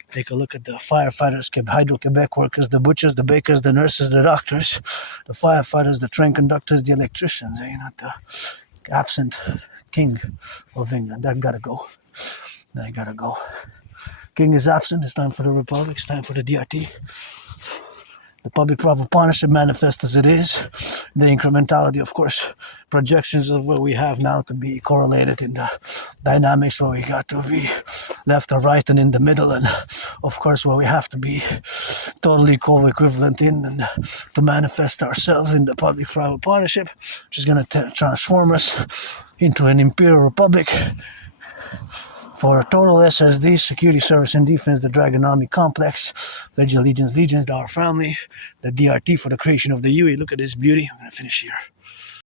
Take a look at the firefighters, Hydro-Quebec workers, the butchers, the bakers, the nurses, the doctors, the firefighters, the train conductors, the electricians. The absent King of England. That gotta go. King is absent. It's time for the Republic. It's time for the DRT. The public-private partnership manifest as it is. The incrementality, of course, projections of what we have now to be correlated in the dynamics where we got to be left or right and in the middle, and of course where we have to be totally co-equivalent in, and to manifest ourselves in the public-private partnership, which is going to transform us into an imperial republic. For total SSD, security, service, and defense, the Draconis complex, pledge allegiance, our family, the DRT for the creation of the UE. Look at this beauty. I'm going to finish here.